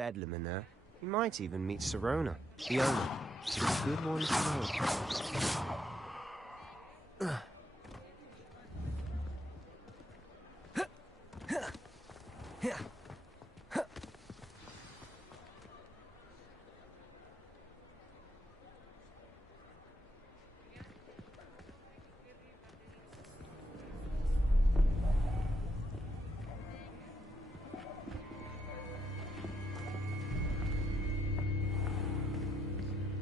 bedlam in there. You might even meet Sirona, the owner. She's a good one to know.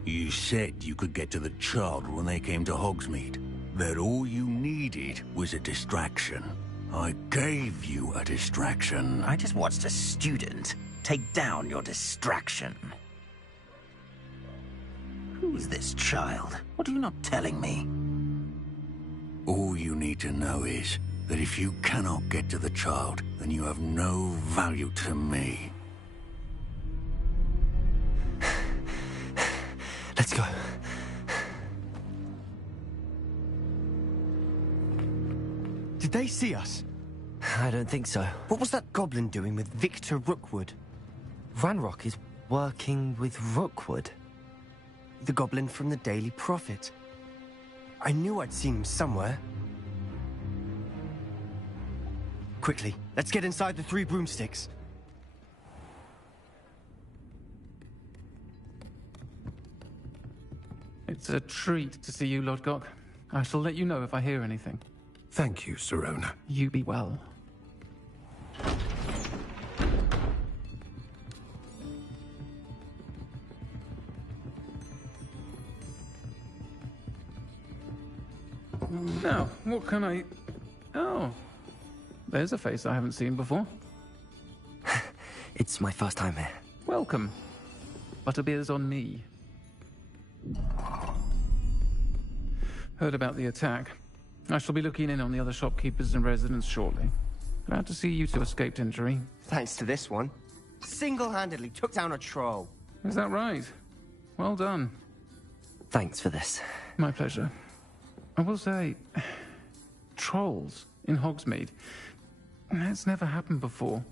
You said you could get to the child when they came to Hogsmeade. That all you needed was a distraction. I gave you a distraction. I just watched a student take down your distraction. Who's this child? What are you not telling me? All you need to know is that if you cannot get to the child, then you have no value to me. Let's go. Did they see us? I don't think so. What was that goblin doing with Victor Rookwood? Ranrock is working with Rookwood. The goblin from the Daily Prophet. I knew I'd seen him somewhere. Quickly, let's get inside the 3 broomsticks. It's a treat to see you, Lodgok. I shall let you know if I hear anything. Thank you, Sirona. You be well. Now, what can I... Oh, there's a face I haven't seen before. It's my first time here. Welcome. Butterbeer's on me. Heard about the attack. I shall be looking in on the other shopkeepers and residents shortly. Glad to see you two escaped injury. Thanks to this one. Single-handedly took down a troll. Is that right? Well done. Thanks for this. My pleasure. I will say, trolls in Hogsmeade. That's never happened before.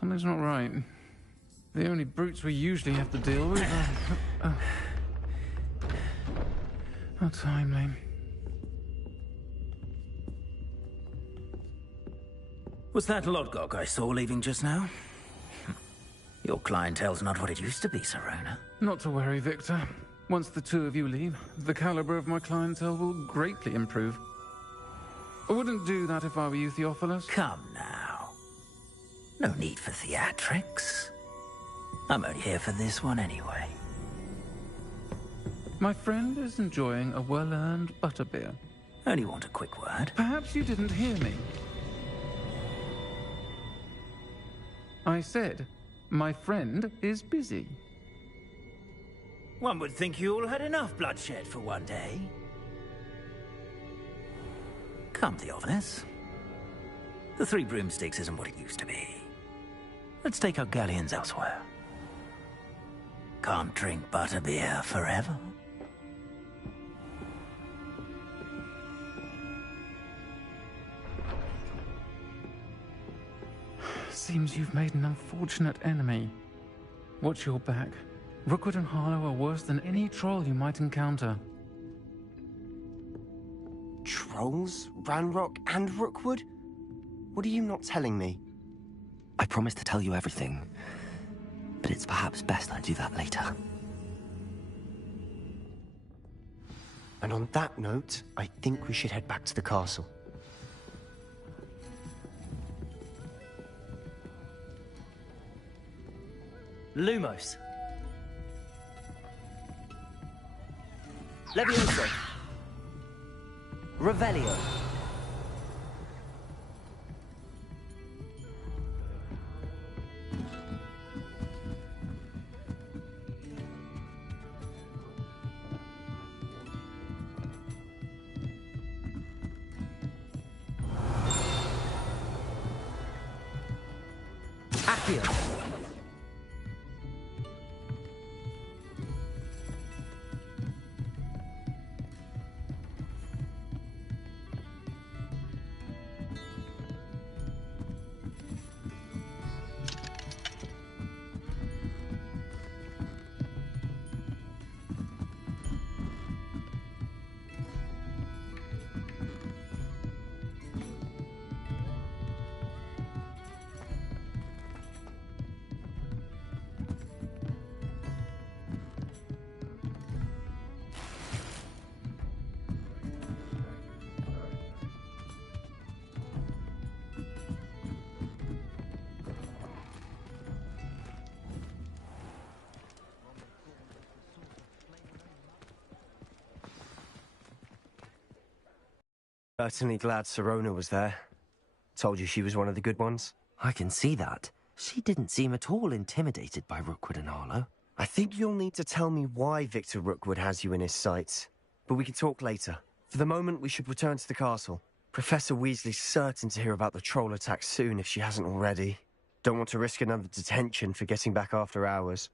Something's not right. The only brutes we usually have to deal with are timely. Was that Lodgok I saw leaving just now? Your clientele's not what it used to be, Sirona. Not to worry, Victor. Once the two of you leave, the caliber of my clientele will greatly improve. I wouldn't do that if I were you, Theophilus. Come now. No need for theatrics. I'm only here for this one anyway. My friend is enjoying a well-earned butterbeer. Only want a quick word. Perhaps you didn't hear me. I said, my friend is busy. One would think you all had enough bloodshed for one day. Come, Theophilus. The 3 broomsticks isn't what it used to be. Let's take our galleons elsewhere. Can't drink butterbeer forever. Seems you've made an unfortunate enemy. Watch your back. Rookwood and Harlow are worse than any troll you might encounter. Trolls? Ranrock and Rookwood? What are you not telling me? I promised to tell you everything, but it's perhaps best I do that later. And on that note, I think we should head back to the castle. Lumos. Levioso. Revelio. Accio. Certainly glad Sirona was there. Told you she was one of the good ones. I can see that. She didn't seem at all intimidated by Rookwood and Harlow. I think you'll need to tell me why Victor Rookwood has you in his sights. But we can talk later. For the moment, we should return to the castle. Professor Weasley's certain to hear about the troll attack soon if she hasn't already. Don't want to risk another detention for getting back after hours.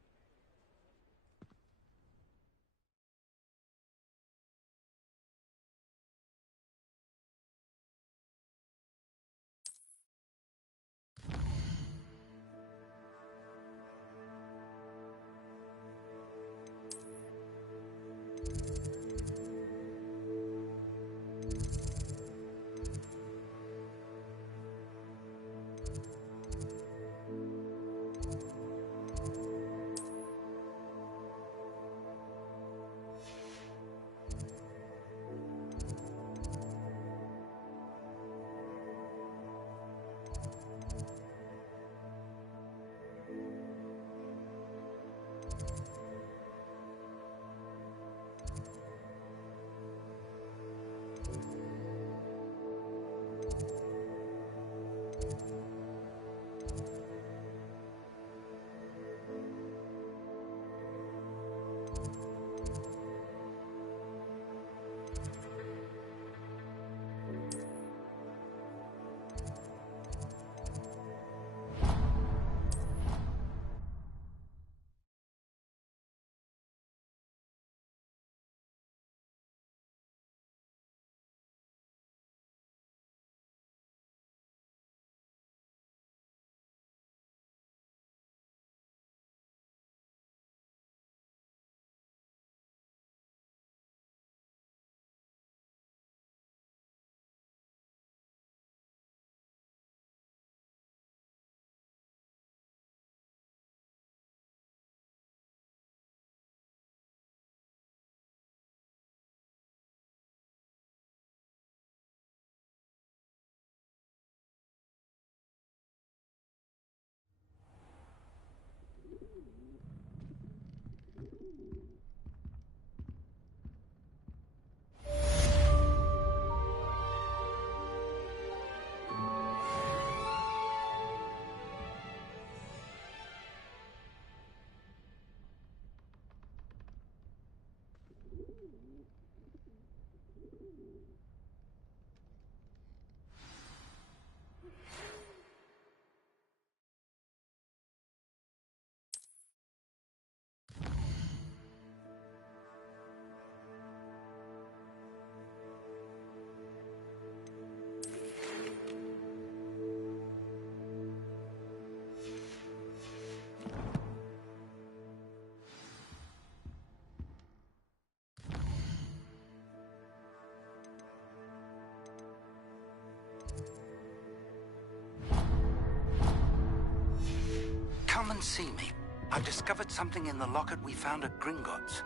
Come and see me. I've discovered something in the locket we found at Gringotts.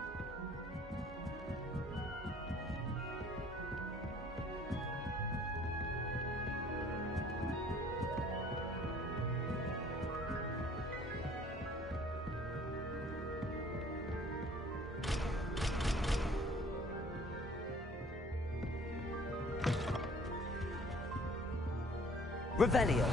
Revelio.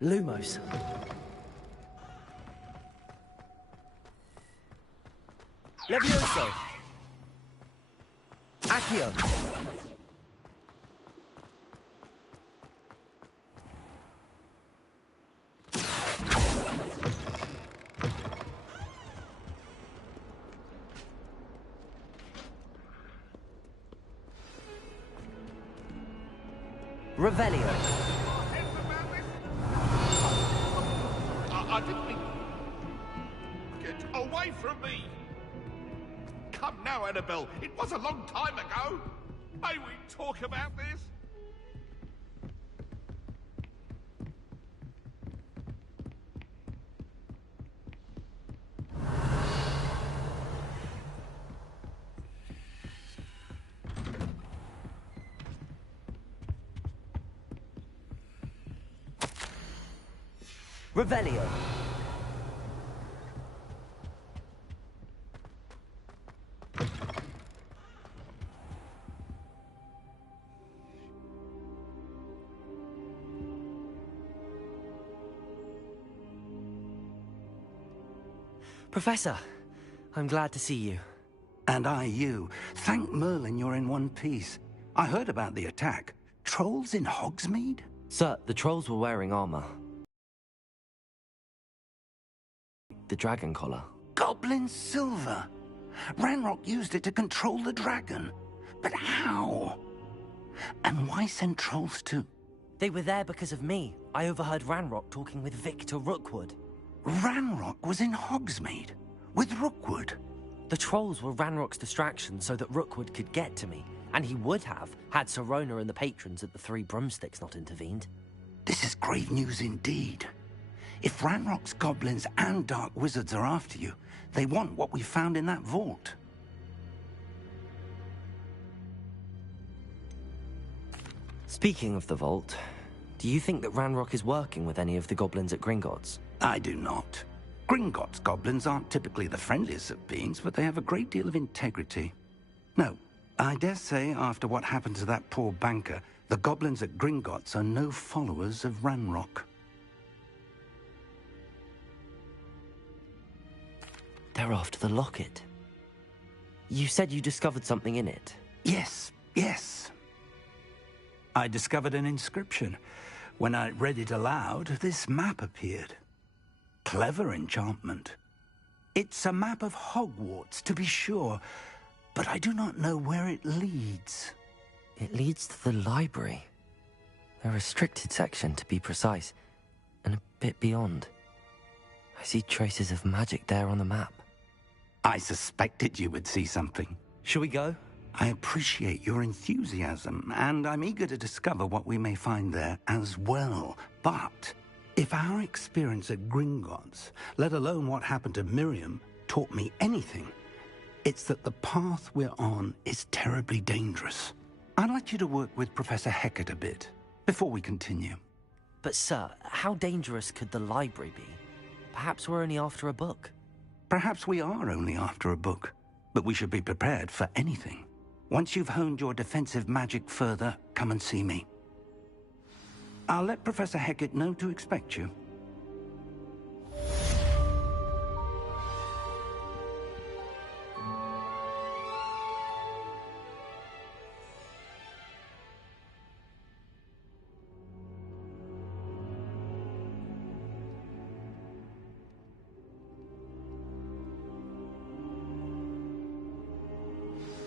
Lumos. Levioso. Accio. Revelio. I didn't mean... Get away from me! Come now, Annabelle. It was a long time ago. May we talk about this? Revelio. Professor, I'm glad to see you. And I you. Thank Merlin you're in one piece. I heard about the attack. Trolls in Hogsmeade? Sir, the trolls were wearing armor. The dragon collar. Goblin silver. Ranrock used it to control the dragon. But how? And why send trolls too? They were there because of me. I overheard Ranrock talking with Victor Rookwood. Ranrock was in Hogsmeade? With Rookwood? The trolls were Ranrock's distraction so that Rookwood could get to me. And he would have, had Sirona and the patrons at the Three Broomsticks not intervened. This is grave news indeed. If Ranrock's goblins and dark wizards are after you, they want what we found in that vault. Speaking of the vault, do you think that Ranrock is working with any of the goblins at Gringotts? I do not. Gringotts goblins aren't typically the friendliest of beings, but they have a great deal of integrity. No, I dare say after what happened to that poor banker, the goblins at Gringotts are no followers of Ranrock. They're after the locket. You said you discovered something in it. Yes, yes. I discovered an inscription. When I read it aloud, this map appeared. Clever enchantment. It's a map of Hogwarts, to be sure, but I do not know where it leads. It leads to the library. A restricted section, to be precise, and a bit beyond. I see traces of magic there on the map. I suspected you would see something. Shall we go? I appreciate your enthusiasm, and I'm eager to discover what we may find there as well. But if our experience at Gringotts, let alone what happened to Miriam, taught me anything, it's that the path we're on is terribly dangerous. I'd like you to work with Professor Hecat a bit before we continue. But sir, how dangerous could the library be? Perhaps we're only after a book. Perhaps we are only after a book, but we should be prepared for anything. Once you've honed your defensive magic further, come and see me. I'll let Professor Hecat know to expect you.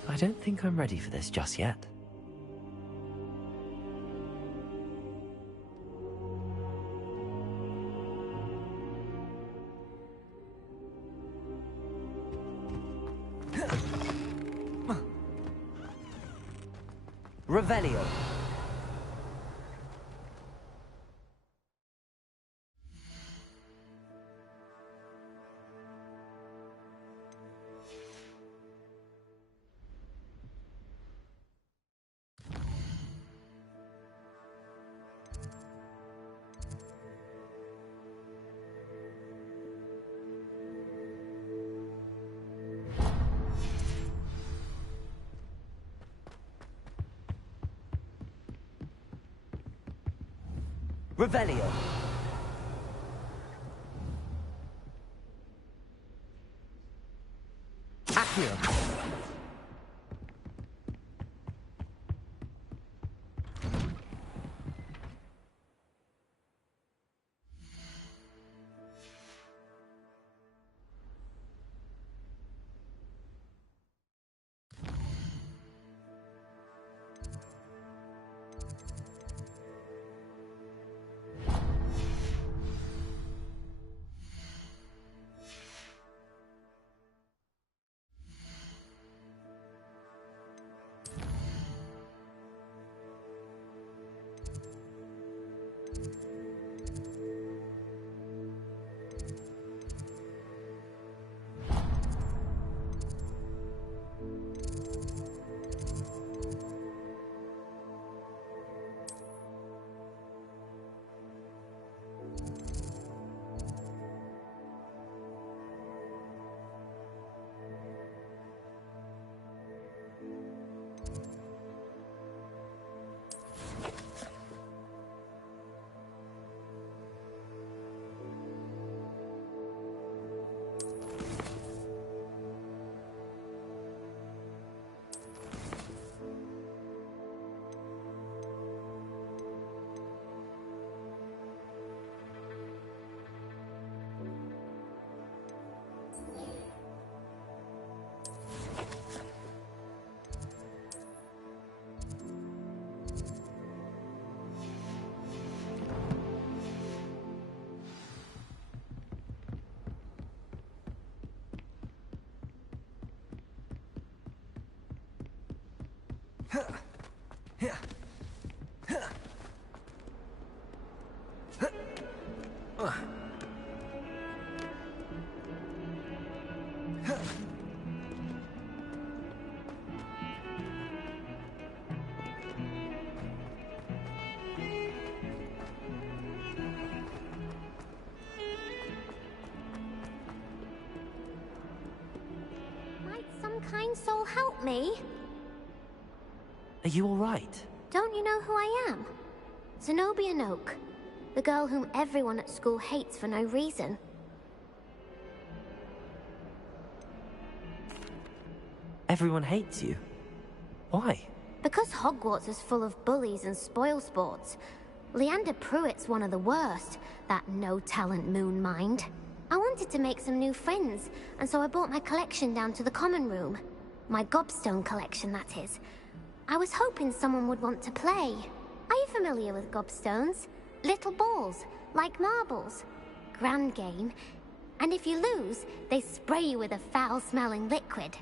I don't think I'm ready for this just yet. Revelio. Revelio. here. Might some kind soul help me? Are you alright? Don't you know who I am? Zenobia Noak, the girl whom everyone at school hates for no reason. Everyone hates you. Why? Because Hogwarts is full of bullies and spoilsports. Leander Pruitt's one of the worst, that no-talent moon mind. I wanted to make some new friends, and so I brought my collection down to the common room. My gobstone collection, that is. I was hoping someone would want to play. Are you familiar with gobstones? Little balls, like marbles. Grand game. And if you lose, they spray you with a foul-smelling liquid.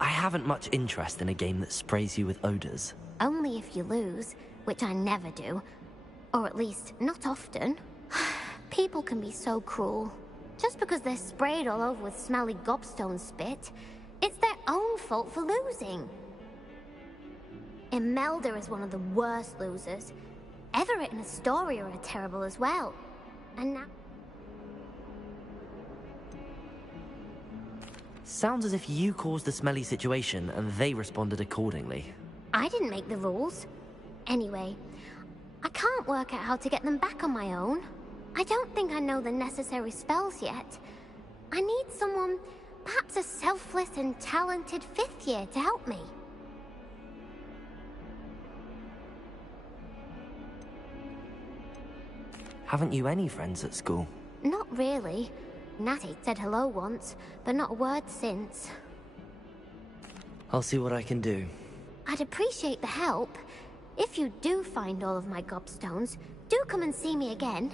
I haven't much interest in a game that sprays you with odors. Only if you lose, which I never do. Or at least, not often. People can be so cruel. Just because they're sprayed all over with smelly gobstone spit, it's their own fault for losing. Imelda is one of the worst losers. Everett and Astoria are terrible as well. And now... Sounds as if you caused the smelly situation and they responded accordingly. I didn't make the rules. Anyway, I can't work out how to get them back on my own. I don't think I know the necessary spells yet. I need someone, perhaps a selfless and talented fifth year to help me. Haven't you any friends at school? Not really. Natty said hello once, but not a word since. I'll see what I can do. I'd appreciate the help. If you do find all of my gobstones, do come and see me again.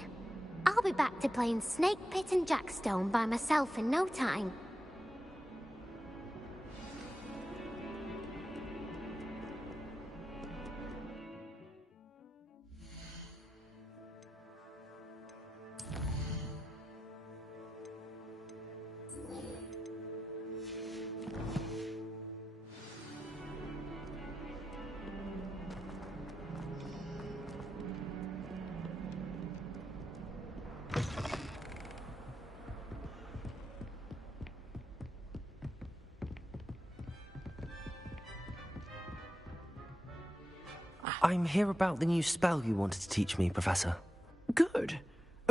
I'll be back to playing Snake Pit and Jackstone by myself in no time. I'm here about the new spell you wanted to teach me, Professor. Good.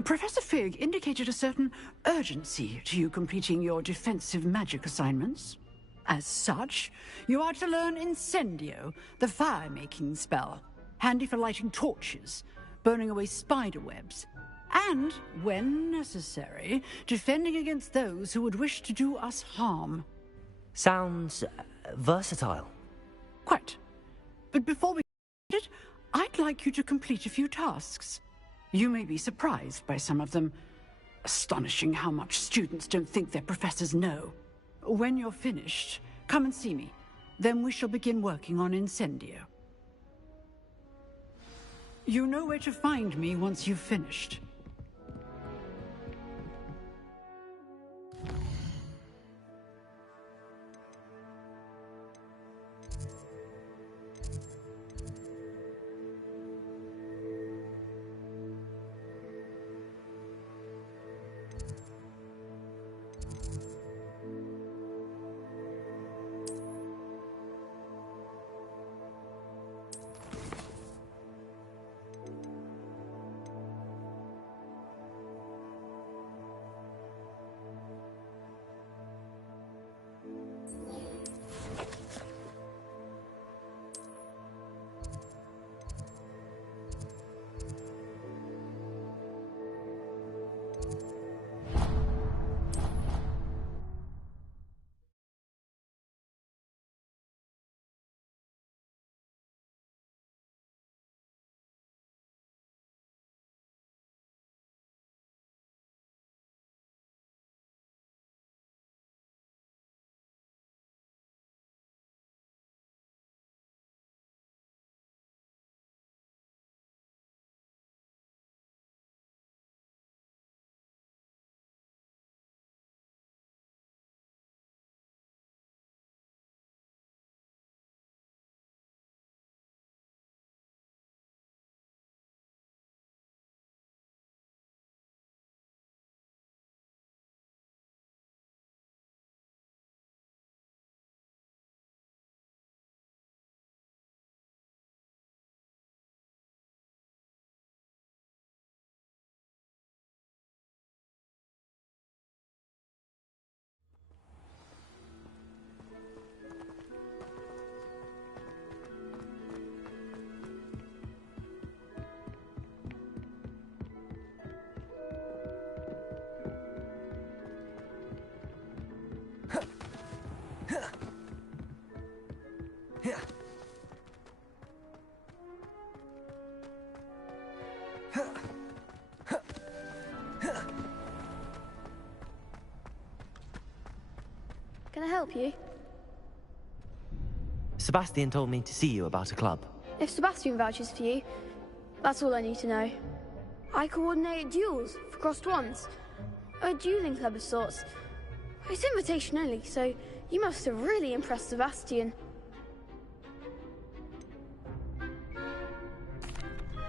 Professor Fig indicated a certain urgency to you completing your defensive magic assignments. As such, you are to learn Incendio, the fire-making spell, handy for lighting torches, burning away spider webs, and, when necessary, defending against those who would wish to do us harm. Sounds versatile. Quite. But before we get it, I'd like you to complete a few tasks. You may be surprised by some of them. Astonishing how much students don't think their professors know. When you're finished, come and see me. Then we shall begin working on Incendio. You know where to find me once you've finished. Can I help you? Sebastian told me to see you about a club. If Sebastian vouches for you, that's all I need to know. I coordinate duels for crossed wands. A dueling club of sorts. It's invitation only, so you must have really impressed Sebastian.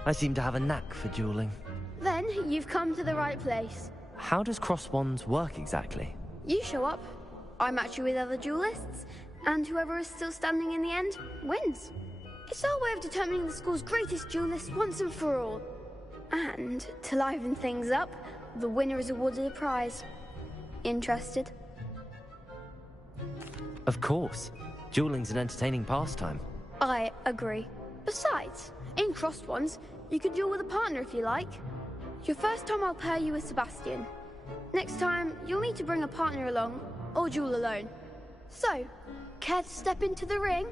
I seem to have a knack for dueling. Then you've come to the right place. How does cross wands work exactly? You show up, I match you with other duelists, and whoever is still standing in the end wins. It's our way of determining the school's greatest duelist once and for all. And to liven things up, the winner is awarded a prize. Interested? Of course. Dueling's an entertaining pastime. I agree. Besides, in crossed ones, you could duel with a partner if you like. Your first time I'll pair you with Sebastian. Next time, you'll need to bring a partner along, or duel alone. So, care to step into the ring?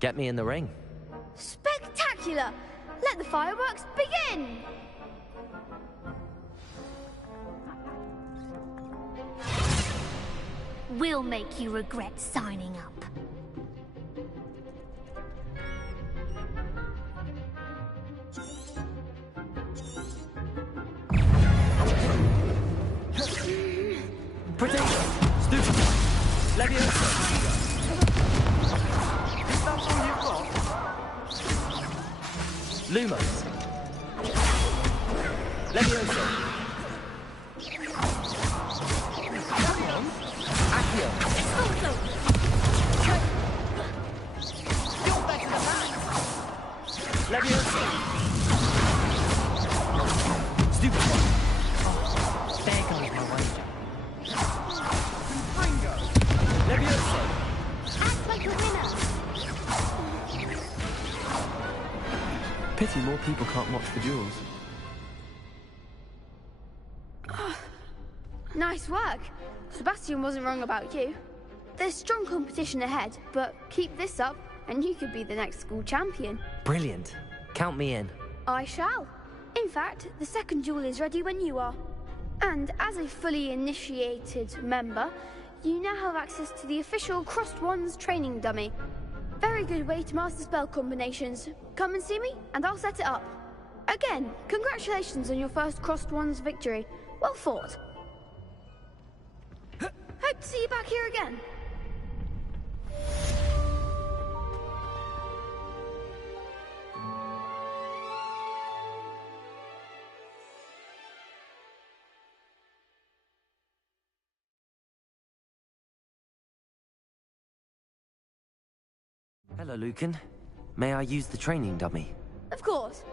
Get me in the ring. Spectacular! Let the fireworks begin! We'll make you regret signing up. Potato! Stupid! Leviosa! Is that all you've got? Lumos! Leviosa! Accio! You're better than that! Leviosa! Pity more people can't watch the duels. Nice work. Sebastian wasn't wrong about you. There's strong competition ahead, but keep this up and you could be the next school champion. Brilliant. Count me in. I shall. In fact, the second duel is ready when you are. And as a fully initiated member, you now have access to the official Crossed Wands training dummy. Very good way to master spell combinations. Come and see me, and I'll set it up. Again, congratulations on your first Crossed Wands victory. Well fought. Hope to see you back here again. Hello, Lucan. May I use the training dummy? Of course.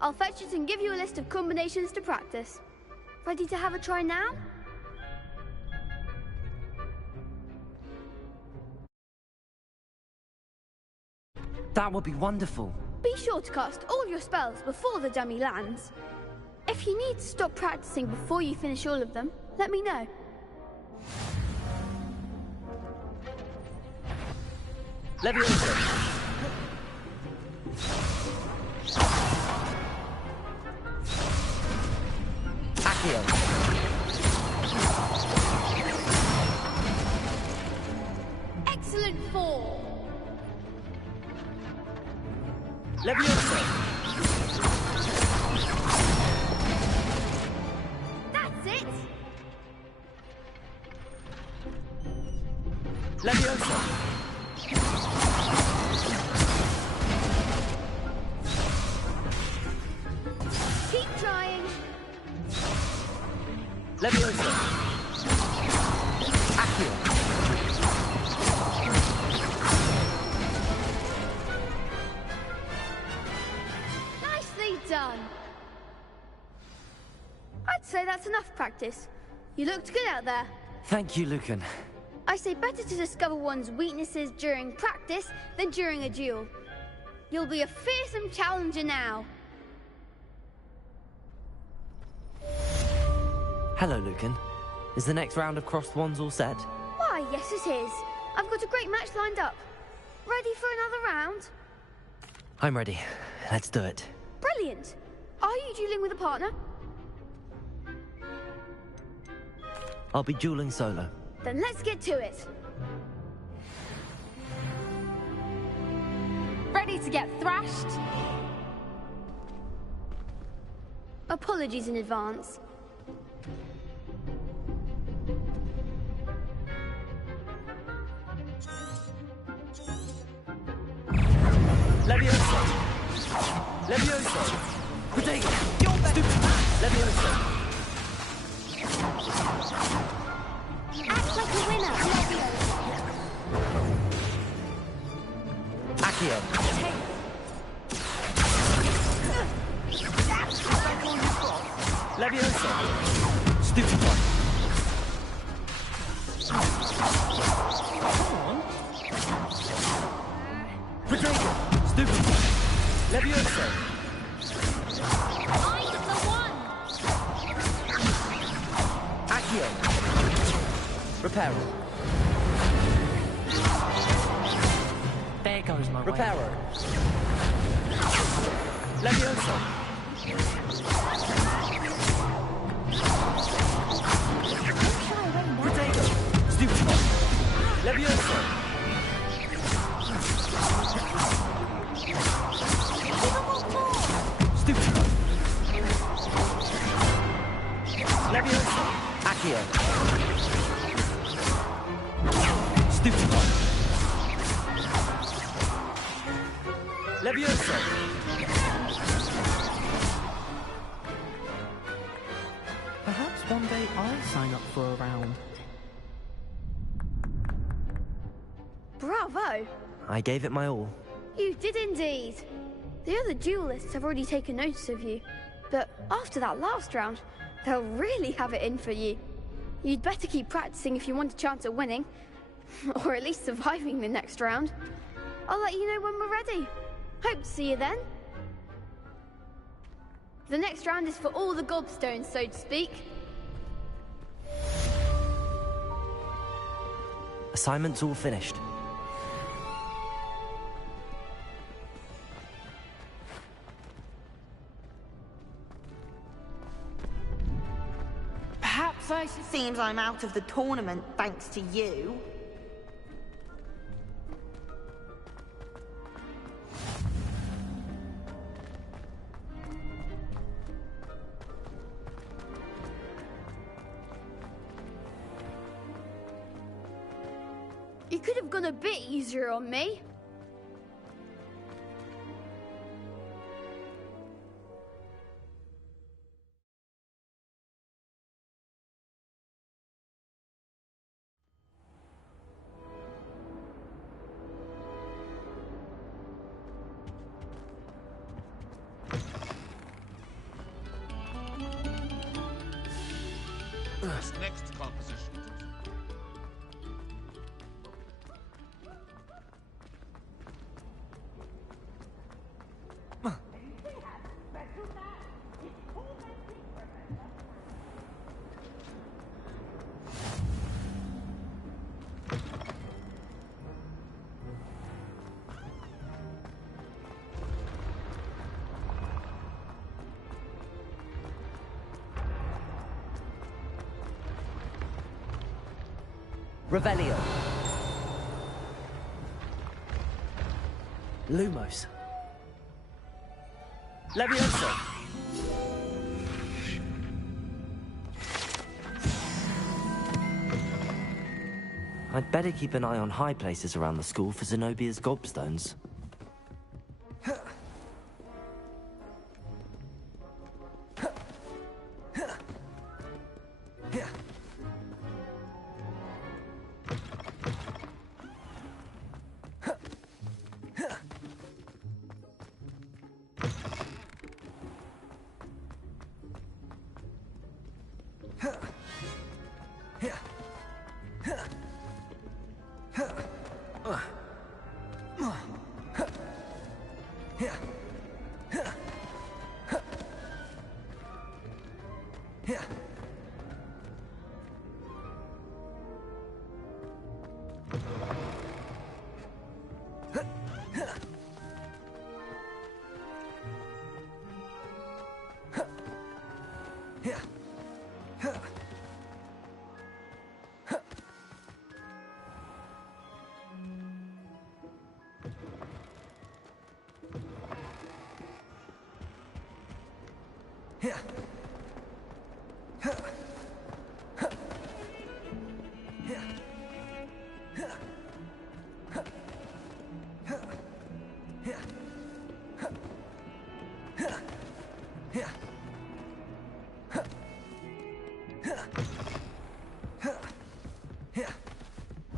I'll fetch it and give you a list of combinations to practice. Ready to have a try now? That would be wonderful. Be sure to cast all your spells before the dummy lands. If you need to stop practicing before you finish all of them, let me know. Leviosa. Accio. Excellent fall. Leviosa. That's it. Leviosa. Keep trying. Leviosa. Accio. Nicely done. I'd say that's enough practice. You looked good out there. Thank you, Lucan. I say better to discover one's weaknesses during practice than during a duel. You'll be a fearsome challenger now. Hello, Lucan. Is the next round of Crossed Wands all set? Why, yes it is. I've got a great match lined up. Ready for another round? I'm ready. Let's do it. Brilliant. Are you dueling with a partner? I'll be dueling solo. Then let's get to it. Ready to get thrashed? Apologies in advance. Leviosa! Leviosa! Protego! Stupid! Leviosa! Act like a winner, Accio! Leviosa! Stupid one! Protego! Stupid one! Leviosa! I'm the one! Accio! Reparo! There goes my Reparo! Leviosa! Protego! Stupid one! Leviosa! Stupid one! Leviosa! Accio! Stupid one! Leviosa! Perhaps one day I'll sign up for a round. Bravo! I gave it my all. You did indeed. The other duelists have already taken notice of you, but after that last round, they'll really have it in for you. You'd better keep practicing if you want a chance at winning, or at least surviving the next round. I'll let you know when we're ready. Hope to see you then. The next round is for all the gobstones, so to speak. Assignment's all finished. Perhaps I should... Seems I'm out of the tournament thanks to you. You could have gone a bit easier on me. This next composition. Revelio. Lumos. Levioso. I'd better keep an eye on high places around the school for Zenobia's gobstones.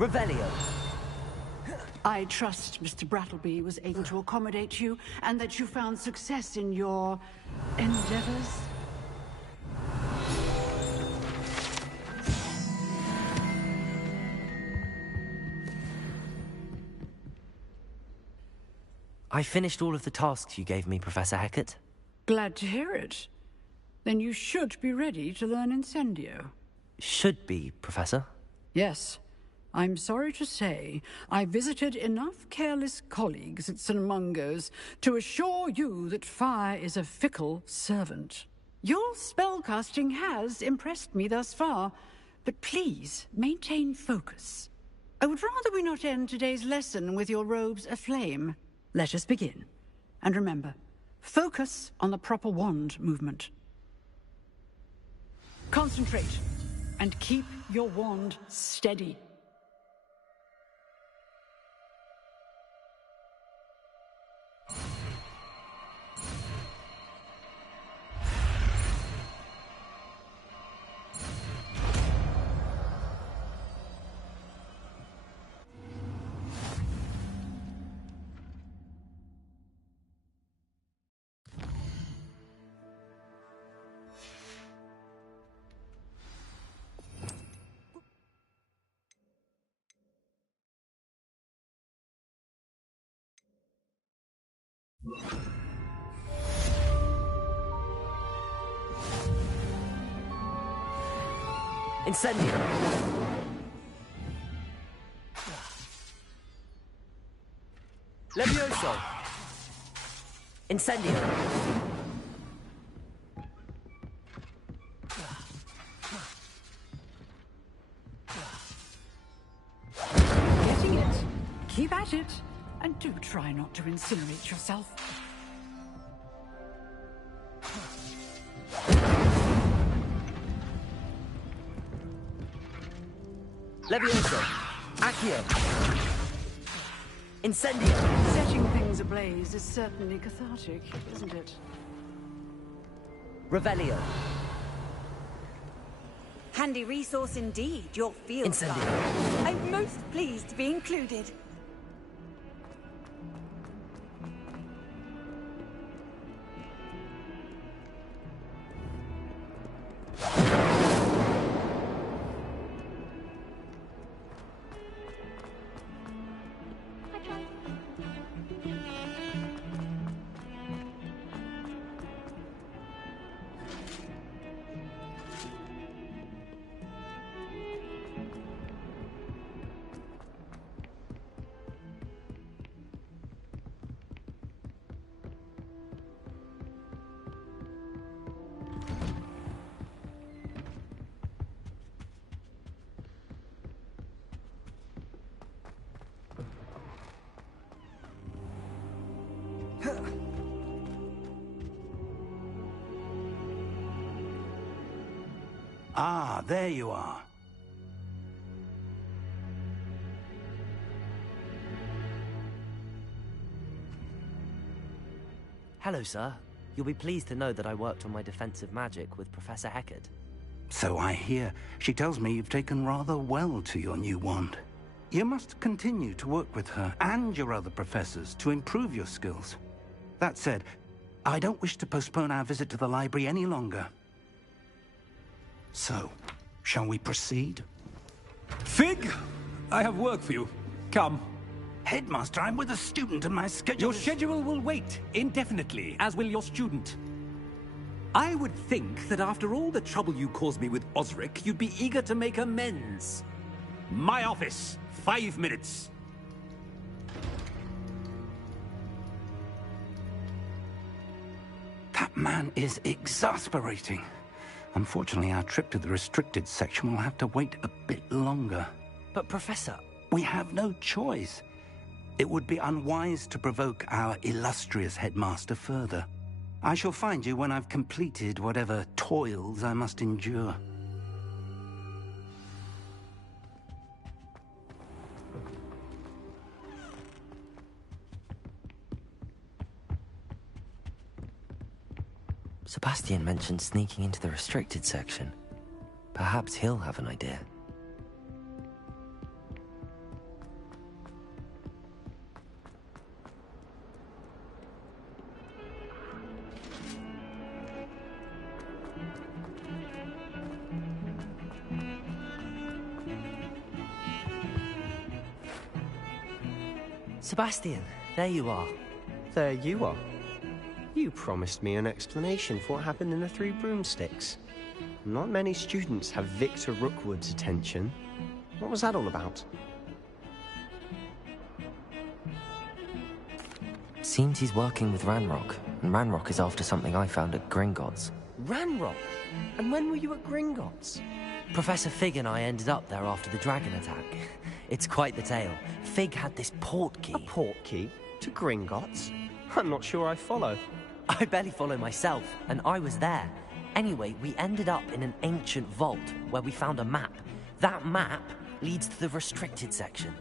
Revelio. I trust Mr. Brattleby was able to accommodate you, and that you found success in your endeavors. I finished all of the tasks you gave me, Professor Hecat. Glad to hear it. Then you should be ready to learn Incendio. Should be, Professor. Yes. I'm sorry to say, I visited enough careless colleagues at St. Mungo's to assure you that fire is a fickle servant. Your spellcasting has impressed me thus far, but please maintain focus. I would rather we not end today's lesson with your robes aflame. Let us begin. And remember, focus on the proper wand movement. Concentrate, and keep your wand steady. Incendio. Levioso. Incendio. Getting it. Keep at it. And do try not to incinerate yourself. Levioso. Accio. Incendio. Setting things ablaze is certainly cathartic, isn't it? Revelio. Handy resource indeed, your field Incendio. guide. I'm most pleased to be included. Ah, there you are. Hello, sir. You'll be pleased to know that I worked on my defensive magic with Professor Heckard. So I hear. She tells me you've taken rather well to your new wand. You must continue to work with her and your other professors to improve your skills. That said, I don't wish to postpone our visit to the library any longer. So, shall we proceed? Fig, I have work for you. Come. Headmaster, I'm with a student and my schedule Your schedule will wait indefinitely, as will your student. I would think that after all the trouble you caused me with Osric, you'd be eager to make amends. My office, 5 minutes. That man is exasperating. Unfortunately, our trip to the restricted section will have to wait a bit longer. But, Professor... We have no choice. It would be unwise to provoke our illustrious headmaster further. I shall find you when I've completed whatever toils I must endure. Sebastian mentioned sneaking into the restricted section. Perhaps he'll have an idea. Sebastian, there you are. There you are. You promised me an explanation for what happened in the Three Broomsticks. Not many students have Victor Rookwood's attention. What was that all about? Seems he's working with Ranrock, and Ranrock is after something I found at Gringotts. Ranrock? And when were you at Gringotts? Professor Fig and I ended up there after the dragon attack. It's quite the tale. Fig had this port key. A port key? To Gringotts? I'm not sure I follow. I barely follow myself, and I was there. Anyway, we ended up in an ancient vault where we found a map. That map leads to the restricted section.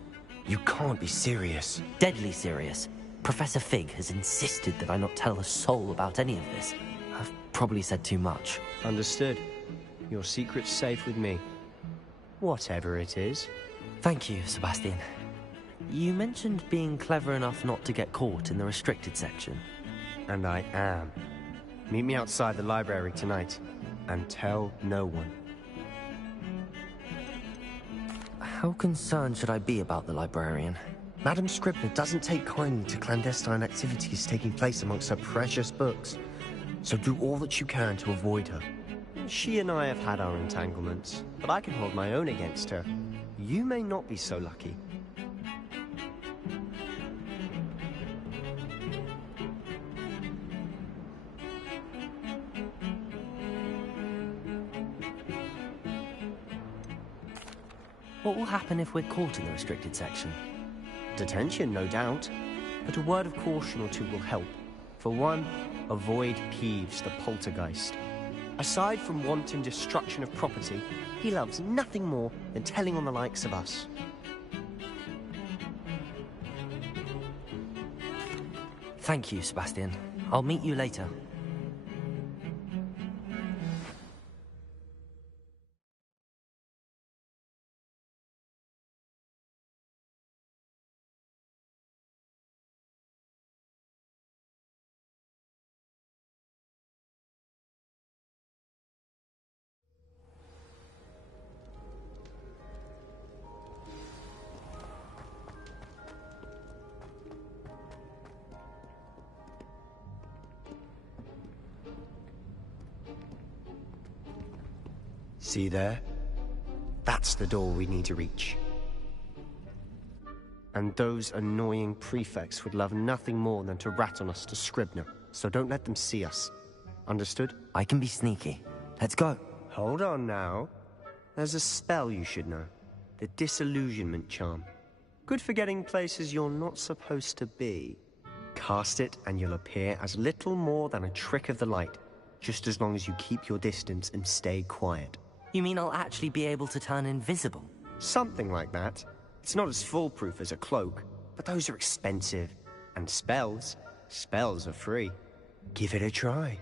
You can't be serious. Deadly serious. Professor Fig has insisted that I not tell a soul about any of this. I've probably said too much. Understood. Your secret's safe with me. Whatever it is. Thank you, Sebastian. You mentioned being clever enough not to get caught in the restricted section. And I am. Meet me outside the library tonight, and tell no one. How concerned should I be about the librarian? Madam Scribner doesn't take kindly to clandestine activities taking place amongst her precious books, so do all that you can to avoid her. She and I have had our entanglements, but I can hold my own against her. You may not be so lucky. What will happen if we're caught in the restricted section? Detention, no doubt. But a word of caution or two will help. For one, avoid Peeves, the poltergeist. Aside from wanton destruction of property, he loves nothing more than telling on the likes of us. Thank you, Sebastian. I'll meet you later. See there? That's the door we need to reach. And those annoying prefects would love nothing more than to rat on us to Scribner, so don't let them see us. Understood? I can be sneaky. Let's go. Hold on now. There's a spell you should know. The Disillusionment Charm. Good for getting places you're not supposed to be. Cast it and you'll appear as little more than a trick of the light, just as long as you keep your distance and stay quiet. You mean I'll actually be able to turn invisible? Something like that. It's not as foolproof as a cloak, but those are expensive. And spells are free. Give it a try.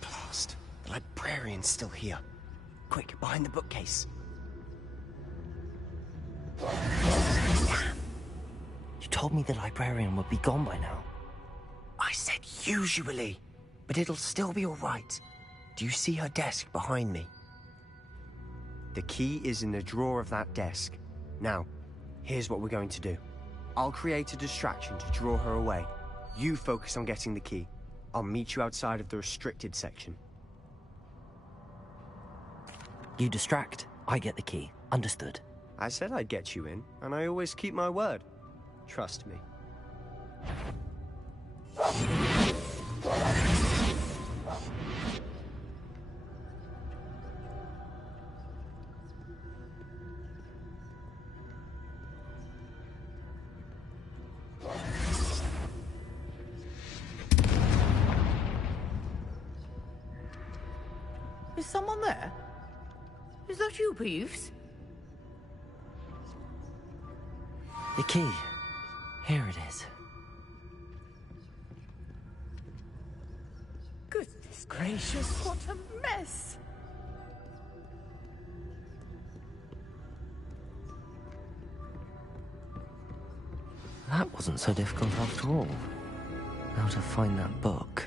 Blast. The librarian's still here. Quick, behind the bookcase. Damn. You told me the librarian would be gone by now. I said usually, but it'll still be all right. Do you see her desk behind me? The key is in the drawer of that desk. Now, here's what we're going to do. I'll create a distraction to draw her away. You focus on getting the key. I'll meet you outside of the restricted section. You distract, I get the key. Understood. I said I'd get you in, and I always keep my word. Trust me. Is someone there? Is that you, Peeves? The key. Here it is. Goodness gracious, what a mess! That wasn't so difficult after all. How to find that book.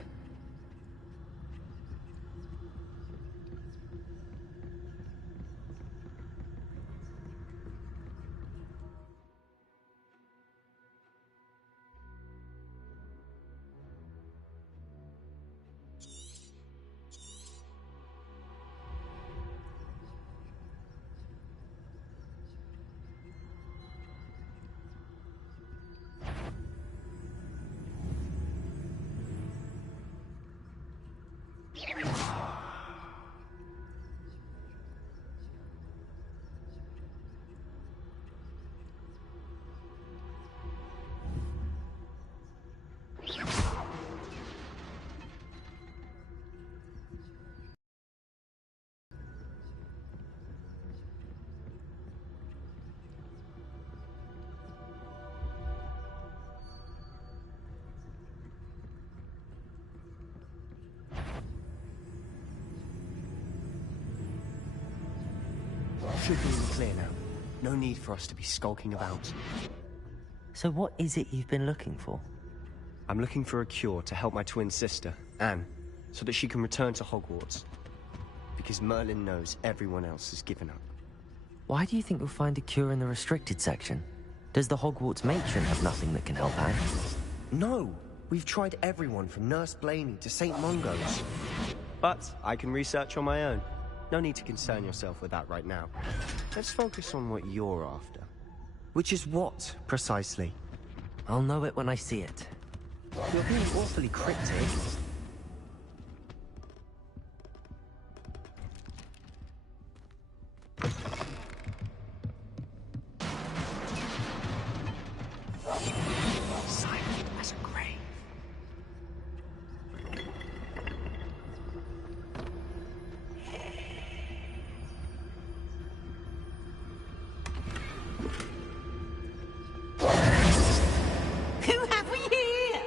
Should be in the clear now. No need for us to be skulking about. So what is it you've been looking for? I'm looking for a cure to help my twin sister, Anne, so that she can return to Hogwarts. Because Merlin knows everyone else has given up. Why do you think you'll find a cure in the restricted section? Does the Hogwarts matron have nothing that can help Anne? No! We've tried everyone from Nurse Blaney to St. Mungo's. But I can research on my own. No need to concern yourself with that right now. Let's focus on what you're after. Which is what, precisely? I'll know it when I see it. You're being awfully cryptic. Silent as a grave. Who have we here?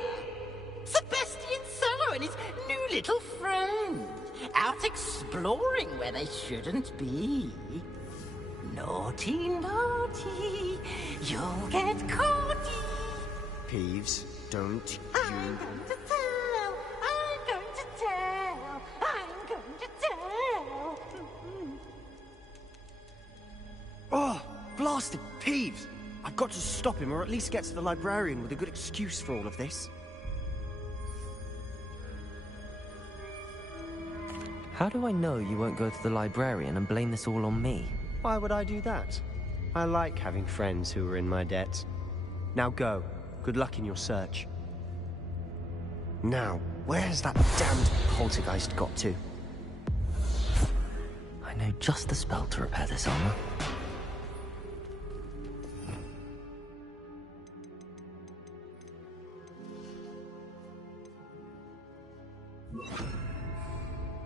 Sebastian Solo and his new little friend. Out exploring where they shouldn't be. Naughty, naughty. You'll get caught. Peeves, don't I'm going to tell. I'm going to tell. I'm going to tell. Oh, blasted Peeves! I've got to stop him, or at least get to the librarian with a good excuse for all of this. How do I know you won't go to the librarian and blame this all on me? Why would I do that? I like having friends who are in my debt. Now go. Good luck in your search. Now, where's that damned poltergeist got to? I know just the spell to repair this armor.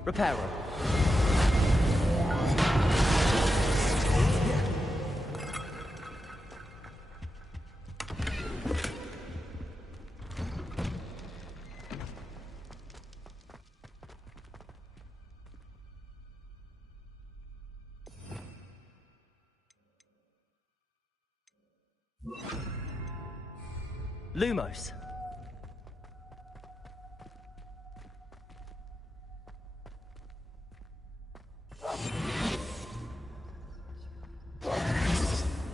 Reparo. Lumos.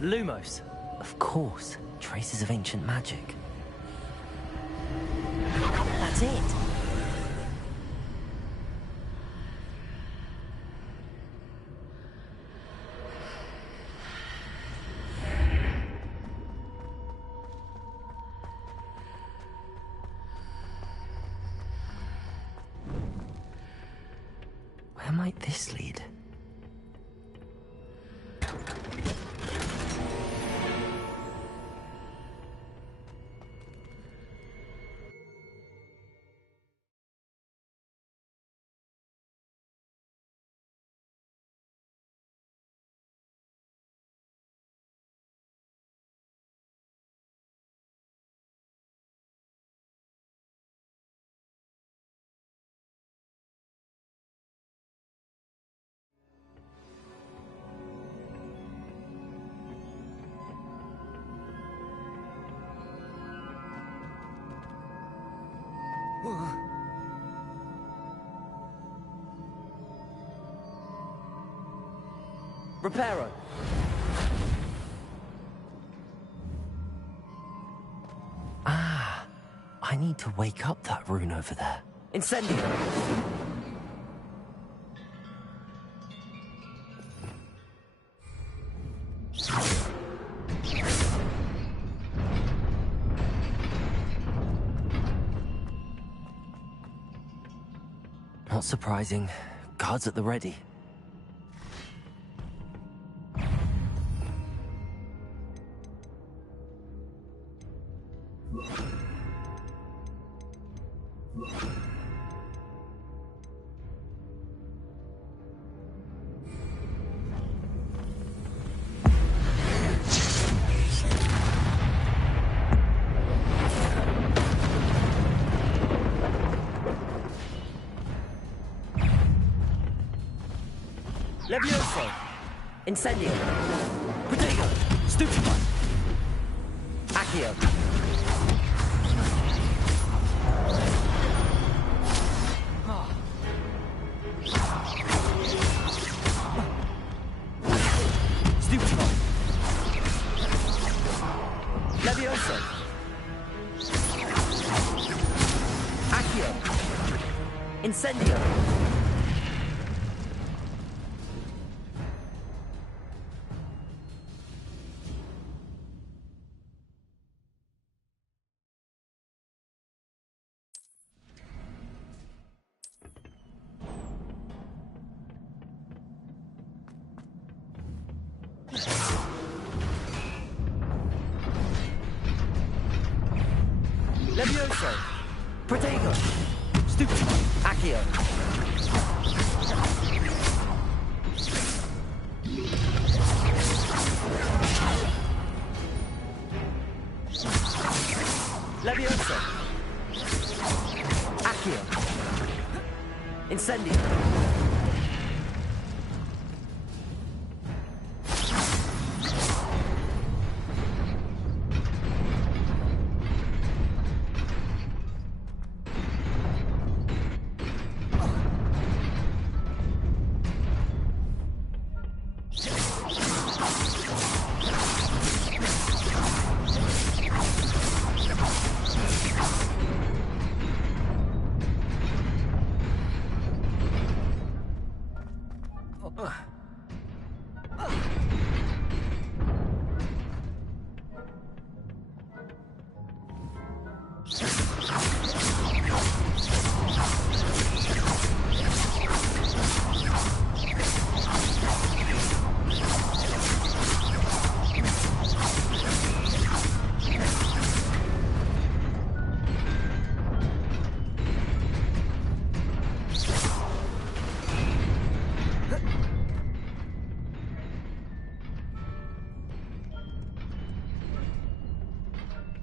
Lumos. Of course. Traces of ancient magic. That's it. Where might this lead? Reparo. Ah, I need to wake up that rune over there. Incendio. Not surprising. Guards at the ready. Levioso. Incendio. Protego. Stupefy. Accio. Stupefy. Levioso. Accio. Incendio. Levioso. Protego. Stupefy. Accio. Levioso. Accio. Incendio.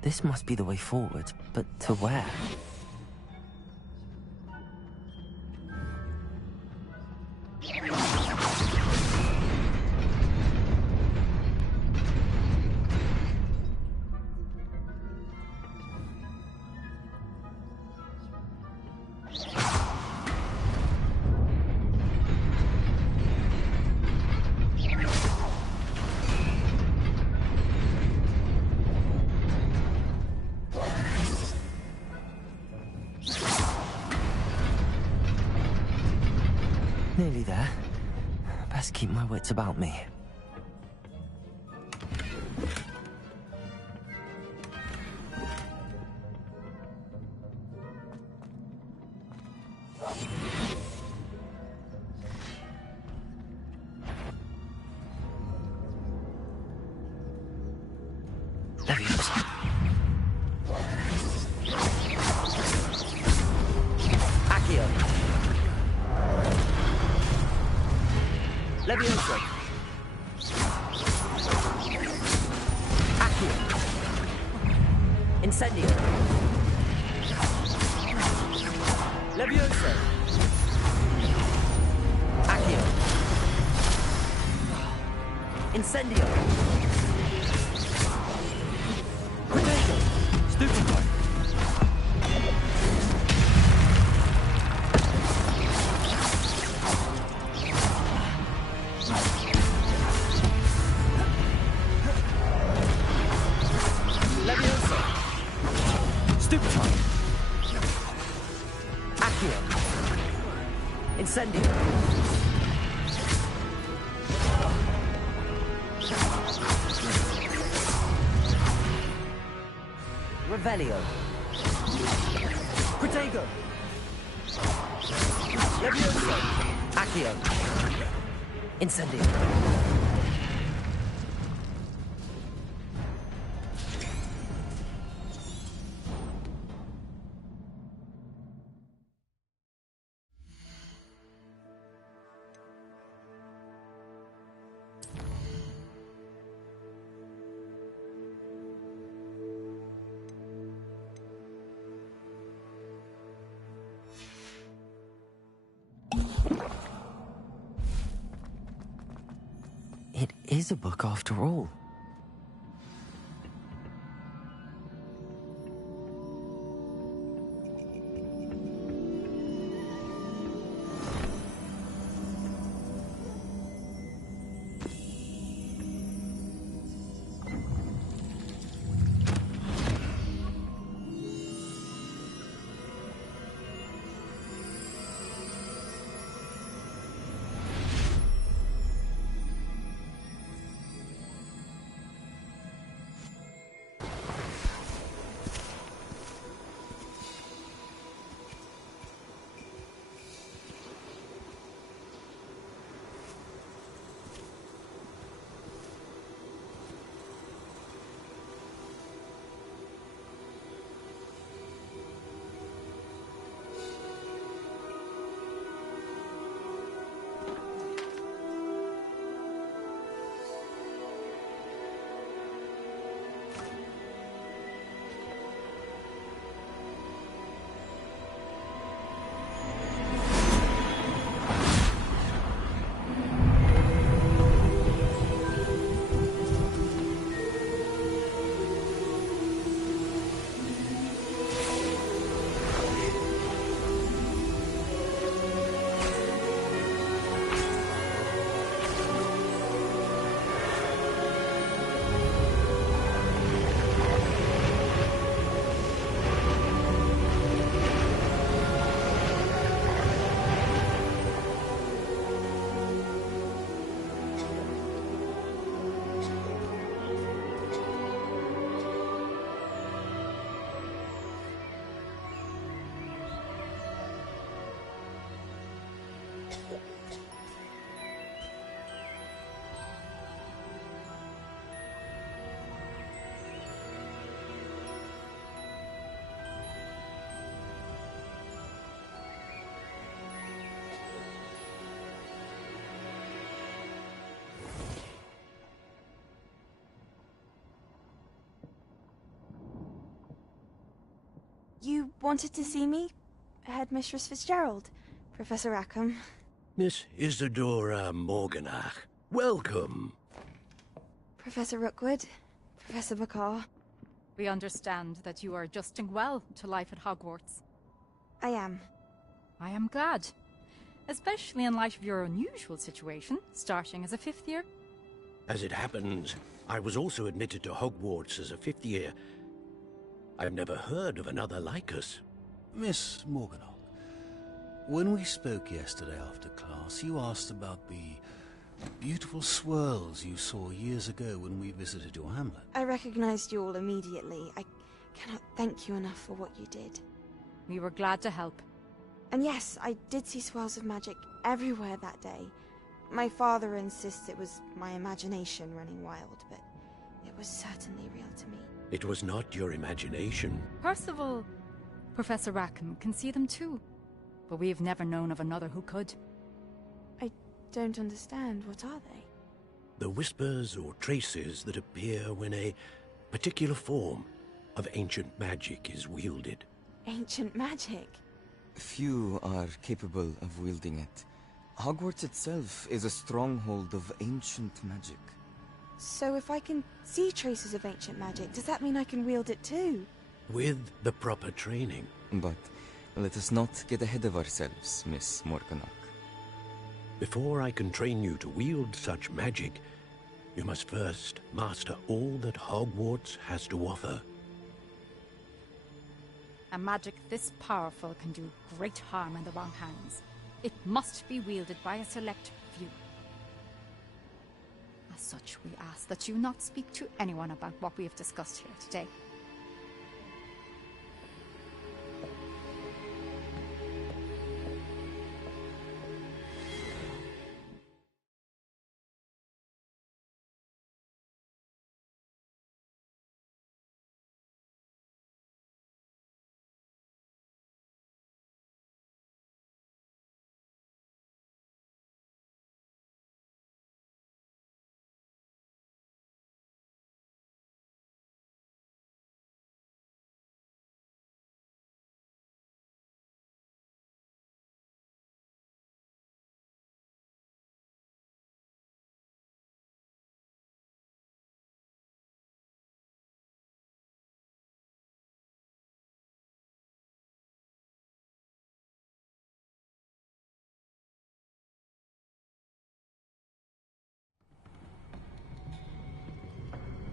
This must be the way forward, but to where? Nearly there. Best keep my wits about me. Levioso. Accio. Incendio. Levioso. Accio. Incendio. Protego. Stupefy. Levioso. Stupefy. Accio. Incendio. Revelio. Protego. Levioso. Accio. Incendio. It is a book after all. You wanted to see me? Headmistress Fitzgerald, Professor Rackham. Miss Isadora Morganach, welcome. Professor Rookwood, Professor Bakar. We understand that you are adjusting well to life at Hogwarts. I am. I am glad. Especially in light of your unusual situation, starting as a 5th year. As it happens, I was also admitted to Hogwarts as a 5th year. I've never heard of another like us. Miss Morganach, When we spoke yesterday after class, you asked about the beautiful swirls you saw years ago when we visited your hamlet. I recognized you all immediately. I cannot thank you enough for what you did. We were glad to help. And yes, I did see swirls of magic everywhere that day. My father insists it was my imagination running wild, but it was certainly real to me. It was not your imagination. Percival, Professor Rackham can see them too. But we've never known of another who could. I don't understand. What are they? The whispers or traces that appear when a particular form of ancient magic is wielded. Ancient magic? Few are capable of wielding it. Hogwarts itself is a stronghold of ancient magic. So if I can see traces of ancient magic, does that mean I can wield it too? With the proper training. But let us not get ahead of ourselves, Miss Morganach. Before I can train you to wield such magic, you must first master all that Hogwarts has to offer. A magic this powerful can do great harm in the wrong hands. It must be wielded by a select few. As such, we ask that you not speak to anyone about what we have discussed here today.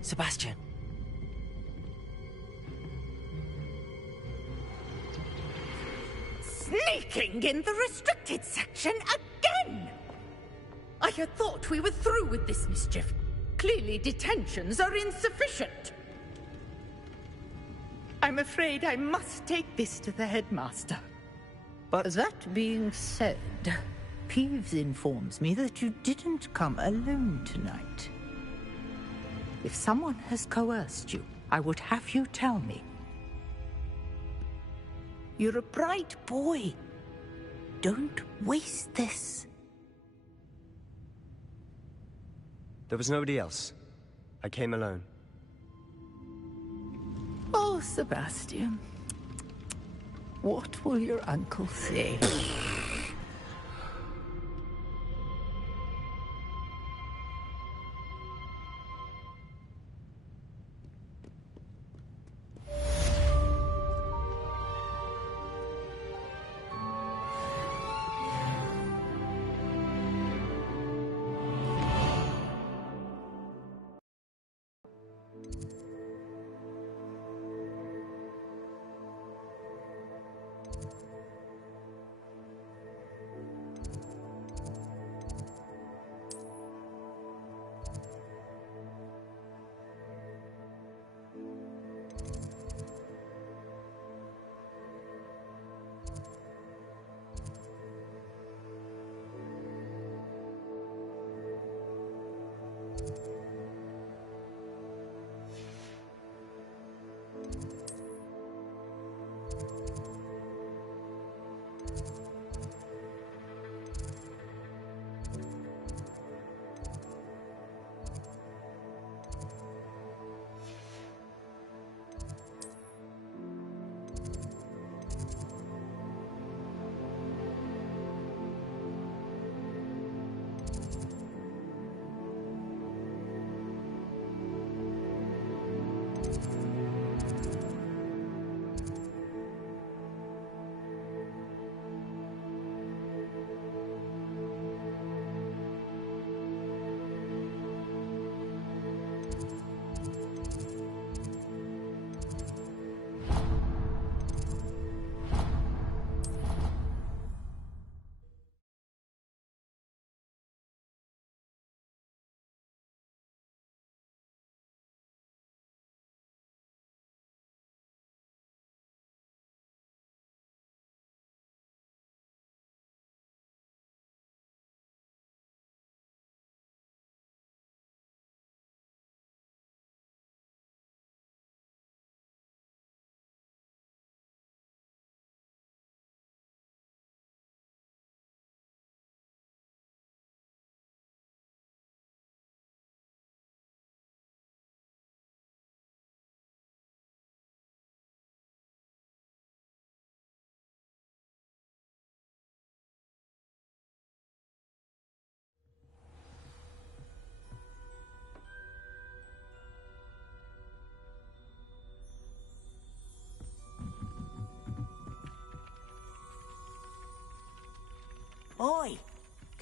Sebastian. Sneaking in the restricted section again! I had thought we were through with this mischief. Clearly detentions are insufficient. I'm afraid I must take this to the headmaster. But that being said, Peeves informs me that you didn't come alone tonight. If someone has coerced you, I would have you tell me. You're a bright boy. Don't waste this. There was nobody else. I came alone. Oh, Sebastian. What will your uncle say?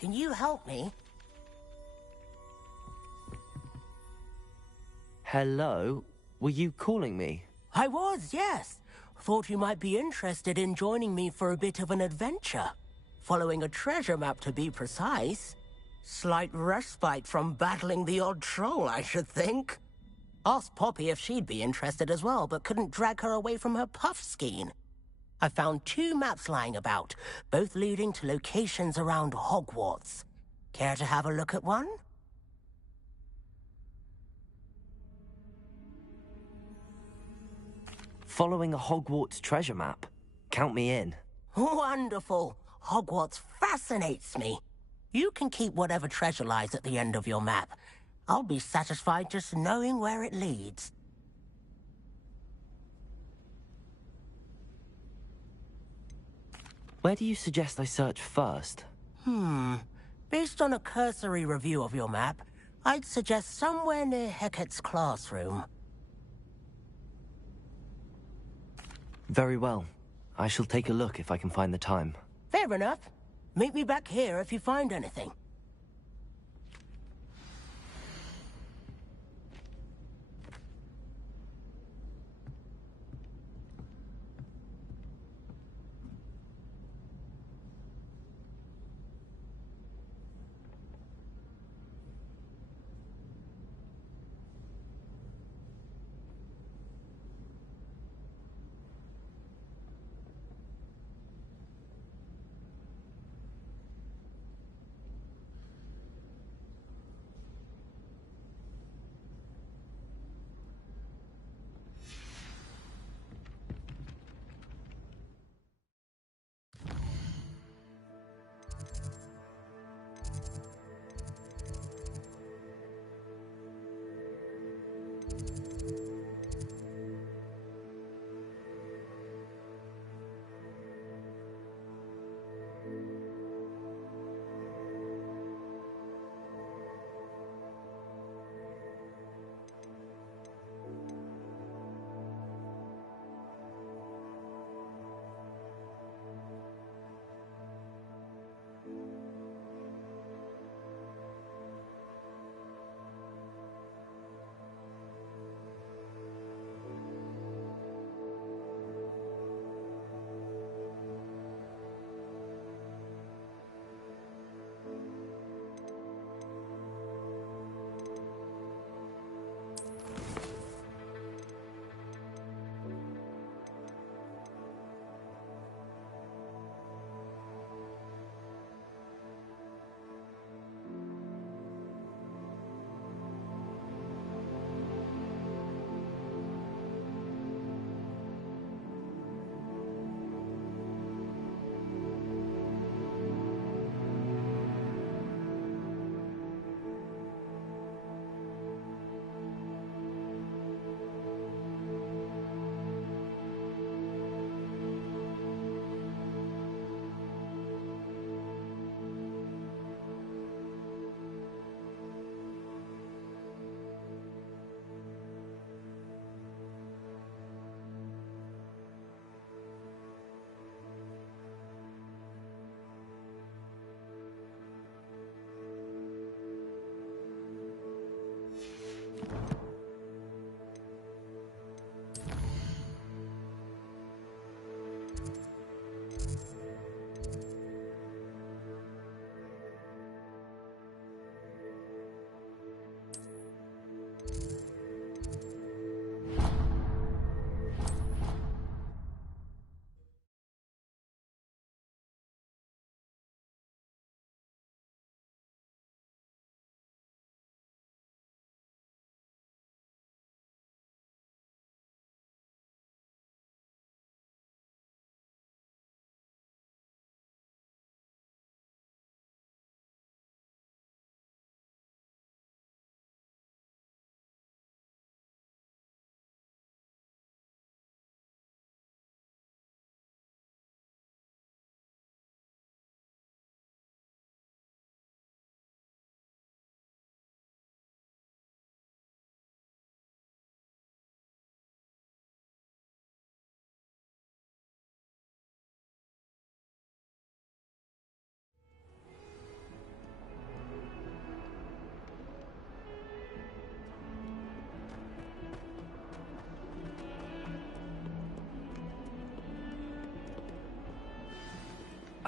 Can you help me? Hello? Were you calling me? I was, yes. Thought you might be interested in joining me for a bit of an adventure. Following a treasure map, to be precise. Slight respite from battling the odd troll, I should think. Asked Poppy if she'd be interested as well, but couldn't drag her away from her puff skein. I found 2 maps lying about, both leading to locations around Hogwarts. Care to have a look at one? Following a Hogwarts treasure map? Count me in. Wonderful. Hogwarts fascinates me. You can keep whatever treasure lies at the end of your map. I'll be satisfied just knowing where it leads. Where do you suggest I search first? Based on a cursory review of your map, I'd suggest somewhere near Hecate's classroom. Very well. I shall take a look if I can find the time. Fair enough. Meet me back here if you find anything.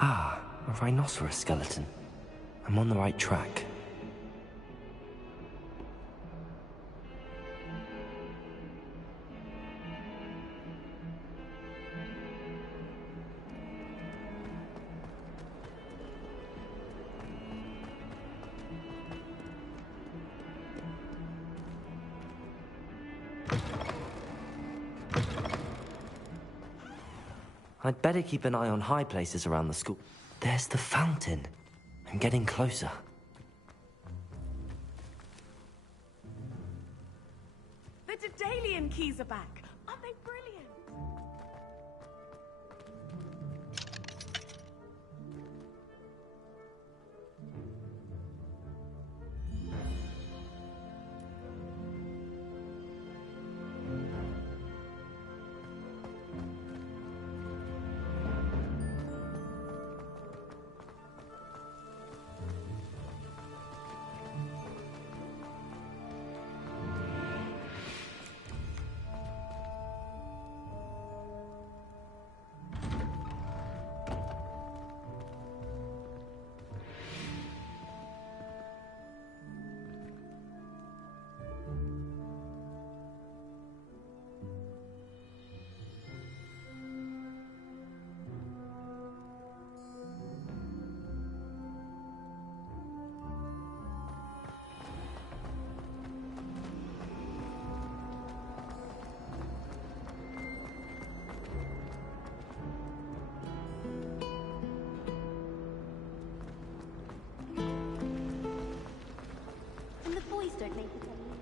Ah, a rhinoceros skeleton. I'm on the right track. I'd better keep an eye on high places around the school. There's the fountain. I'm getting closer. The Daedalian keys are back. Aren't they brilliant? And the boys don't make it anymore.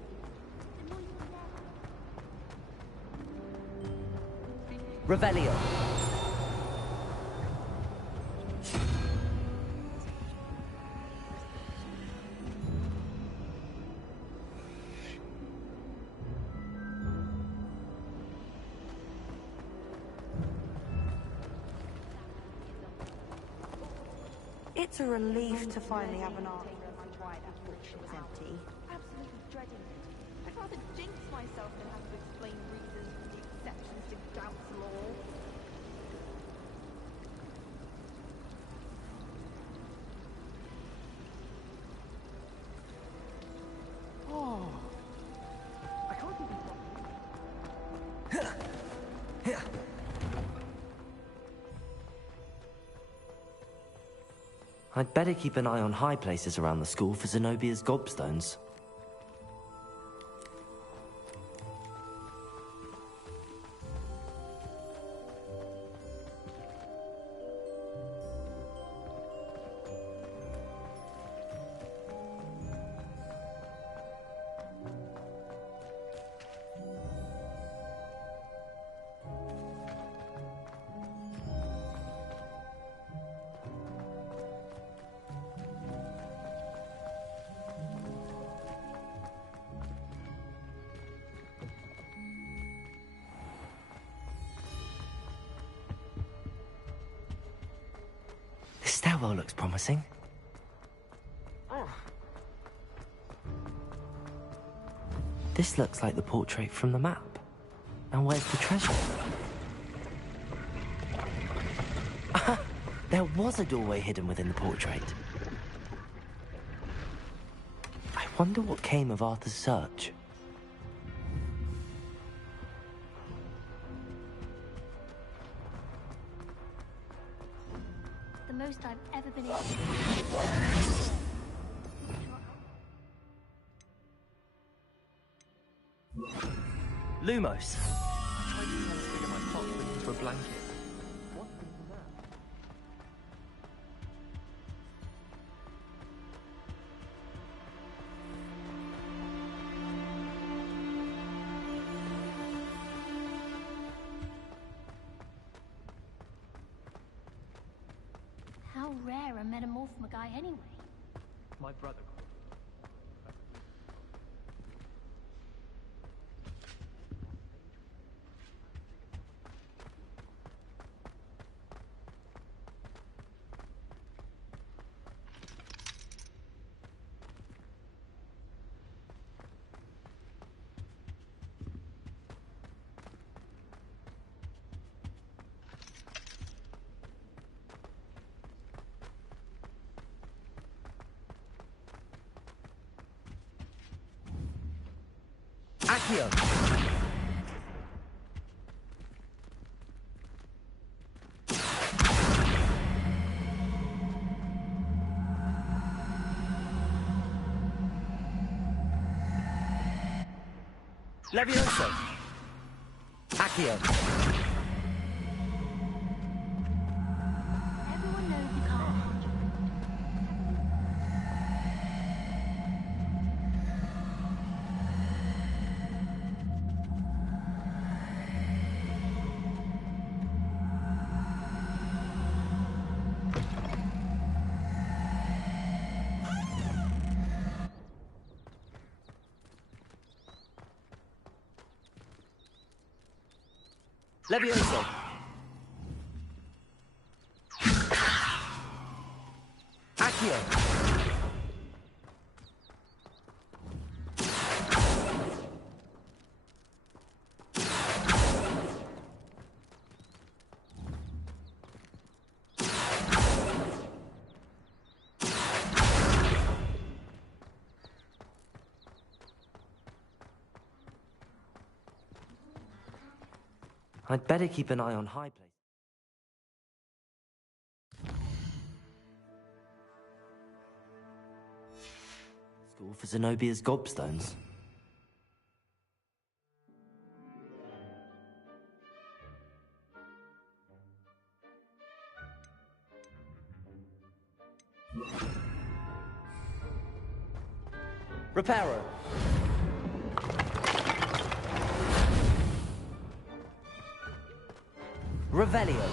Revelio. It's a relief to finally have an art which was empty. Absolutely dreading it. I'd rather jinx myself than have to explain reasons for the exceptions to Gaunt's law. Oh. I can't even... I'd better keep an eye on high places around the school for Zenobia's gobstones. This stairwell looks promising. This looks like the portrait from the map. Now where's the treasure? There was a doorway hidden within the portrait. I wonder what came of Arthur's search. The most I've ever been able to. Lumos. I tried to transfigure my pot into a blanket. How rare a metamorphma guy anyway? My brother. Accio! Levioso! Accio! Everyone knows you can't hold your Levioso! Accio! I'd better keep an eye on high place. School for Zenobia's gobstones. Reparo. Revelio.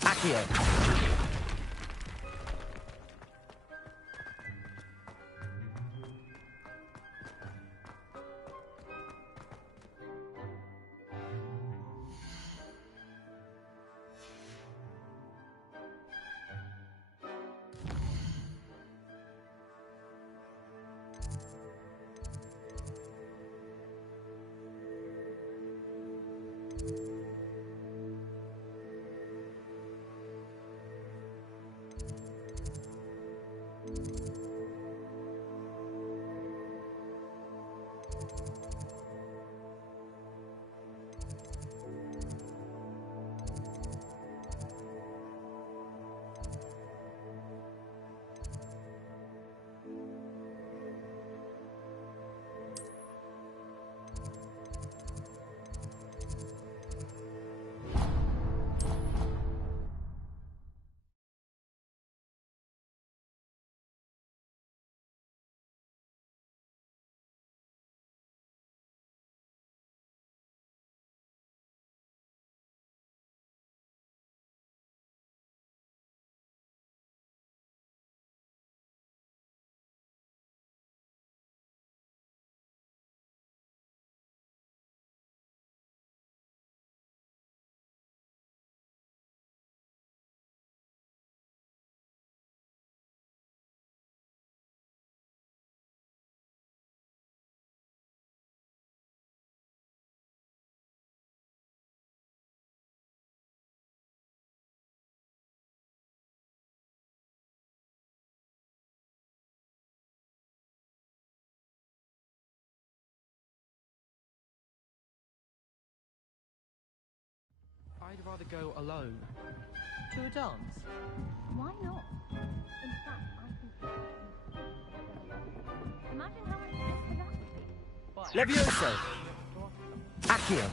Accio. I'd rather go alone. To a dance? Why not? In fact, I think imagine how expensive that would be. Levioso! Accio!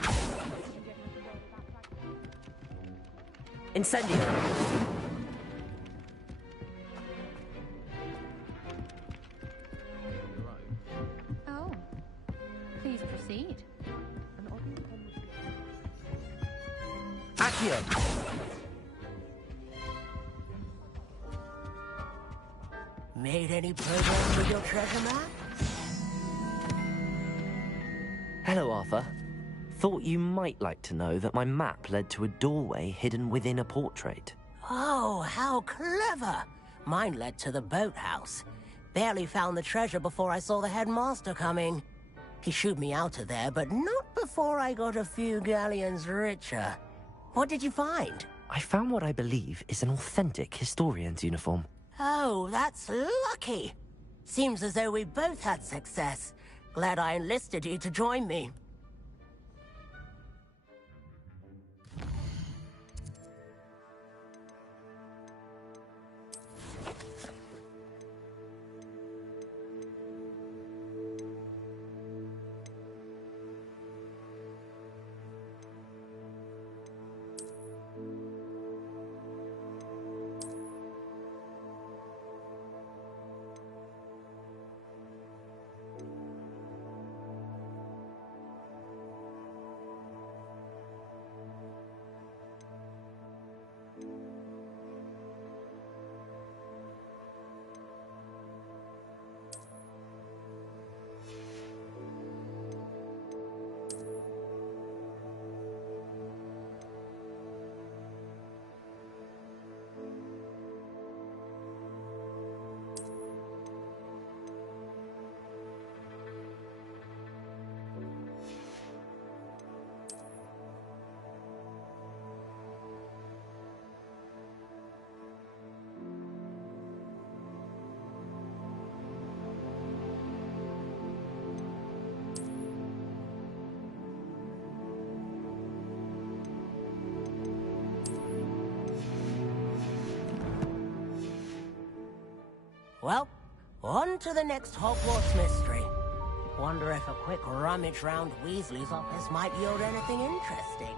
Incendio! Oh, please proceed. Accio! Made any progress with your treasure map? Hello, Arthur. Thought you might like to know that my map led to a doorway hidden within a portrait. Oh, how clever! Mine led to the boathouse. Barely found the treasure before I saw the headmaster coming. He shooed me out of there, but not before I got a few galleons richer. What did you find? I found what I believe is an authentic historian's uniform. Oh, that's lucky. Seems as though we both had success. Glad I enlisted you to join me. Well, on to the next Hogwarts mystery. Wonder if a quick rummage round Weasley's office might yield anything interesting.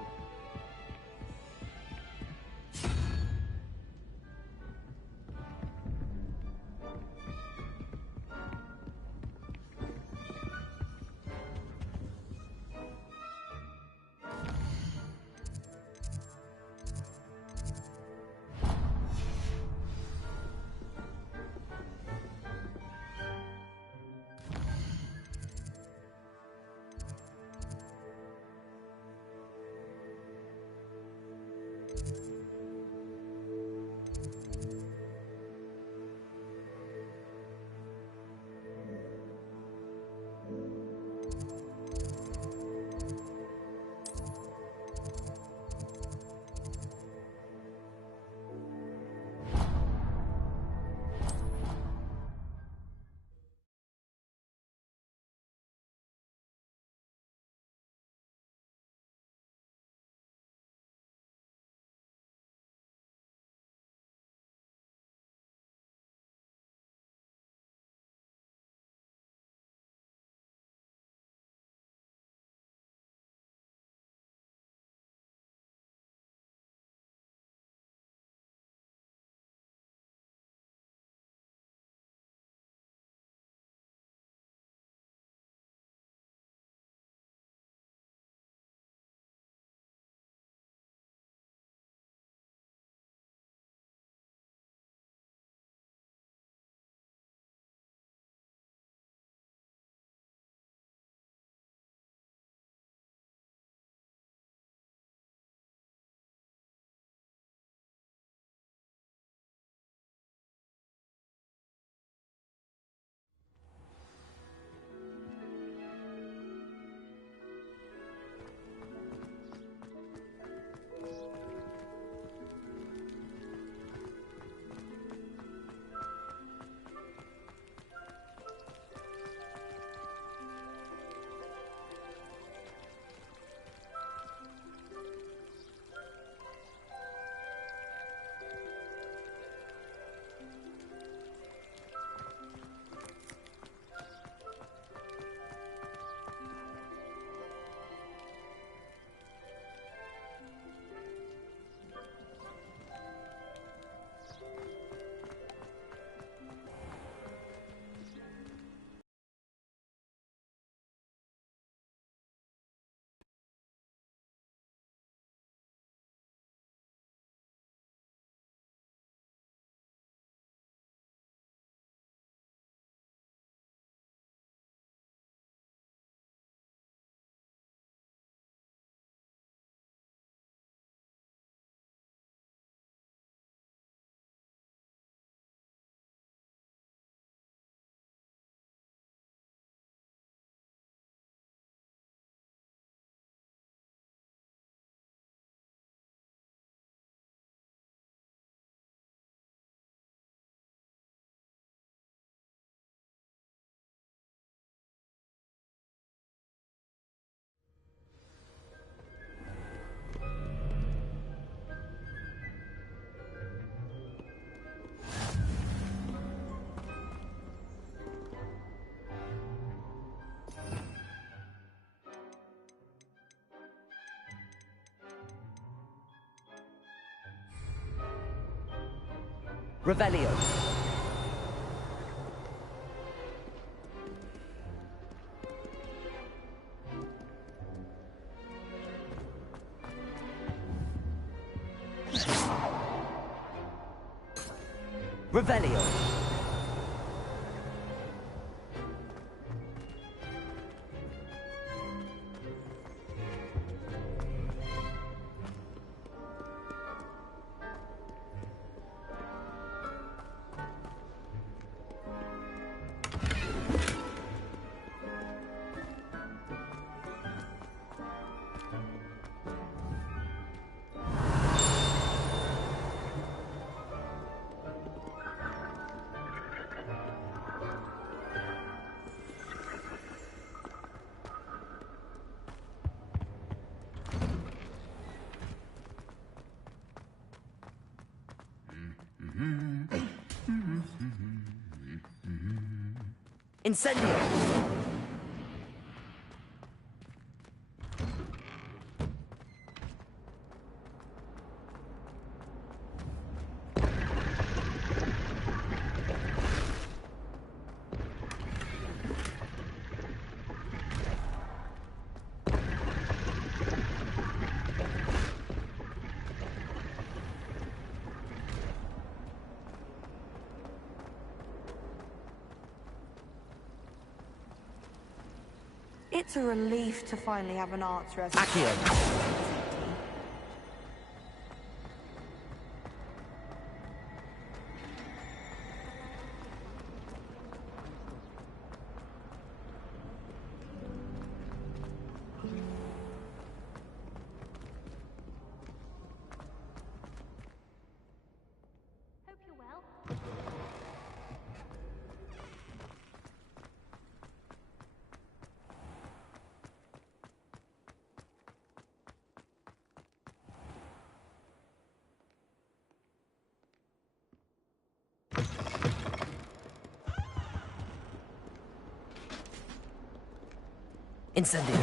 Revelio. Revelio. Incendio! It's a relief to finally have an answer as Accio. Hope you're well. Incendio.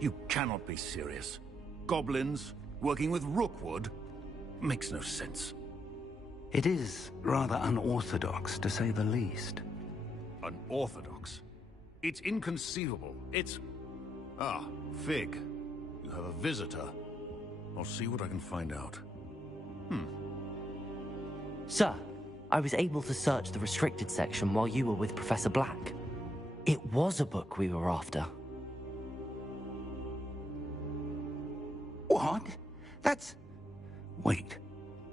You cannot be serious. Goblins working with Rookwood? Makes no sense. It is rather unorthodox, to say the least. Unorthodox? It's inconceivable. It's... Ah, Fig. You have a visitor. I'll see what I can find out. Sir, I was able to search the restricted section while you were with Professor Black. It was a book we were after. What? That's... Wait.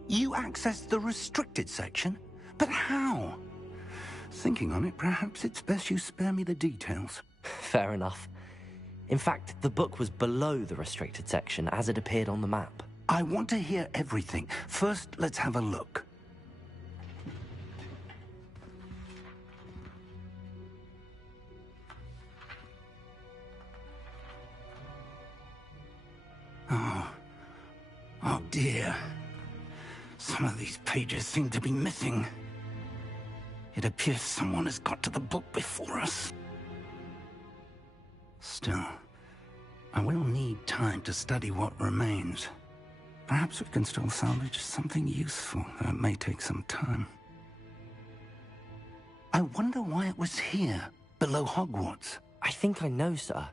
You accessed the restricted section? But how? Thinking on it, perhaps it's best you spare me the details. Fair enough. In fact, the book was below the restricted section as it appeared on the map. I want to hear everything. First, let's have a look. Oh dear. Some of these pages seem to be missing. It appears someone has got to the book before us. Still, I will need time to study what remains. Perhaps we can still salvage something useful, though it may take some time. I wonder why it was here, below Hogwarts. I think I know, sir.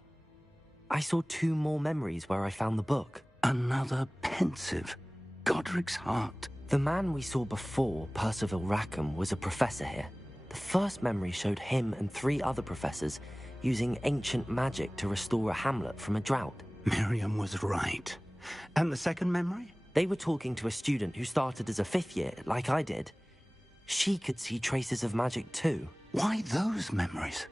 I saw 2 more memories where I found the book. Another pensive. Godric's heart. The man we saw before, Percival Rackham, was a professor here. The first memory showed him and 3 other professors using ancient magic to restore a hamlet from a drought. Miriam was right. And the second memory? They were talking to a student who started as a 5th year, like I did. She could see traces of magic too. Why those memories?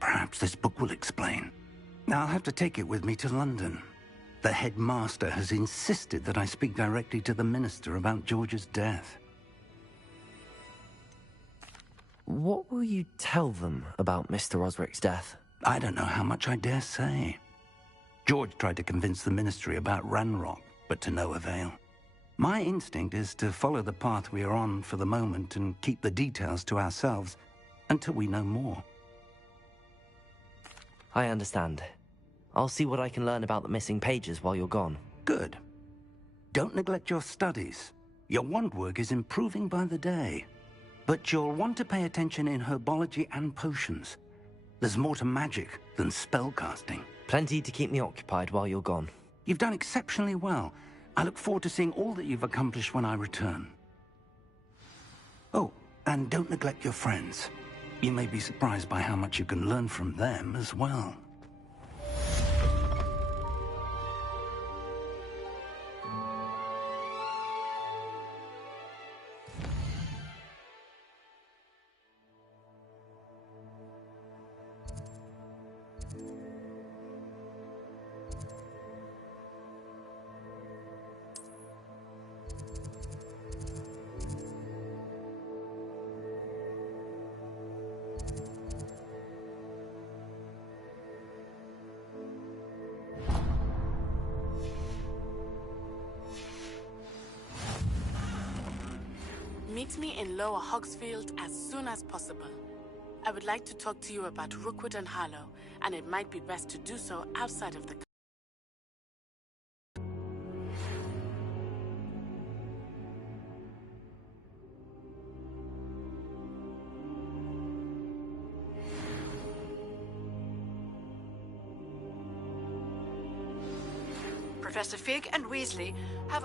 Perhaps this book will explain. I'll have to take it with me to London. The headmaster has insisted that I speak directly to the minister about George's death. What will you tell them about Mr. Osric's death? I don't know how much I dare say. George tried to convince the ministry about Ranrock, but to no avail. My instinct is to follow the path we are on for the moment and keep the details to ourselves until we know more. I understand. I'll see what I can learn about the missing pages while you're gone. Good. Don't neglect your studies. Your wand work is improving by the day. But you'll want to pay attention in herbology and potions. There's more to magic than spellcasting. Plenty to keep me occupied while you're gone. You've done exceptionally well. I look forward to seeing all that you've accomplished when I return. Oh, and don't neglect your friends. You may be surprised by how much you can learn from them as well. Meet me in Lower Hogsfield as soon as possible. I would like to talk to you about Rookwood and Harlow, and it might be best to do so outside of the... Professor Fig and Weasley have...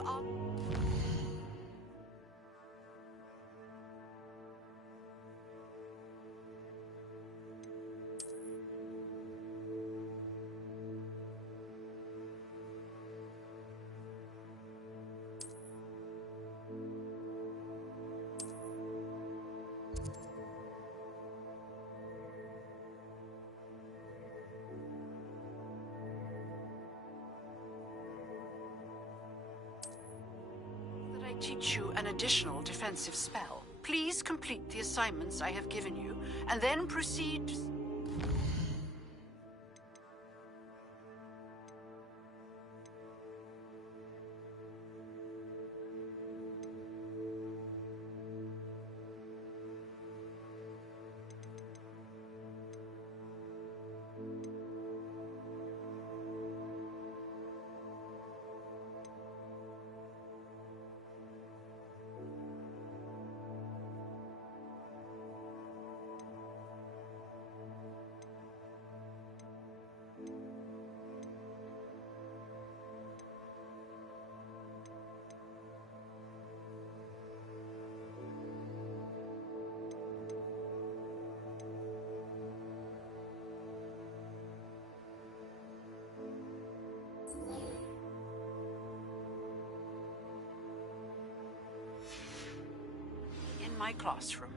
teach you an additional defensive spell. Please complete the assignments I have given you, and then proceed... in my classroom.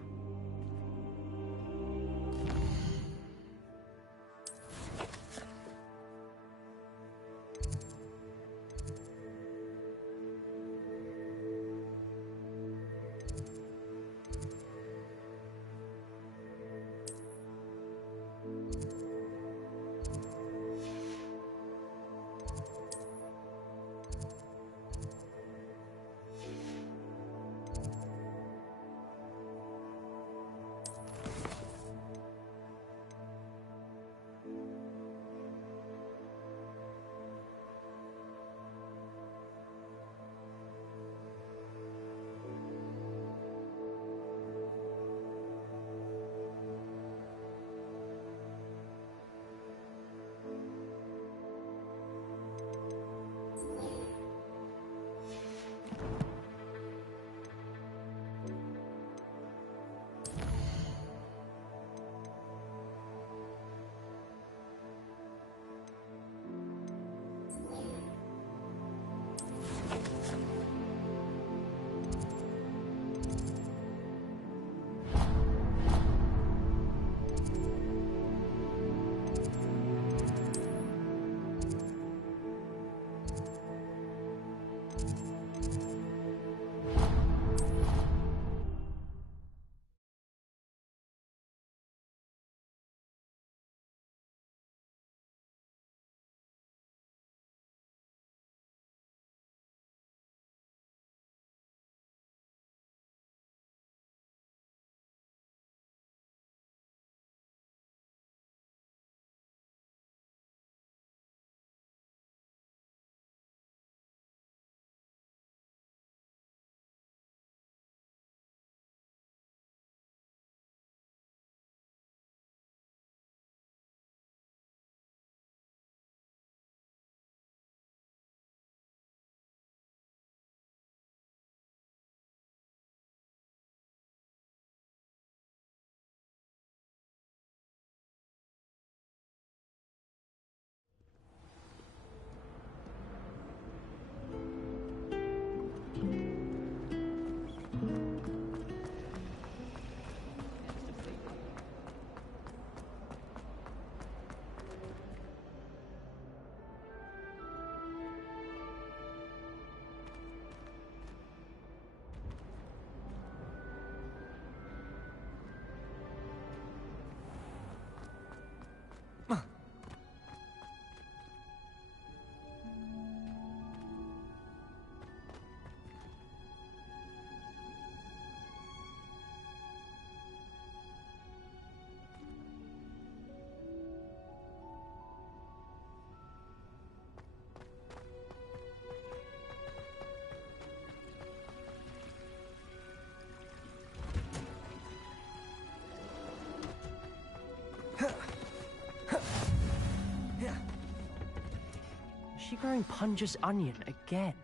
wearing Punja's onion again?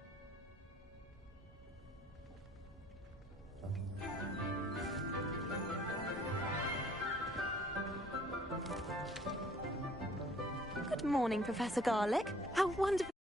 Good morning, Professor Garlick. How wonderful.